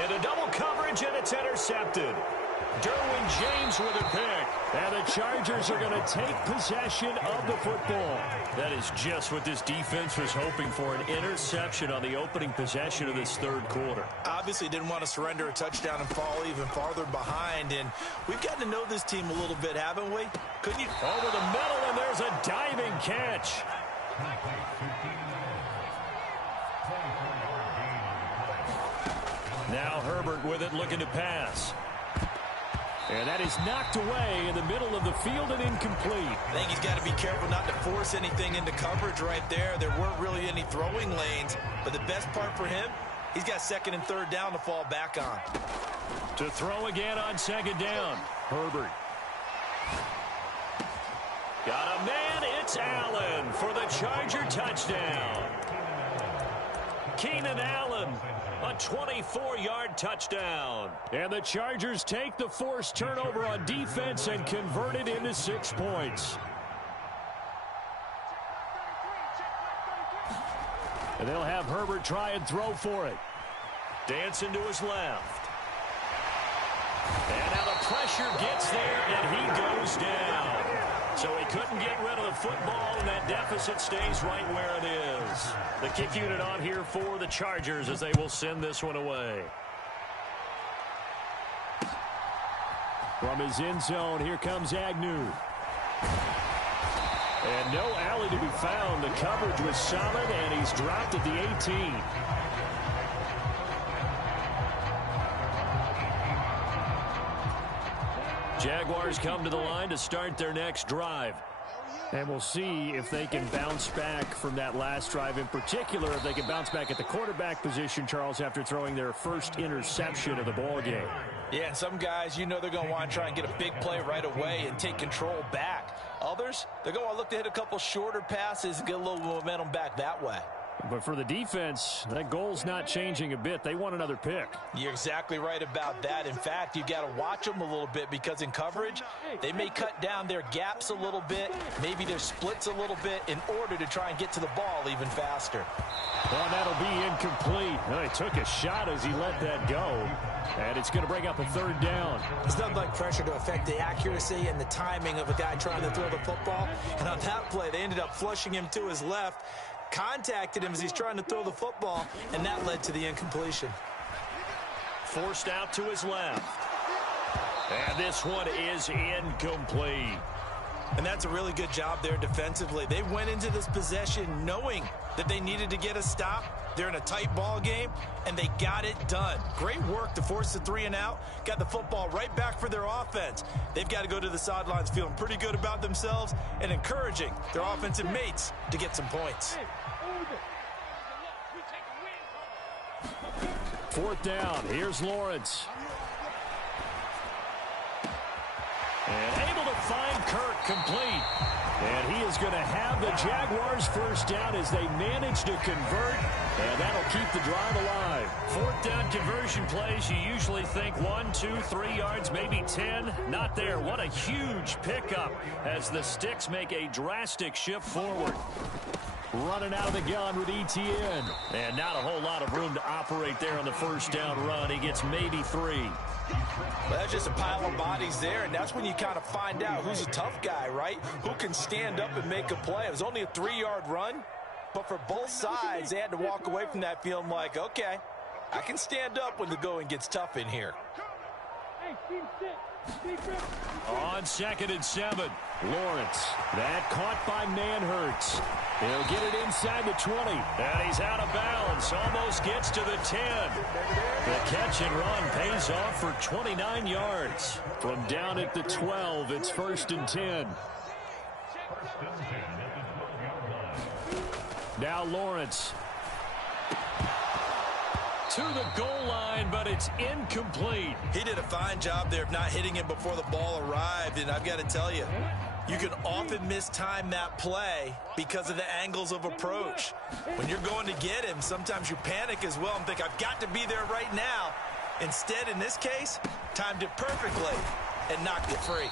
Into double coverage, and it's intercepted. Derwin James with a pick. And the Chargers are going to take possession of the football. That is just what this defense was hoping for, an interception on the opening possession of this third quarter. Obviously didn't want to surrender a touchdown and fall even farther behind. And we've gotten to know this team a little bit, haven't we? Couldn't you? Over the middle, and there's a diving catch. Now Herbert with it, looking to pass. And that is knocked away in the middle of the field and incomplete. I think he's got to be careful not to force anything into coverage right there. There weren't really any throwing lanes. But the best part for him, he's got second and third down to fall back on. To throw again on second down. Herbert. Got a man, it's Allen for the Charger touchdown. Keenan Allen, a 24-yard touchdown. And the Chargers take the forced turnover on defense and convert it into 6 points. And they'll have Herbert try and throw for it. Dancing to his left. And now the pressure gets there, and he goes down. So he couldn't get rid of the football, and that deficit stays right where it is. The kick unit on here for the Chargers as they will send this one away. From his end zone, here comes Agnew. And no alley to be found. The coverage was solid, and he's dropped at the 18. Jaguars come to the line to start their next drive. And we'll see if they can bounce back from that last drive. In particular, if they can bounce back at the quarterback position, Charles, after throwing their first interception of the ball game. Yeah, and some guys, you know they're going to want to try and get a big play right away and take control back. Others, they're going to look to hit a couple shorter passes and get a little momentum back that way. But for the defense, that goal's not changing a bit. They want another pick. You're exactly right about that. In fact, you've got to watch them a little bit because in coverage, they may cut down their gaps a little bit, maybe their splits a little bit in order to try and get to the ball even faster. Well, that'll be incomplete. Well, he took a shot as he let that go. And it's going to bring up a third down. It's nothing like pressure to affect the accuracy and the timing of a guy trying to throw the football. And on that play, they ended up flushing him to his left, contacted him as he's trying to throw the football, and that led to the incompletion. Forced out to his left. And this one is incomplete. And that's a really good job there defensively. They went into this possession knowing that they needed to get a stop. They're in a tight ball game, and they got it done. Great work to force the 3 and out. Got the football right back for their offense. They've got to go to the sidelines feeling pretty good about themselves and encouraging their offensive mates to get some points. Fourth down. Here's Lawrence. And able to find Kirk complete. And he is going to have the Jaguars first down as they manage to convert. And that'll keep the drive alive. Fourth down conversion plays, you usually think 1, 2, 3 yards, maybe 10. Not there. What a huge pickup as the Sticks make a drastic shift forward. running out of the gun with ETN. And not a whole lot of room to operate there on the first down run. He gets maybe 3. Well, that's just a pile of bodies there, and that's when you kind of find out who's a tough guy, right? Who can stand up and make a play. It was only a 3-yard run, but for both sides, they had to walk away from that feeling like, okay, I can stand up when the going gets tough in here. On 2nd and 7, Lawrence. That caught by Manhurts. He'll get it inside the 20. And he's out of bounds. Almost gets to the 10. The catch and run pays off for 29 yards. From down at the 12, it's 1st and 10. Now Lawrence. To the goal line, but it's incomplete. He did a fine job there of not hitting him before the ball arrived, and I've got to tell you, you can often mistime that play because of the angles of approach. When you're going to get him, sometimes you panic as well and think, I've got to be there right now. Instead, in this case, timed it perfectly and knocked it free.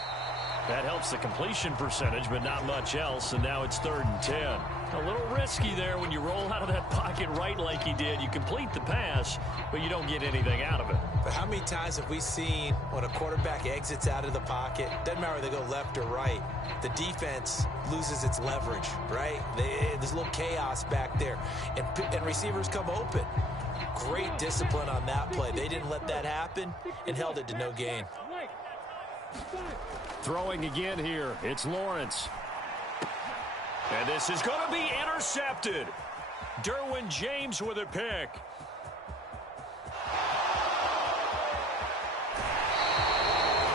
That helps the completion percentage, but not much else, and now it's 3rd and 10. A little risky there when you roll out of that pocket right like he did. You complete the pass, but you don't get anything out of it. But how many times have we seen when a quarterback exits out of the pocket, doesn't matter whether they go left or right, the defense loses its leverage, right? There's a little chaos back there, and receivers come open. Great discipline on that play. They didn't let that happen and held it to no gain. Throwing again here, it's Lawrence. And this is going to be intercepted. Derwin James with a pick.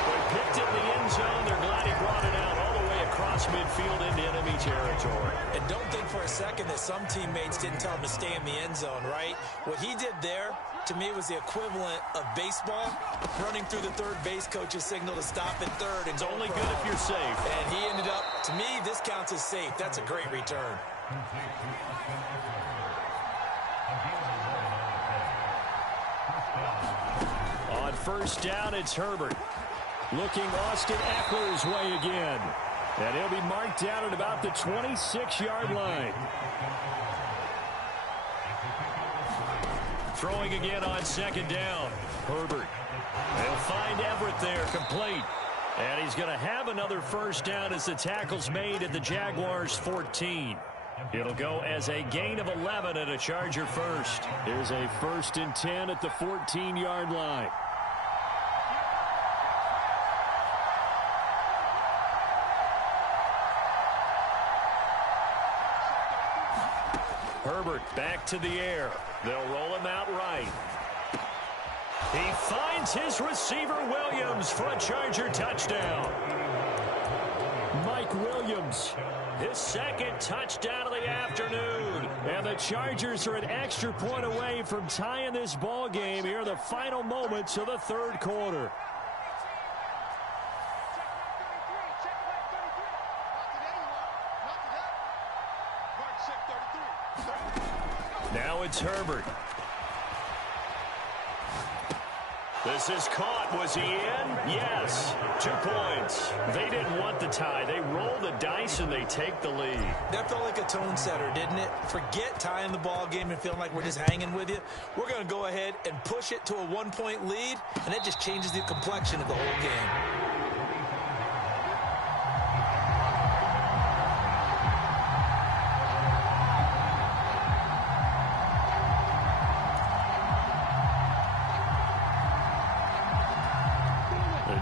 They picked it in the end zone. They're glad he brought it out all the way across midfield into enemy territory. And don't think for a second that some teammates didn't tell him to stay in the end zone, right? What he did there, to me, was the equivalent of baseball running through the third base coach's signal to stop at third. It's only good if you're safe. And he ended up, to me, this counts as safe. That's a great return. On 1st down, it's Herbert. Looking Austin Eckler's way again. And he'll be marked down at about the 26-yard line. Throwing again on 2nd down. Herbert. They'll find Everett there, complete. And he's going to have another 1st down as the tackle's made at the Jaguars' 14. It'll go as a gain of 11 and a Charger first. There's a 1st and 10 at the 14-yard line. Herbert back to the air. They'll roll him out right. He finds his receiver Williams for a Charger touchdown. Mike Williams, his 2nd touchdown of the afternoon. And the Chargers are an extra point away from tying this ball game here in the final moments of the 3rd quarter. Now it's Herbert. This is caught. Was he in? Yes. 2 points. They didn't want the tie. They roll the dice and they take the lead. That felt like a tone setter, didn't it? Forget tying the ball game and feeling like we're just hanging with you. We're going to go ahead and push it to a 1-point lead, and that just changes the complexion of the whole game.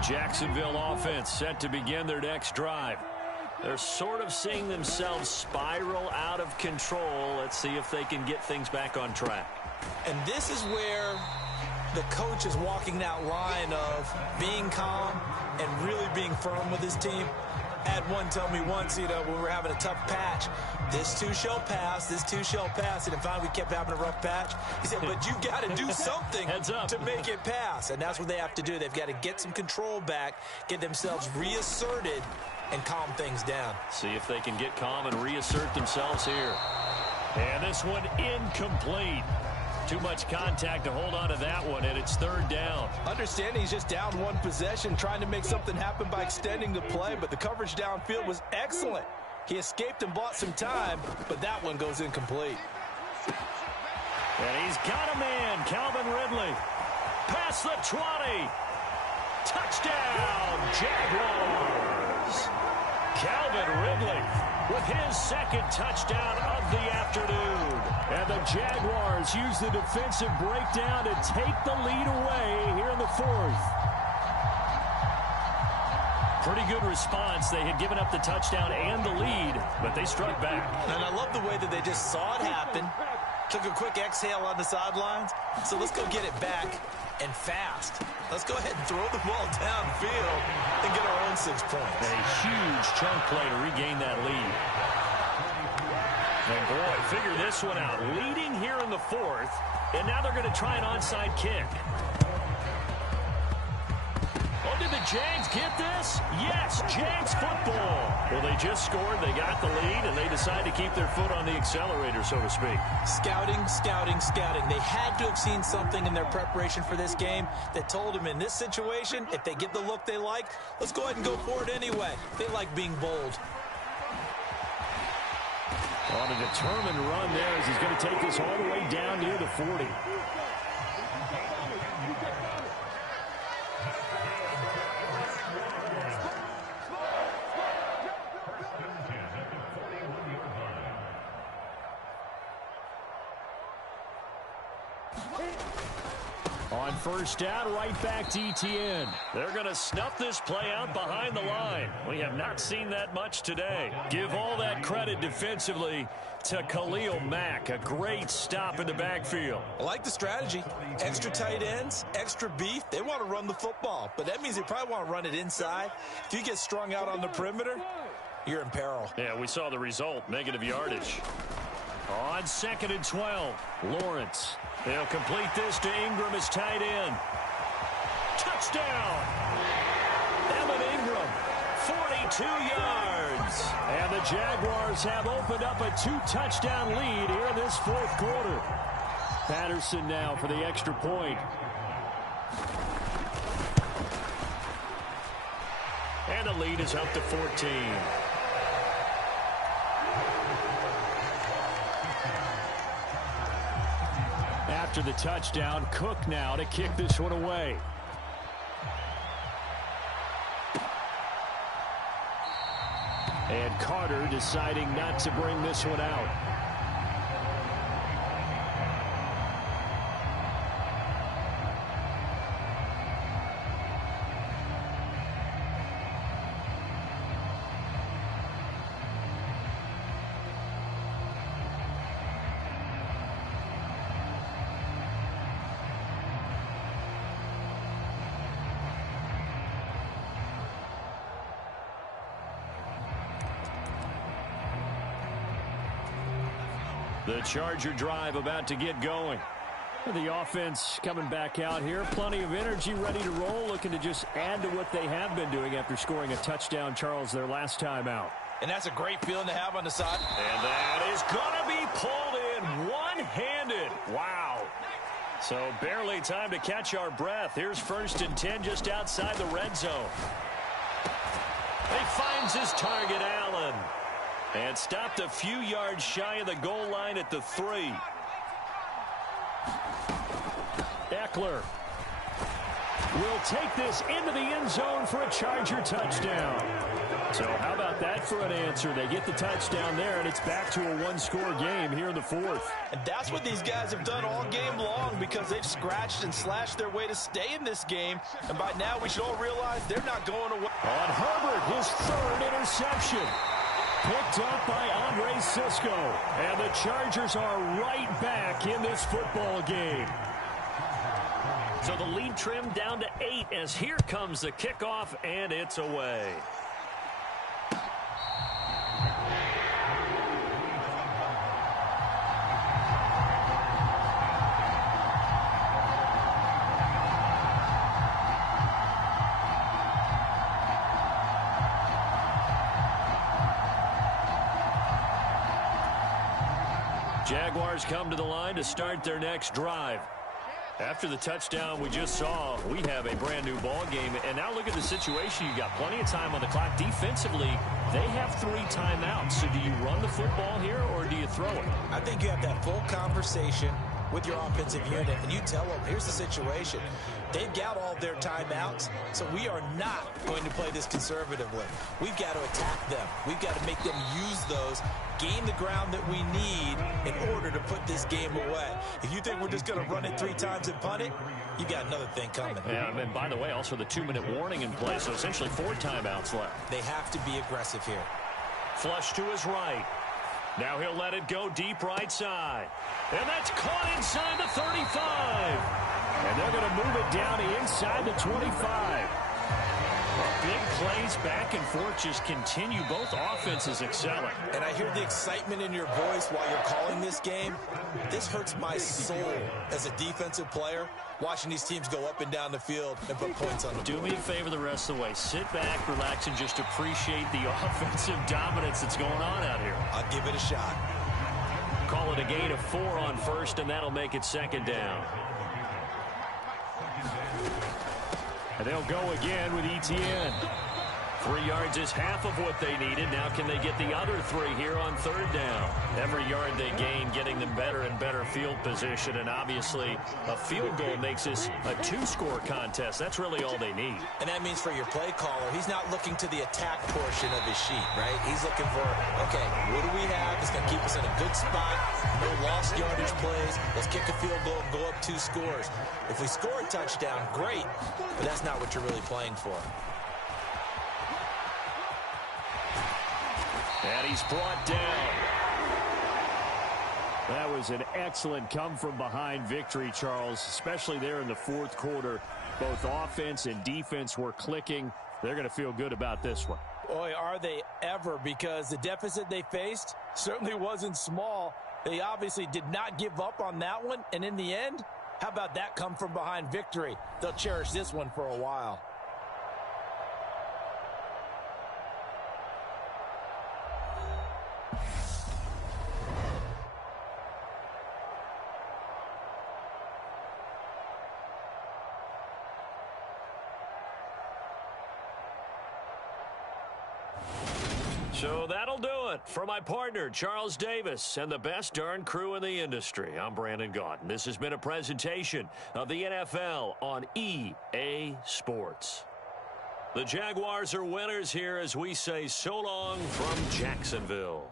Jacksonville offense set to begin their next drive. They're sort of seeing themselves spiral out of control. Let's see if they can get things back on track. And this is where the coach is walking that line of being calm and really being firm with his team. I had one tell me once, when we were having a tough patch, this too shall pass, this too shall pass. And finally we kept having a rough patch. He said, but you got to do something to make it pass. And that's what they have to do. They've got to get some control back, get themselves reasserted, and calm things down. See if they can get calm and reassert themselves here. And this one incomplete. Too much contact to hold on to that one, and it's 3rd down. Understanding he's just down 1 possession, trying to make something happen by extending the play, but the coverage downfield was excellent. He escaped and bought some time, but that one goes incomplete. And he's got a man, Calvin Ridley. Past the 20. Touchdown, Jaguars. Calvin Ridley with his second touchdown of the afternoon. And the Jaguars use the defensive breakdown to take the lead away here in the fourth. Pretty good response. They had given up the touchdown and the lead, but they struck back. And I love the way that they just saw it happen, took a quick exhale on the sidelines. So let's go get it back and fast. Let's go ahead and throw the ball downfield and get our own 6 points. A huge chunk play to regain that lead. And boy, figure this one out. Leading here in the fourth, and now they're going to try an onside kick. Oh, did the Jags get this? Yes, Jags football. Well, they just scored, they got the lead, and they decide to keep their foot on the accelerator, so to speak. Scouting, scouting, scouting. They had to have seen something in their preparation for this game that told them in this situation, if they get the look they like, let's go ahead and go for it anyway. They like being bold. On a determined run there as he's going to take this all the way down near the 40. On first down, right back to ETN. They're going to snuff this play out behind the line. We have not seen that much today. Give all that credit defensively to Khalil Mack. A great stop in the backfield. I like the strategy. Extra tight ends, extra beef. They want to run the football, but that means they probably want to run it inside. If you get strung out on the perimeter, you're in peril. Yeah, we saw the result. Negative yardage. On 2nd and 12, Lawrence. They'll complete this to Ingram as tight end. Touchdown! Evan Ingram, 42 yards. And the Jaguars have opened up a 2-touchdown lead here in this fourth quarter. Patterson now for the extra point. And the lead is up to 14. After the touchdown, Cook now to kick this one away. And Carter deciding not to bring this one out. The Charger drive about to get going. The offense coming back out here. Plenty of energy, ready to roll, looking to just add to what they have been doing after scoring a touchdown, Charles, their last time out. And that's a great feeling to have on the side. And that is going to be pulled in one-handed. Wow. So barely time to catch our breath. Here's 1st and 10 just outside the red zone. He finds his target, Allen. And stopped a few yards shy of the goal line at the 3. Eckler will take this into the end zone for a Charger touchdown. So how about that for an answer? They get the touchdown there, and it's back to a one-score game here in the fourth. And that's what these guys have done all game long, because they've scratched and slashed their way to stay in this game. And by now we should all realize they're not going away. On Herbert, his 3rd interception. Picked up by Andre Cisco. And the Chargers are right back in this football game. So the lead trimmed down to 8 as here comes the kickoff, and it's away. Jaguars come to the line to start their next drive. After the touchdown we just saw, we have a brand new ball game. And now look at the situation. You've got plenty of time on the clock. Defensively, they have 3 timeouts. So do you run the football here or do you throw it? I think you have that full conversation with your offensive unit, and you tell them, here's the situation. They've got all their timeouts, so we are not going to play this conservatively. We've got to attack them. We've got to make them use those, gain the ground that we need in order to put this game away. If you think we're just going to run it 3 times and punt it, you got another thing coming. Yeah, and by the way, also the 2-minute warning in play, so essentially 4 timeouts left. They have to be aggressive here. Flush to his right. Now he'll let it go deep right side. And that's caught inside the 35. And they're going to move it down inside the 25. Big plays back and forth just continue. Both offenses excelling. And I hear the excitement in your voice while you're calling this game. This hurts my soul as a defensive player, watching these teams go up and down the field and put points on the board. Do me a favor the rest of the way. Sit back, relax, and just appreciate the offensive dominance that's going on out here. I'll give it a shot. Call it a gain of 4 on first, and that'll make it 2nd down. And they'll go again with Etienne. 3 yards is half of what they needed. Now can they get the other 3 here on 3rd down? Every yard they gain getting them better and better field position. And obviously a field goal makes this a 2-score contest. That's really all they need. And that means for your play caller, he's not looking to the attack portion of his sheet, right? He's looking for, okay, what do we have that's going to keep us in a good spot? No lost yardage plays. Let's kick a field goal and go up 2 scores. If we score a touchdown, great. But that's not what you're really playing for. And he's brought down. That was an excellent come-from-behind victory, Charles, especially there in the 4th quarter. Both offense and defense were clicking. They're going to feel good about this one. Boy, are they ever, because the deficit they faced certainly wasn't small. They obviously did not give up on that one, and in the end, how about that come-from-behind victory? They'll cherish this one for a while. So that'll do it for my partner, Charles Davis, and the best darn crew in the industry. I'm Brandon Gaudin. This has been a presentation of the NFL on EA Sports. The Jaguars are winners here as we say so long from Jacksonville.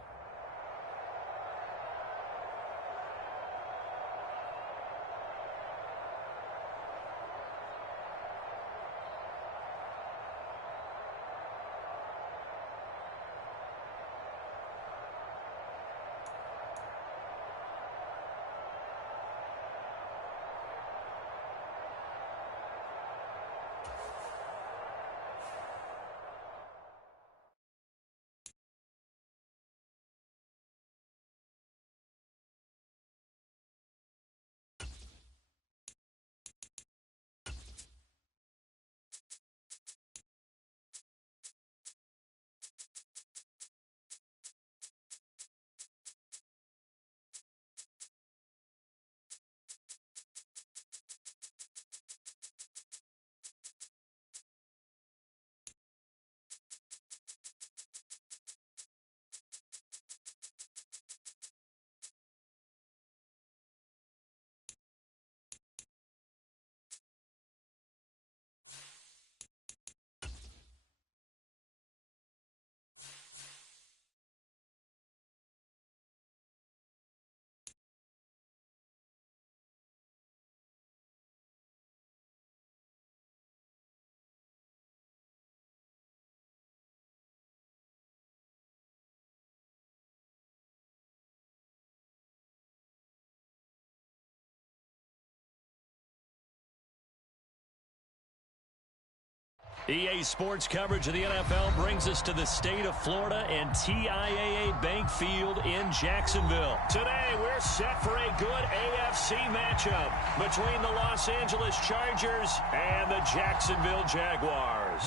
EA Sports coverage of the NFL brings us to the state of Florida and TIAA Bank Field in Jacksonville. Today, we're set for a good AFC matchup between the Los Angeles Chargers and the Jacksonville Jaguars.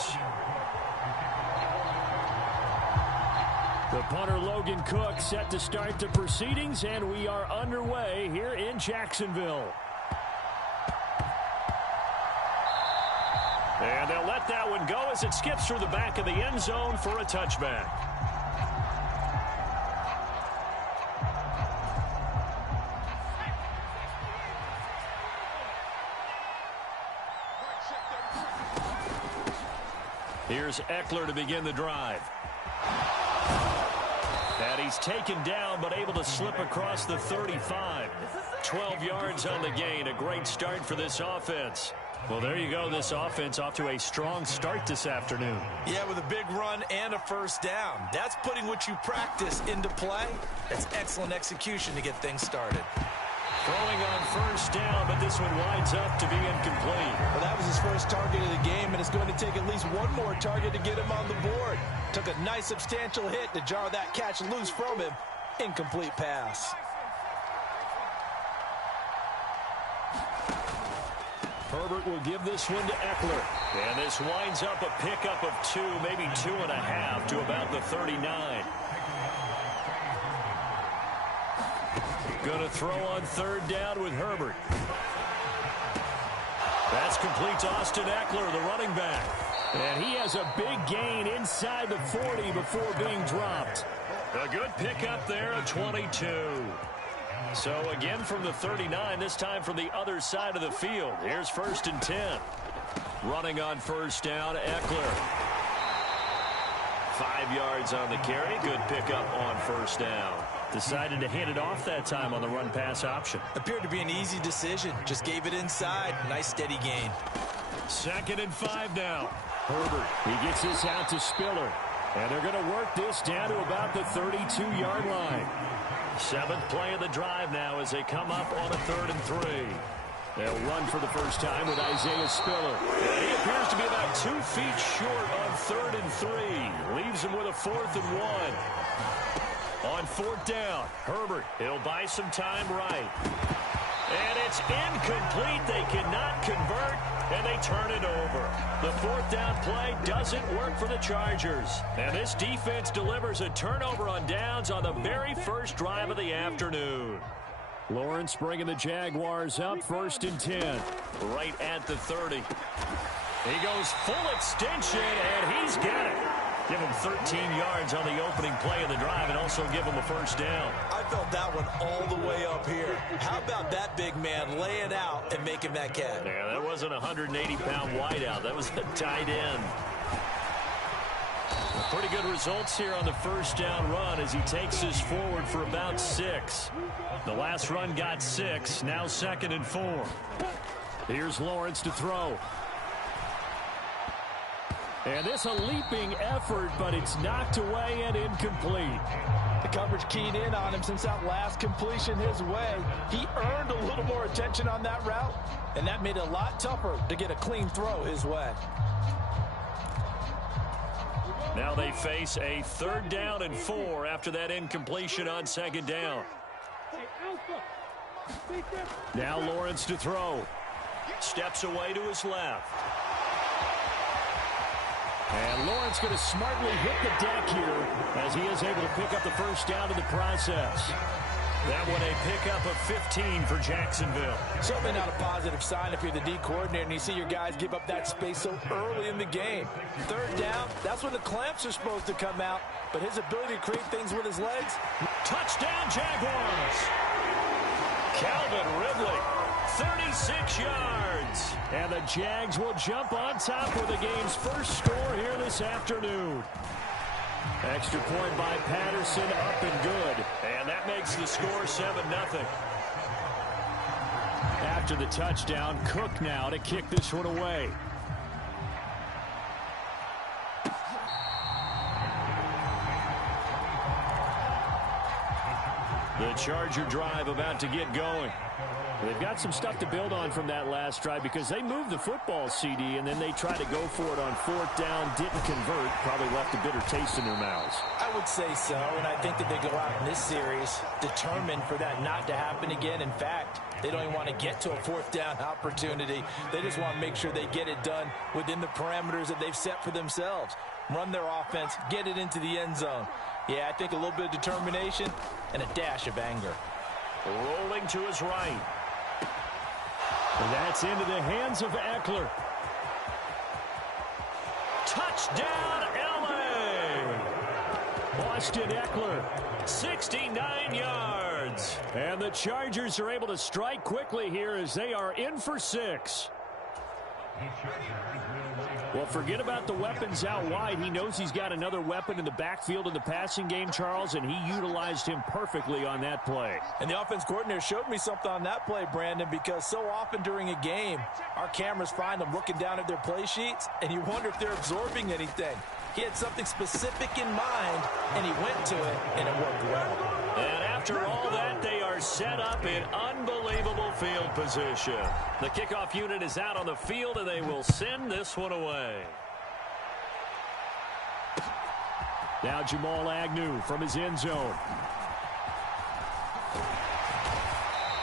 The punter Logan Cook set to start the proceedings, and we are underway here in Jacksonville. And they'll let that one go as it skips through the back of the end zone for a touchback. Here's Eckler to begin the drive. And he's taken down, but able to slip across the 35. 12 yards on the gain. A great start for this offense. Well, there you go. This offense off to a strong start this afternoon. Yeah, with a big run and a first down. That's putting what you practice into play. That's excellent execution to get things started. Throwing on first down, but this one winds up to be incomplete. Well, that was his first target of the game, and it's going to take at least one more target to get him on the board. Took a nice substantial hit to jar that catch loose from him. Incomplete pass. Herbert will give this one to Eckler. And this winds up a pickup of 2, maybe 2.5 to about the 39. Going to throw on third down with Herbert. That's complete to Austin Eckler, the running back. And he has a big gain inside the 40 before being dropped. A good pickup there, a 22. So again from the 39, this time from the other side of the field. Here's 1st and 10. Running on first down, Eckler. 5 yards on the carry. Good pickup on first down. Decided to hand it off that time on the run-pass option. Appeared to be an easy decision. Just gave it inside. Nice steady gain. 2nd and 5 now. Herbert, he gets this out to Spiller. And they're going to work this down to about the 32-yard line. 7th play of the drive now as they come up on a 3rd and 3. They'll run for the first time with Isaiah Spiller. And he appears to be about 2 feet short on 3rd and 3. Leaves him with a 4th and 1. On 4th down, Herbert, he'll buy some time right. And it's incomplete. They cannot convert, and they turn it over. The 4th down play doesn't work for the Chargers. And this defense delivers a turnover on downs on the very first drive of the afternoon. Lawrence bringing the Jaguars up 1st and 10. Right at the 30. He goes full extension, and he's got it. Give him 13 yards on the opening play of the drive and also give him a first down. I felt that one all the way up here. How about that big man laying out and making that catch? Yeah, that wasn't a 180-pound wideout. That was a tight end. Pretty good results here on the first down run as he takes this forward for about 6. The last run got 6. Now 2nd and 4. Here's Lawrence to throw. And this a leaping effort, but it's knocked away and incomplete. The coverage keyed in on him since that last completion his way. He earned a little more attention on that route, and that made it a lot tougher to get a clean throw his way. Now they face a 3rd down and 4 after that incompletion on 2nd down. Now Lawrence to throw. Steps away to his left. And Lawrence going to smartly hit the deck here as he is able to pick up the first down in the process. That one a pickup of 15 for Jacksonville. Certainly not a positive sign if you're the D coordinator and you see your guys give up that space so early in the game. 3rd down, that's when the clamps are supposed to come out, but his ability to create things with his legs. Touchdown Jaguars! Calvin Ridley, 36 yards. And the Jags will jump on top with the game's first score here this afternoon. Extra point by Patterson, up and good. And that makes the score 7-0. After the touchdown, Cook now to kick this one away. The Charger drive about to get going. They've got some stuff to build on from that last drive because they moved the football, CD, and then they tried to go for it on 4th down, didn't convert, probably left a bitter taste in their mouths. I would say so, and I think that they go out in this series determined for that not to happen again. In fact, they don't even want to get to a 4th down opportunity. They just want to make sure they get it done within the parameters that they've set for themselves. Run their offense, get it into the end zone. Yeah, I think a little bit of determination and a dash of anger. Rolling to his right. And that's into the hands of Eckler. Touchdown, L.A. Austin Eckler, 69 yards. And the Chargers are able to strike quickly here as they are in for 6. Well, forget about the weapons out wide. He knows he's got another weapon in the backfield in the passing game, Charles, and he utilized him perfectly on that play. And the offense coordinator showed me something on that play, Brandon, because so often during a game, our cameras find them looking down at their play sheets, and you wonder if they're absorbing anything. He had something specific in mind, and he went to it, and it worked well. And after all that, they are set up in unbelievable field position. The kickoff unit is out on the field, and they will send this one away. Now Jamal Agnew from his end zone.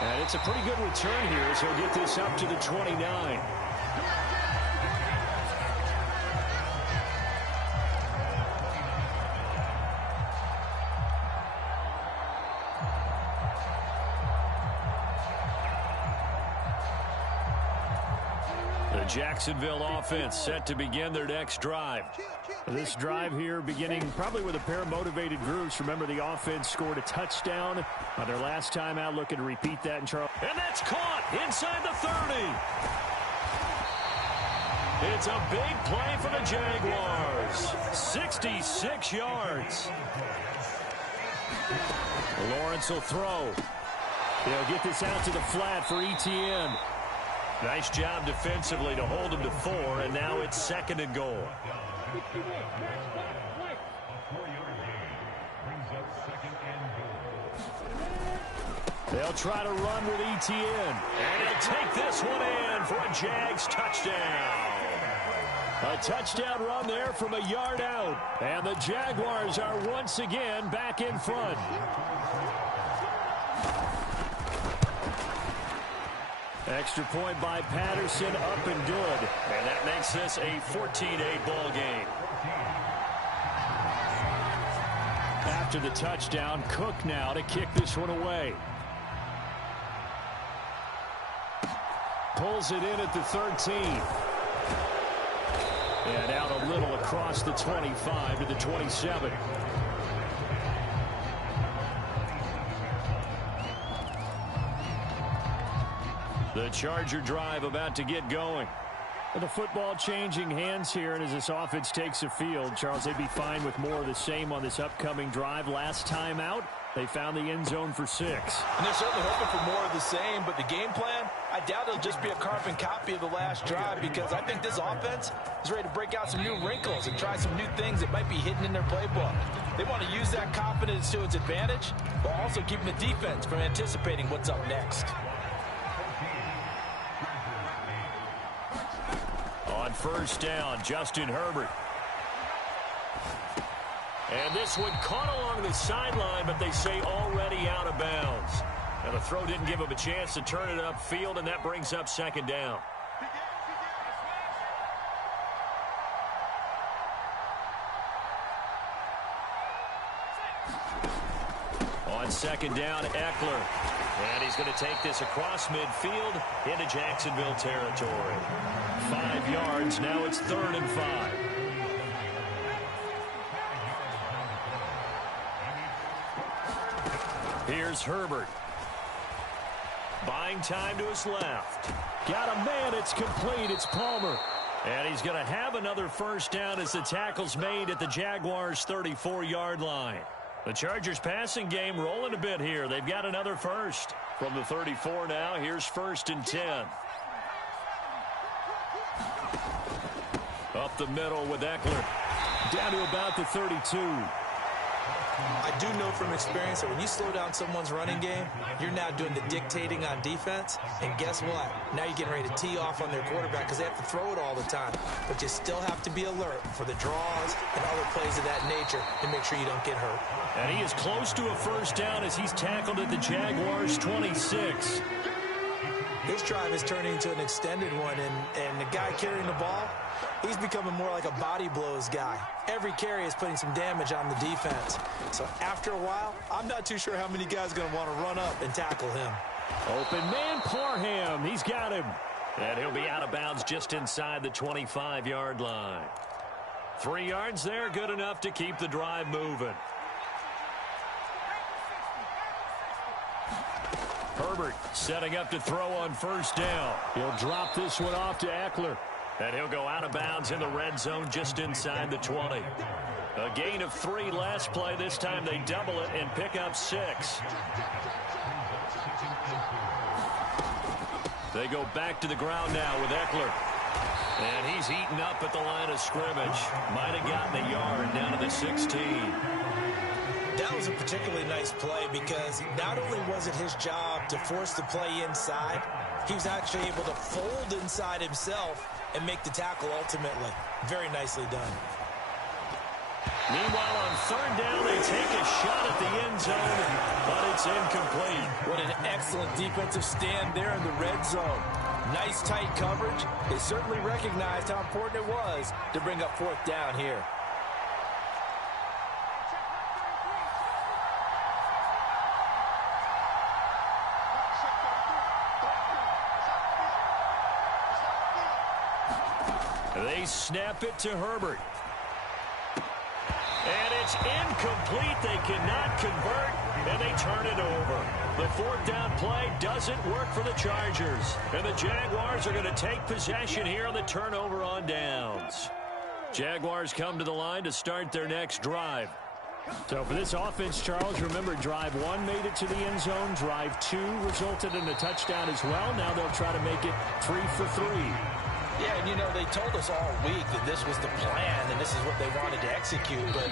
And it's a pretty good return here as he'll get this up to the 29. Jacksonville offense set to begin their next drive. This drive here beginning probably with a pair of motivated groups. Remember, the offense scored a touchdown on their last time out. Looking to repeat that in Charles. And that's caught inside the 30. It's a big play for the Jaguars. 66 yards. Lawrence will throw. They'll get this out to the flat for Etienne. Nice job defensively to hold him to 4, and now it's 2nd and goal. They'll try to run with Etienne, and he'll take this one in for a Jags touchdown. A touchdown run there from a yard out, and the Jaguars are once again back in front. Extra point by Patterson, up and good. And that makes this a 14-8 ball game. After the touchdown, Cook now to kick this one away. Pulls it in at the 13. And out a little across the 25 to the 27. The Charger drive about to get going. The football changing hands here, and as this offense takes the field, Charles, they'd be fine with more of the same on this upcoming drive. Last time out, they found the end zone for 6. And they're certainly hoping for more of the same, but the game plan, I doubt it'll just be a carbon copy of the last drive, because I think this offense is ready to break out some new wrinkles and try some new things that might be hidden in their playbook. They want to use that confidence to its advantage, while also keeping the defense from anticipating what's up next. On first down, Justin Herbert. And this one caught along the sideline, but they say already out of bounds. Now the throw didn't give him a chance to turn it upfield, and that brings up 2nd down. On 2nd down, Eckler. And he's going to take this across midfield into Jacksonville territory. 5 yards. Now it's 3rd and 5. Here's Herbert. Buying time to his left. Got a man. It's complete. It's Palmer. And he's going to have another first down as the tackle's made at the Jaguars' 34-yard line. The Chargers passing game rolling a bit here. They've got another first. From the 34 now, here's 1st and 10. Up the middle with Eckler. Down to about the 32. I do know from experience that when you slow down someone's running game, you're now doing the dictating on defense. And guess what? Now you're getting ready to tee off on their quarterback because they have to throw it all the time. But you still have to be alert for the draws and other plays of that nature to make sure you don't get hurt. And he is close to a first down as he's tackled at the Jaguars' 26. This drive is turning into an extended one, and the guy carrying the ball, he's becoming more like a body blows guy. Every carry is putting some damage on the defense. So after a while, I'm not too sure how many guys are going to want to run up and tackle him. Open man, Parham. He's got him. And he'll be out of bounds just inside the 25-yard line. 3 yards there, good enough to keep the drive moving. Herbert setting up to throw on first down. He'll drop this one off to Eckler. And he'll go out of bounds in the red zone just inside the 20. A gain of 3 last play. This time they double it and pick up 6. They go back to the ground now with Eckler. And he's eaten up at the line of scrimmage. Might have gotten a yard down to the 16. That was a particularly nice play because not only was it his job to force the play inside, he was actually able to fold inside himself and make the tackle ultimately. Very nicely done. Meanwhile, on third down, they take a shot at the end zone, but it's incomplete. What an excellent defensive stand there in the red zone. Nice tight coverage. They certainly recognized how important it was to bring up fourth down here. They snap it to Herbert. And it's incomplete. They cannot convert, and they turn it over. The fourth down play doesn't work for the Chargers. And the Jaguars are going to take possession here on the turnover on downs. Jaguars come to the line to start their next drive. So for this offense, Charles, remember drive 1 made it to the end zone. Drive 2 resulted in a touchdown as well. Now they'll try to make it 3 for 3. Yeah, and you know, they told us all week that this was the plan and this is what they wanted to execute, but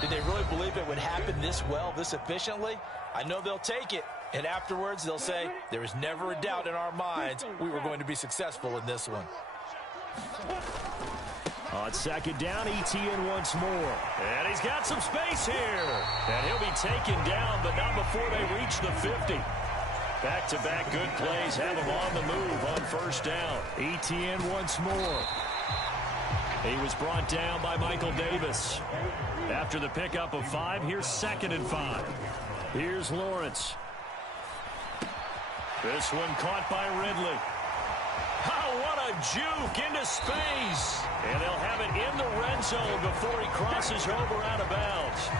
did they really believe it would happen this well, this efficiently? I know they'll take it, and afterwards they'll say, there was never a doubt in our minds we were going to be successful in this one. On second down, Etienne once more. And he's got some space here. And he'll be taken down, but not before they reach the 50. Back-to-back good plays have him on the move on first down. Etienne once more. He was brought down by Michael Davis. After the pickup of 5, here's 2nd and 5. Here's Lawrence. This one caught by Ridley. Oh, what a juke into space. And they'll have it in the red zone before he crosses over out of bounds.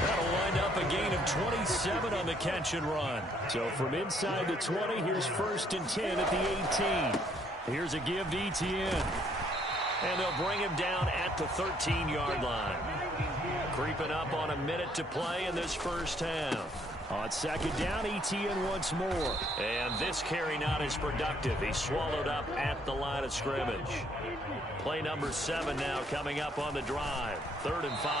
That'll wind up a gain of 27 on the catch and run. So from inside the 20, here's 1st and 10 at the 18. Here's a give to Etienne. And they'll bring him down at the 13-yard line. Creeping up on a minute to play in this first half. On second down, Etienne once more. And this carry not as productive. He's swallowed up at the line of scrimmage. Play number 7 now coming up on the drive. 3rd and 5.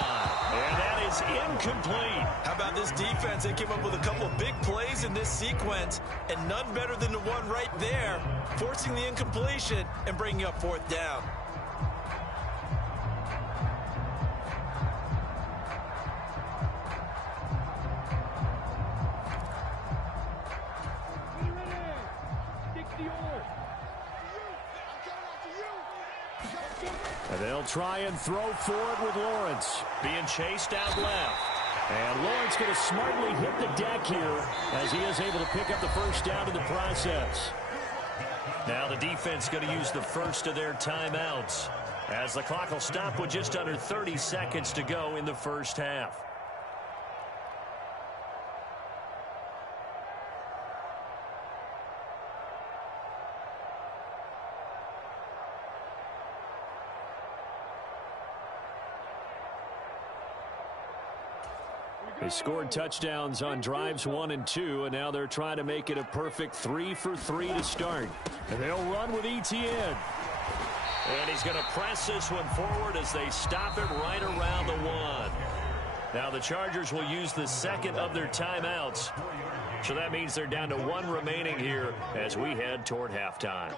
And that is incomplete. How about this defense? They came up with a couple of big plays in this sequence, and none better than the one right there, forcing the incompletion and bringing up 4th down. And they'll try and throw for it with Lawrence. Being chased out left. And Lawrence going to smartly hit the deck here as he is able to pick up the first down in the process. Now the defense going to use the first of their timeouts as the clock will stop with just under 30 seconds to go in the first half. They scored touchdowns on drives 1 and 2, and now they're trying to make it a perfect 3 for 3 to start. And they'll run with Etienne. And he's going to press this one forward as they stop it right around the 1. Now the Chargers will use the second of their timeouts. So that means they're down to 1 remaining here as we head toward halftime.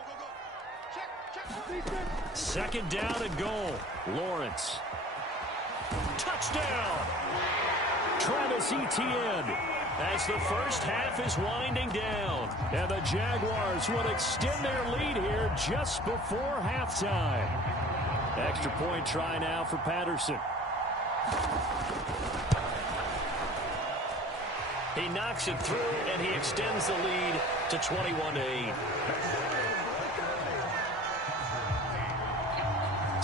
2nd down and goal. Lawrence. Touchdown! Travis Etienne as the first half is winding down. And the Jaguars will extend their lead here just before halftime. Extra point try now for Patterson. He knocks it through, and he extends the lead to 21-8.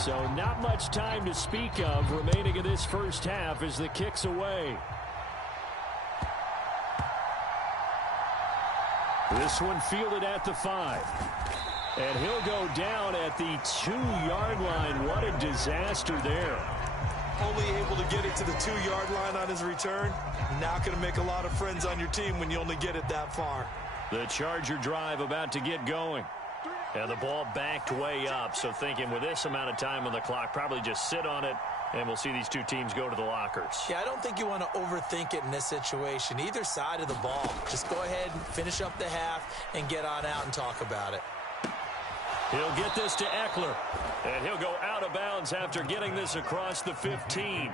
So not much time to speak of remaining in this first half as the kick's away. This one fielded at the 5. And he'll go down at the 2-yard line. What a disaster there. Only able to get it to the 2-yard line on his return. Not going to make a lot of friends on your team when you only get it that far. The Charger drive about to get going. And the ball backed way up. So thinking with this amount of time on the clock, probably just sit on it. And we'll see these two teams go to the lockers. Yeah, I don't think you want to overthink it in this situation. Either side of the ball. Just go ahead and finish up the half and get on out and talk about it. He'll get this to Eckler. And he'll go out of bounds after getting this across the 15.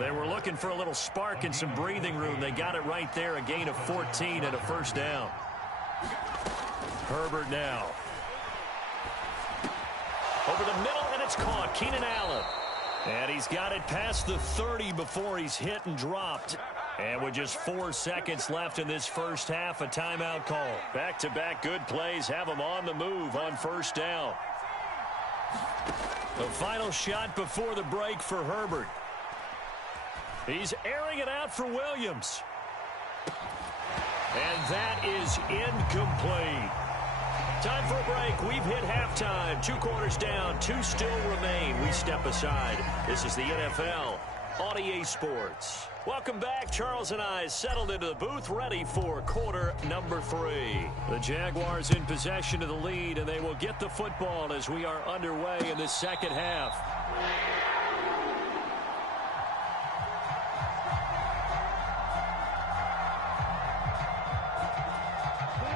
They were looking for a little spark and some breathing room. They got it right there, a gain of 14 and a first down. Herbert now. Over the middle, and it's caught. Keenan Allen. And he's got it past the 30 before he's hit and dropped. And with just 4 seconds left in this first half, a timeout call. Back-to-back good plays have him on the move on first down. The final shot before the break for Herbert. He's airing it out for Williams. And that is incomplete. Time for a break. We've hit halftime. 2 quarters down. 2 still remain. We step aside. This is the NFL on EA Sports. Welcome back. Charles and I settled into the booth, ready for quarter number 3. The Jaguars in possession of the lead, and they will get the football as we are underway in the second half.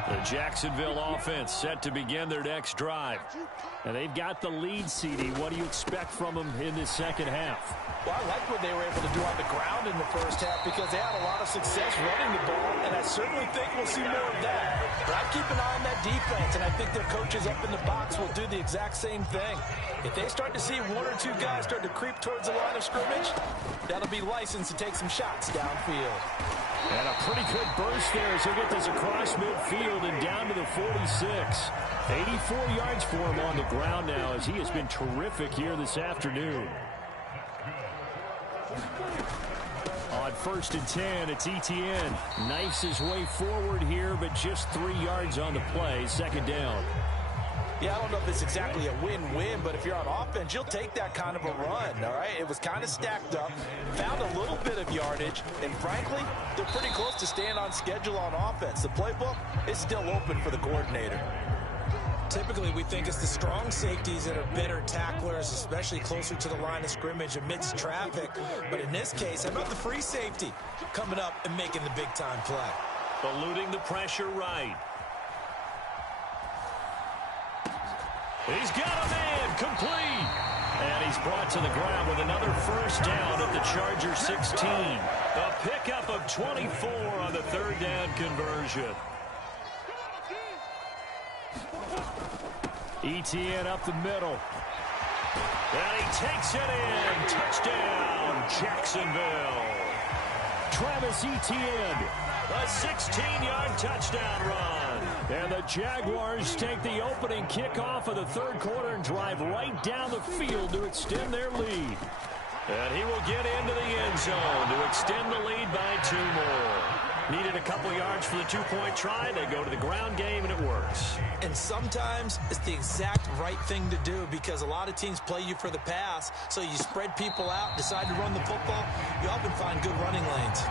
The Jacksonville offense set to begin their next drive. And they've got the lead, CD. What do you expect from them in this second half? Well, I like what they were able to do on the ground in the first half because they had a lot of success running the ball, and I certainly think we'll see more of that. But I keep an eye on that defense, and I think their coaches up in the box will do the exact same thing. If they start to see 1 or 2 guys start to creep towards the line of scrimmage, that'll be licensed to take some shots downfield. And a pretty good burst there as he'll get this across midfield and down to the 46. 84 yards for him on the ground now as he has been terrific here this afternoon. On 1st and 10, it's Etienne. Knifes his way forward here, but just 3 yards on the play. Second down. Yeah, I don't know if it's exactly a win-win, but if you're on offense, you'll take that kind of a run, all right? It was kind of stacked up, found a little bit of yardage, and frankly, they're pretty close to staying on schedule on offense. The playbook is still open for the coordinator. Typically, we think it's the strong safeties that are better tacklers, especially closer to the line of scrimmage amidst traffic. But in this case, how about the free safety coming up and making the big-time play? Eluding the pressure right. He's got a man, complete. And he's brought to the ground with another first down at the Chargers 16. A pickup of 24 on the 3rd down conversion. Etienne up the middle. And he takes it in. Touchdown, Jacksonville. Travis Etienne, a 16-yard touchdown run. And the Jaguars take the opening kickoff of the 3rd quarter and drive right down the field to extend their lead. And he will get into the end zone to extend the lead by 2 more. Needed a couple yards for the 2-point try. They go to the ground game, and it works. And sometimes it's the exact right thing to do because a lot of teams play you for the pass. So you spread people out, decide to run the football. You often find good running lanes.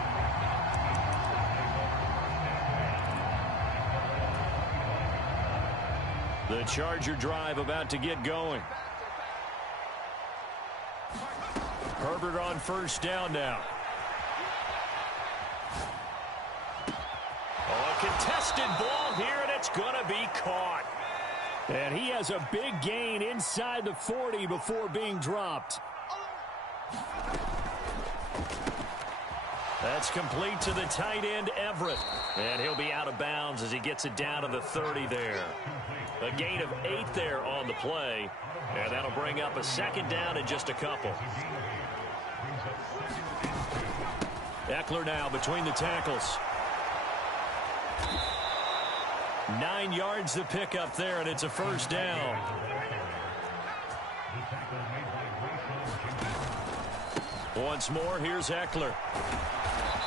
The Charger drive about to get going. Herbert on first down now. Oh, a contested ball here, and it's going to be caught. And he has a big gain inside the 40 before being dropped. That's complete to the tight end, Everett. And he'll be out of bounds as he gets it down to the 30 there. A gain of 8 there on the play. And that'll bring up a 2nd down in just a couple. Eckler now between the tackles. 9 yards to pick up there, and it's a first down. Once more, here's Eckler.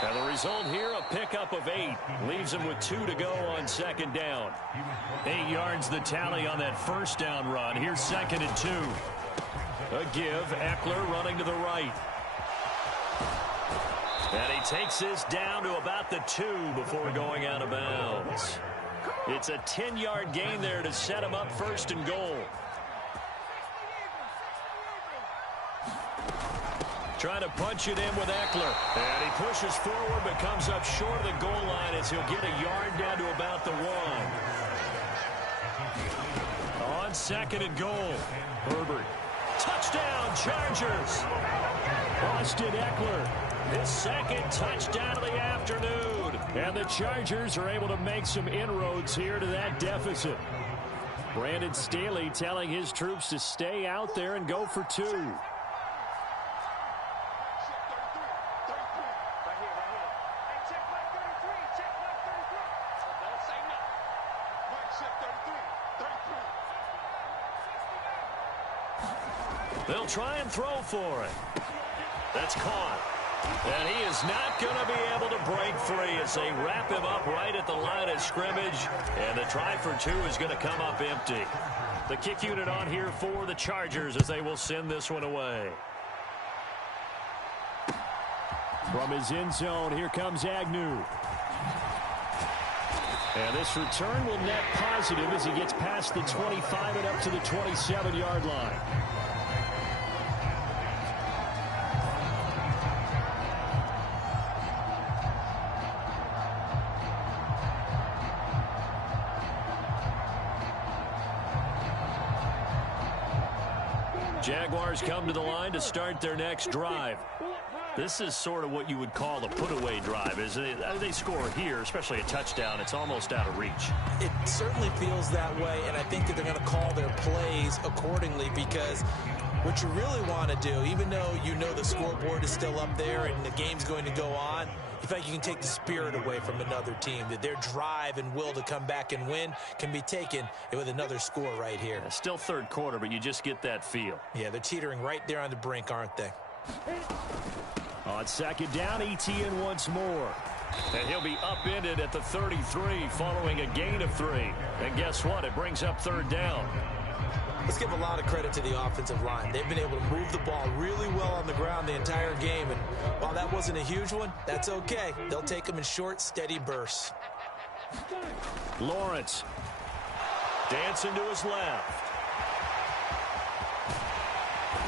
And the result here, a pickup of 8. Leaves him with 2 to go on second down. 8 yards the tally on that first down run. Here's 2nd and 2. A give, Eckler running to the right. And he takes this down to about the 2 before going out of bounds. It's a 10-yard gain there to set him up 1st and goal. Trying to punch it in with Eckler. And he pushes forward but comes up short of the goal line as he'll get a yard down to about the 1. On 2nd and goal. Herbert. Touchdown, Chargers. Austin Eckler. His 2nd touchdown of the afternoon. And the Chargers are able to make some inroads here to that deficit. Brandon Staley telling his troops to stay out there and go for 2. They'll try and throw for it. That's caught. And he is not going to be able to break free as they wrap him up right at the line of scrimmage. And the try for 2 is going to come up empty. The kick unit on here for the Chargers as they will send this one away. From his end zone, here comes Agnew. And this return will net positive as he gets past the 25 and up to the 27-yard line. Jaguars come to the line to start their next drive. This is sort of what you would call a put-away drive. As they score here, especially a touchdown, it's almost out of reach. It certainly feels that way, and I think that they're going to call their plays accordingly because what you really want to do, even though you know the scoreboard is still up there and the game's going to go on, you feel like you can take the spirit away from another team, that their drive and will to come back and win can be taken with another score right here. Still third quarter, but you just get that feel. Yeah, they're teetering right there on the brink, aren't they? On 2nd down, Etienne once more. And he'll be upended at the 33 following a gain of 3. And guess what? It brings up 3rd down. Let's give a lot of credit to the offensive line. They've been able to move the ball really well on the ground the entire game. And while that wasn't a huge one, that's okay. They'll take them in short, steady bursts. Lawrence. Dancing to his left.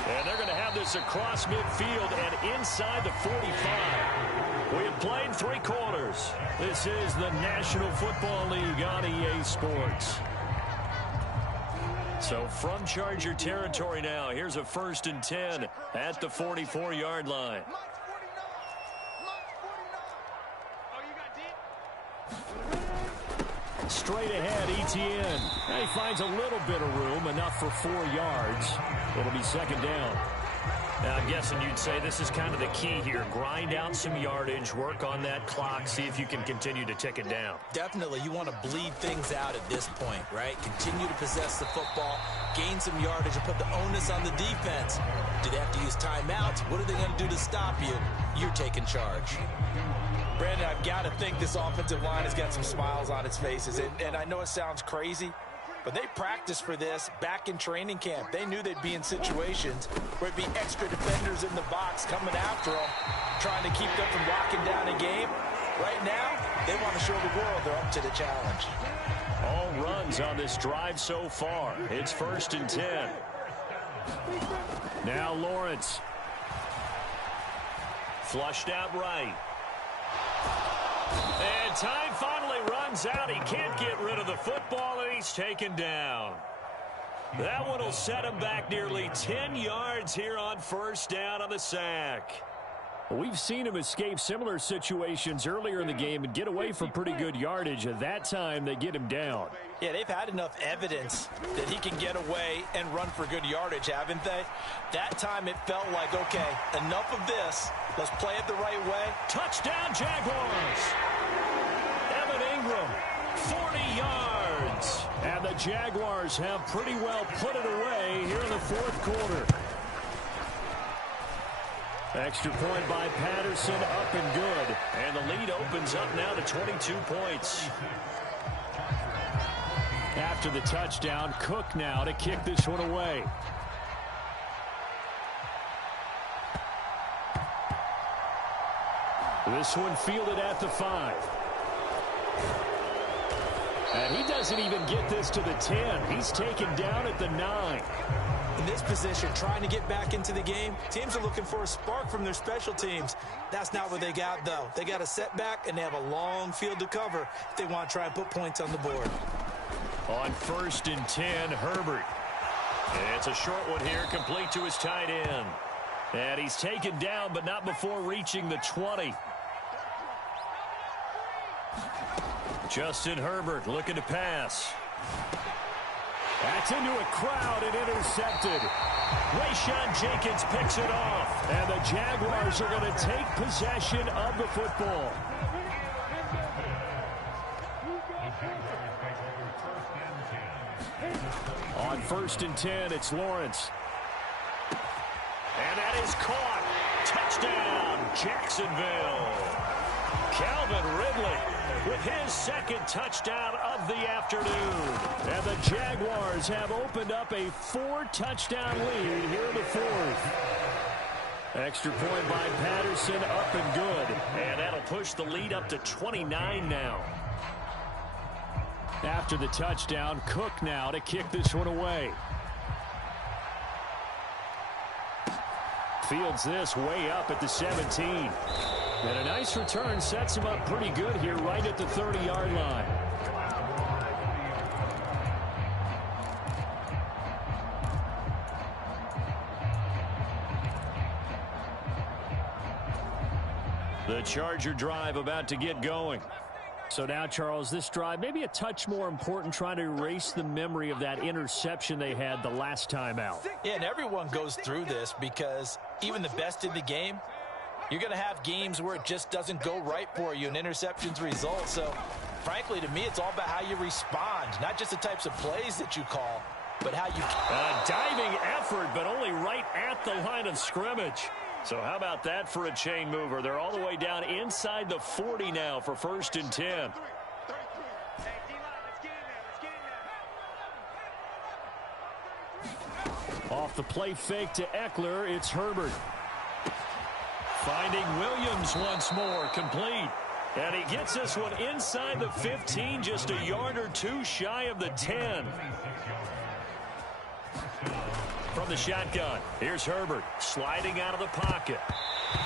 And they're going to have this across midfield and inside the 45. We have played 3 quarters. This is the National Football League on EA Sports. So from Charger territory now, here's a 1st and 10 at the 44-yard line. Straight ahead, Etienne. Now he finds a little bit of room, enough for 4 yards. It'll be 2nd down. Now, I'm guessing you'd say this is kind of the key here. Grind out some yardage, work on that clock, see if you can continue to tick it down. Definitely. You want to bleed things out at this point, right? Continue to possess the football, gain some yardage, and put the onus on the defense. Do they have to use timeouts? What are they going to do to stop you? You're taking charge. Brandon, I've got to think this offensive line has got some smiles on its faces. And I know it sounds crazy, but they practiced for this back in training camp. They knew they'd be in situations where it'd be extra defenders in the box coming after them, trying to keep them from locking down a game. Right now, they want to show the world they're up to the challenge. All runs on this drive so far. It's 1st and 10. Now Lawrence. Flushed out right. And time finally runs out. He can't get rid of the football, and he's taken down. That one will set him back nearly 10 yards here on 1st down on the sack. We've seen him escape similar situations earlier in the game and get away from pretty good yardage. At that time, they get him down. Yeah, they've had enough evidence that he can get away and run for good yardage, haven't they? That time it felt like, okay, enough of this. Let's play it the right way. Touchdown, Jaguars! Evan Ingram, 40 yards. And the Jaguars have pretty well put it away here in the 4th quarter. Extra point by Patterson, up and good. And the lead opens up now to 22 points. After the touchdown, Cook now to kick this one away. This one fielded at the 5. And he doesn't even get this to the 10. He's taken down at the 9. In this position, trying to get back into the game, teams are looking for a spark from their special teams. That's not what they got, though. They got a setback, and they have a long field to cover if they want to try and put points on the board. On 1st and 10, Herbert. It's a short one here, complete to his tight end. And he's taken down, but not before reaching the 20. Justin Herbert looking to pass. That's into a crowd and intercepted. Rayshawn Jenkins picks it off. And the Jaguars are going to take possession of the football. On 1st and 10, it's Lawrence. And that is caught. Touchdown, Jacksonville. Calvin Ridley with his 2nd touchdown of the afternoon. And the Jaguars have opened up a 4-touchdown lead here in the 4th. Extra point by Patterson, up and good. And that'll push the lead up to 29 now. After the touchdown, Cook now to kick this one away. Fields this way up at the 17. And a nice return sets him up pretty good here right at the 30-yard line. The Charger drive about to get going. So now, Charles, this drive maybe a touch more important, trying to erase the memory of that interception they had the last time out. Yeah, and everyone goes through this because even the best in the game, you're going to have games where it just doesn't go right for you, and interceptions result. So, frankly, to me, it's all about how you respond, not just the types of plays that you call, but how you... A diving effort, but only right at the line of scrimmage. So how about that for a chain mover? They're all the way down inside the 40 now for 1st and 10. Off the play fake to Eckler, it's Herbert. Finding Williams once more, complete. And he gets this one inside the 15, just a yard or two shy of the 10. From the shotgun, here's Herbert sliding out of the pocket.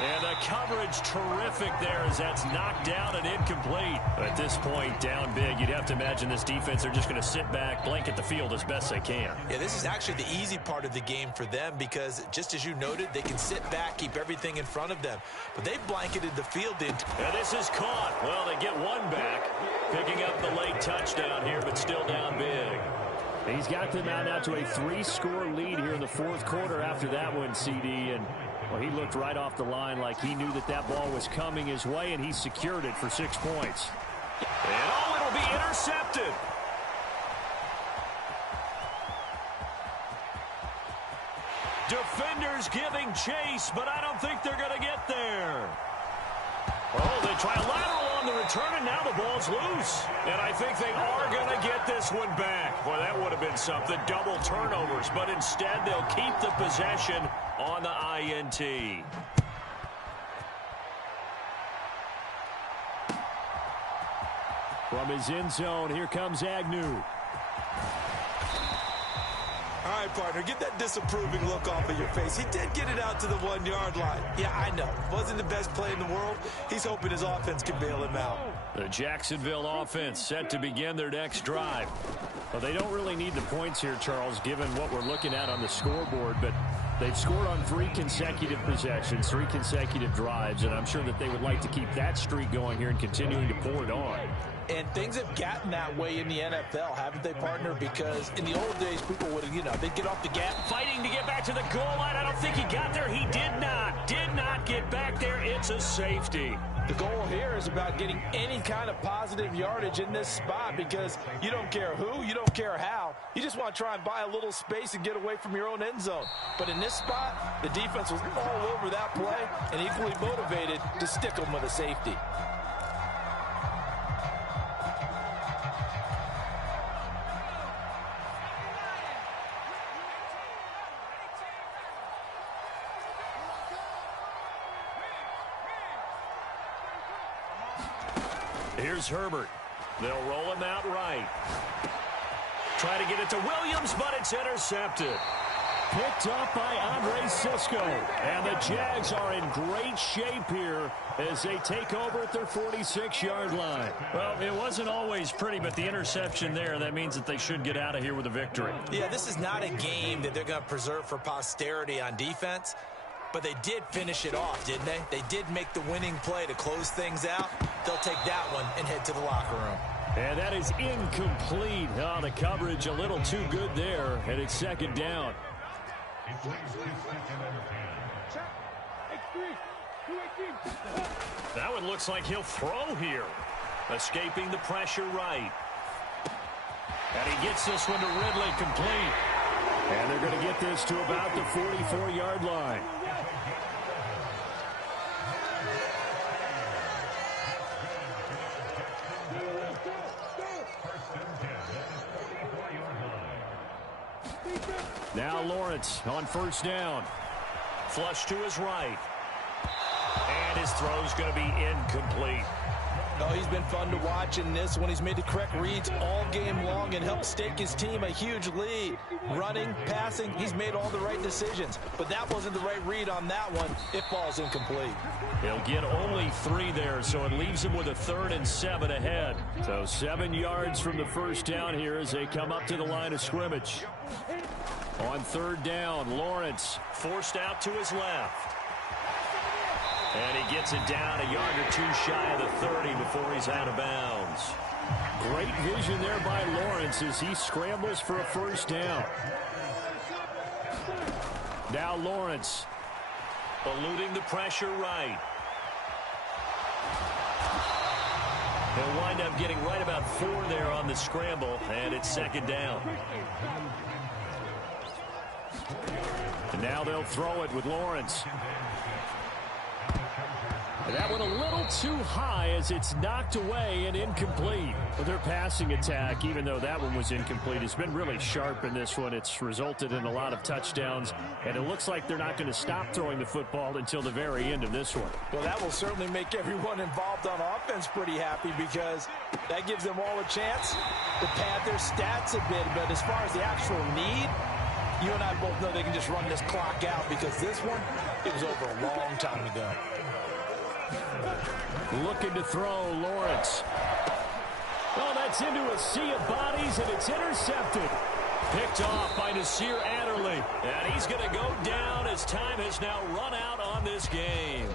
And the coverage terrific there as that's knocked down and incomplete. At this point, down big, you'd have to imagine this defense, they're just going to sit back, blanket the field as best they can. Yeah, this is actually the easy part of the game for them because, just as you noted, they can sit back, keep everything in front of them. But they've blanketed the field in. And this is caught. Well, they get one back, picking up the late touchdown here, but still down big. He's got them out now to a 3-score lead here in the 4th quarter after that one, CD. And, well, he looked right off the line like he knew that that ball was coming his way, and he secured it for 6 points. And, oh, it'll be intercepted. Defenders giving chase, but I don't think they're going to get there. Oh, they try a lateral on the return, and now the ball's loose. And I think they are going to get this one back. Boy, that would have been something. Double turnovers, but instead they'll keep the possession on the INT. From his end zone, here comes Agnew. All right, partner, get that disapproving look off of your face. He did get it out to the 1-yard line. Yeah, I know. Wasn't the best play in the world. He's hoping his offense can bail him out. The Jacksonville offense set to begin their next drive. Well, they don't really need the points here, Charles, given what we're looking at on the scoreboard, but they've scored on 3 consecutive possessions, 3 consecutive drives, and I'm sure that they would like to keep that streak going here and continuing to pour it on. And things have gotten that way in the NFL, haven't they, partner? Because in the old days, people would, they'd get off the gas. Fighting to get back to the goal line. I don't think he got there. He did not. Did not get back there. It's a safety. The goal here is about getting any kind of positive yardage in this spot because you don't care who, you don't care how. You just want to try and buy a little space and get away from your own end zone. But in this spot, the defense was all over that play and equally motivated to stick them with a safety. Here's Herbert. They'll roll him out right. Try to get it to Williams, but it's intercepted. Picked up by Andre Cisco. And the Jags are in great shape here as they take over at their 46-yard line. Well, it wasn't always pretty, but the interception there, that means that they should get out of here with a victory. Yeah, this is not a game that they're going to preserve for posterity on defense. But they did finish it off, didn't they? They did make the winning play to close things out. They'll take that one and head to the locker room. And that is incomplete. Oh, the coverage a little too good there, and it's second down. That one looks like he'll throw here. Escaping the pressure right. And he gets this one to Ridley complete. And they're going to get this to about the 44-yard line. Now Lawrence on first down. Flush to his right. And his throw's going to be incomplete. Oh, he's been fun to watch in this one. He's made the correct reads all game long and helped stake his team a huge lead. Running, passing, he's made all the right decisions. But that wasn't the right read on that one. It falls incomplete. He'll get only 3 there, so it leaves him with a 3rd and 7 ahead. So 7 yards from the first down here as they come up to the line of scrimmage. On 3rd down, Lawrence forced out to his left. And he gets it down a yard or 2 shy of the 30 before he's out of bounds. Great vision there by Lawrence as he scrambles for a first down. Now Lawrence eluding the pressure right. He'll wind up getting right about 4 there on the scramble, and it's second down. And now they'll throw it with Lawrence. That one a little too high as it's knocked away and incomplete. But their passing attack, even though that one was incomplete, has been really sharp in this one. It's resulted in a lot of touchdowns, and it looks like they're not going to stop throwing the football until the very end of this one. Well, that will certainly make everyone involved on offense pretty happy because that gives them all a chance to pad their stats a bit. But as far as the actual need, you and I both know they can just run this clock out because this one, it was over a long time ago. Looking to throw, Lawrence. Oh, that's into a sea of bodies, and it's intercepted. Picked off by Nasir Adderley. And he's going to go down as time has now run out on this game.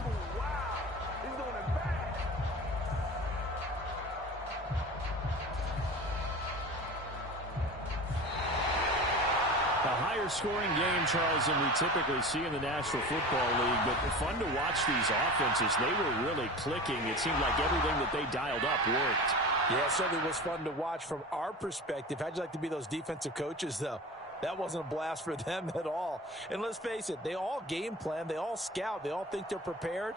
Scoring game, Charles, than we typically see in the National Football League, but fun to watch these offenses. They were really clicking. It seemed like everything that they dialed up worked. Yeah, it certainly was fun to watch from our perspective. How'd you like to be those defensive coaches, though? That wasn't a blast for them at all. And let's face it, they all game plan, they all scout, they all think they're prepared,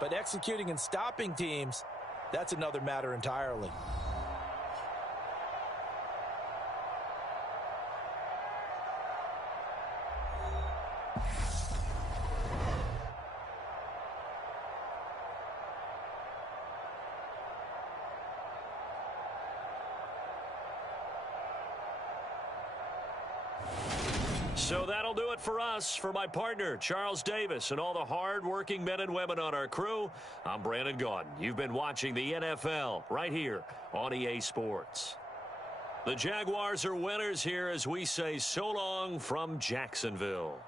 but executing and stopping teams, that's another matter entirely. So that'll do it for us. For my partner, Charles Davis, and all the hard-working men and women on our crew, I'm Brandon Gaudin. You've been watching the NFL right here on EA Sports. The Jaguars are winners here as we say so long from Jacksonville.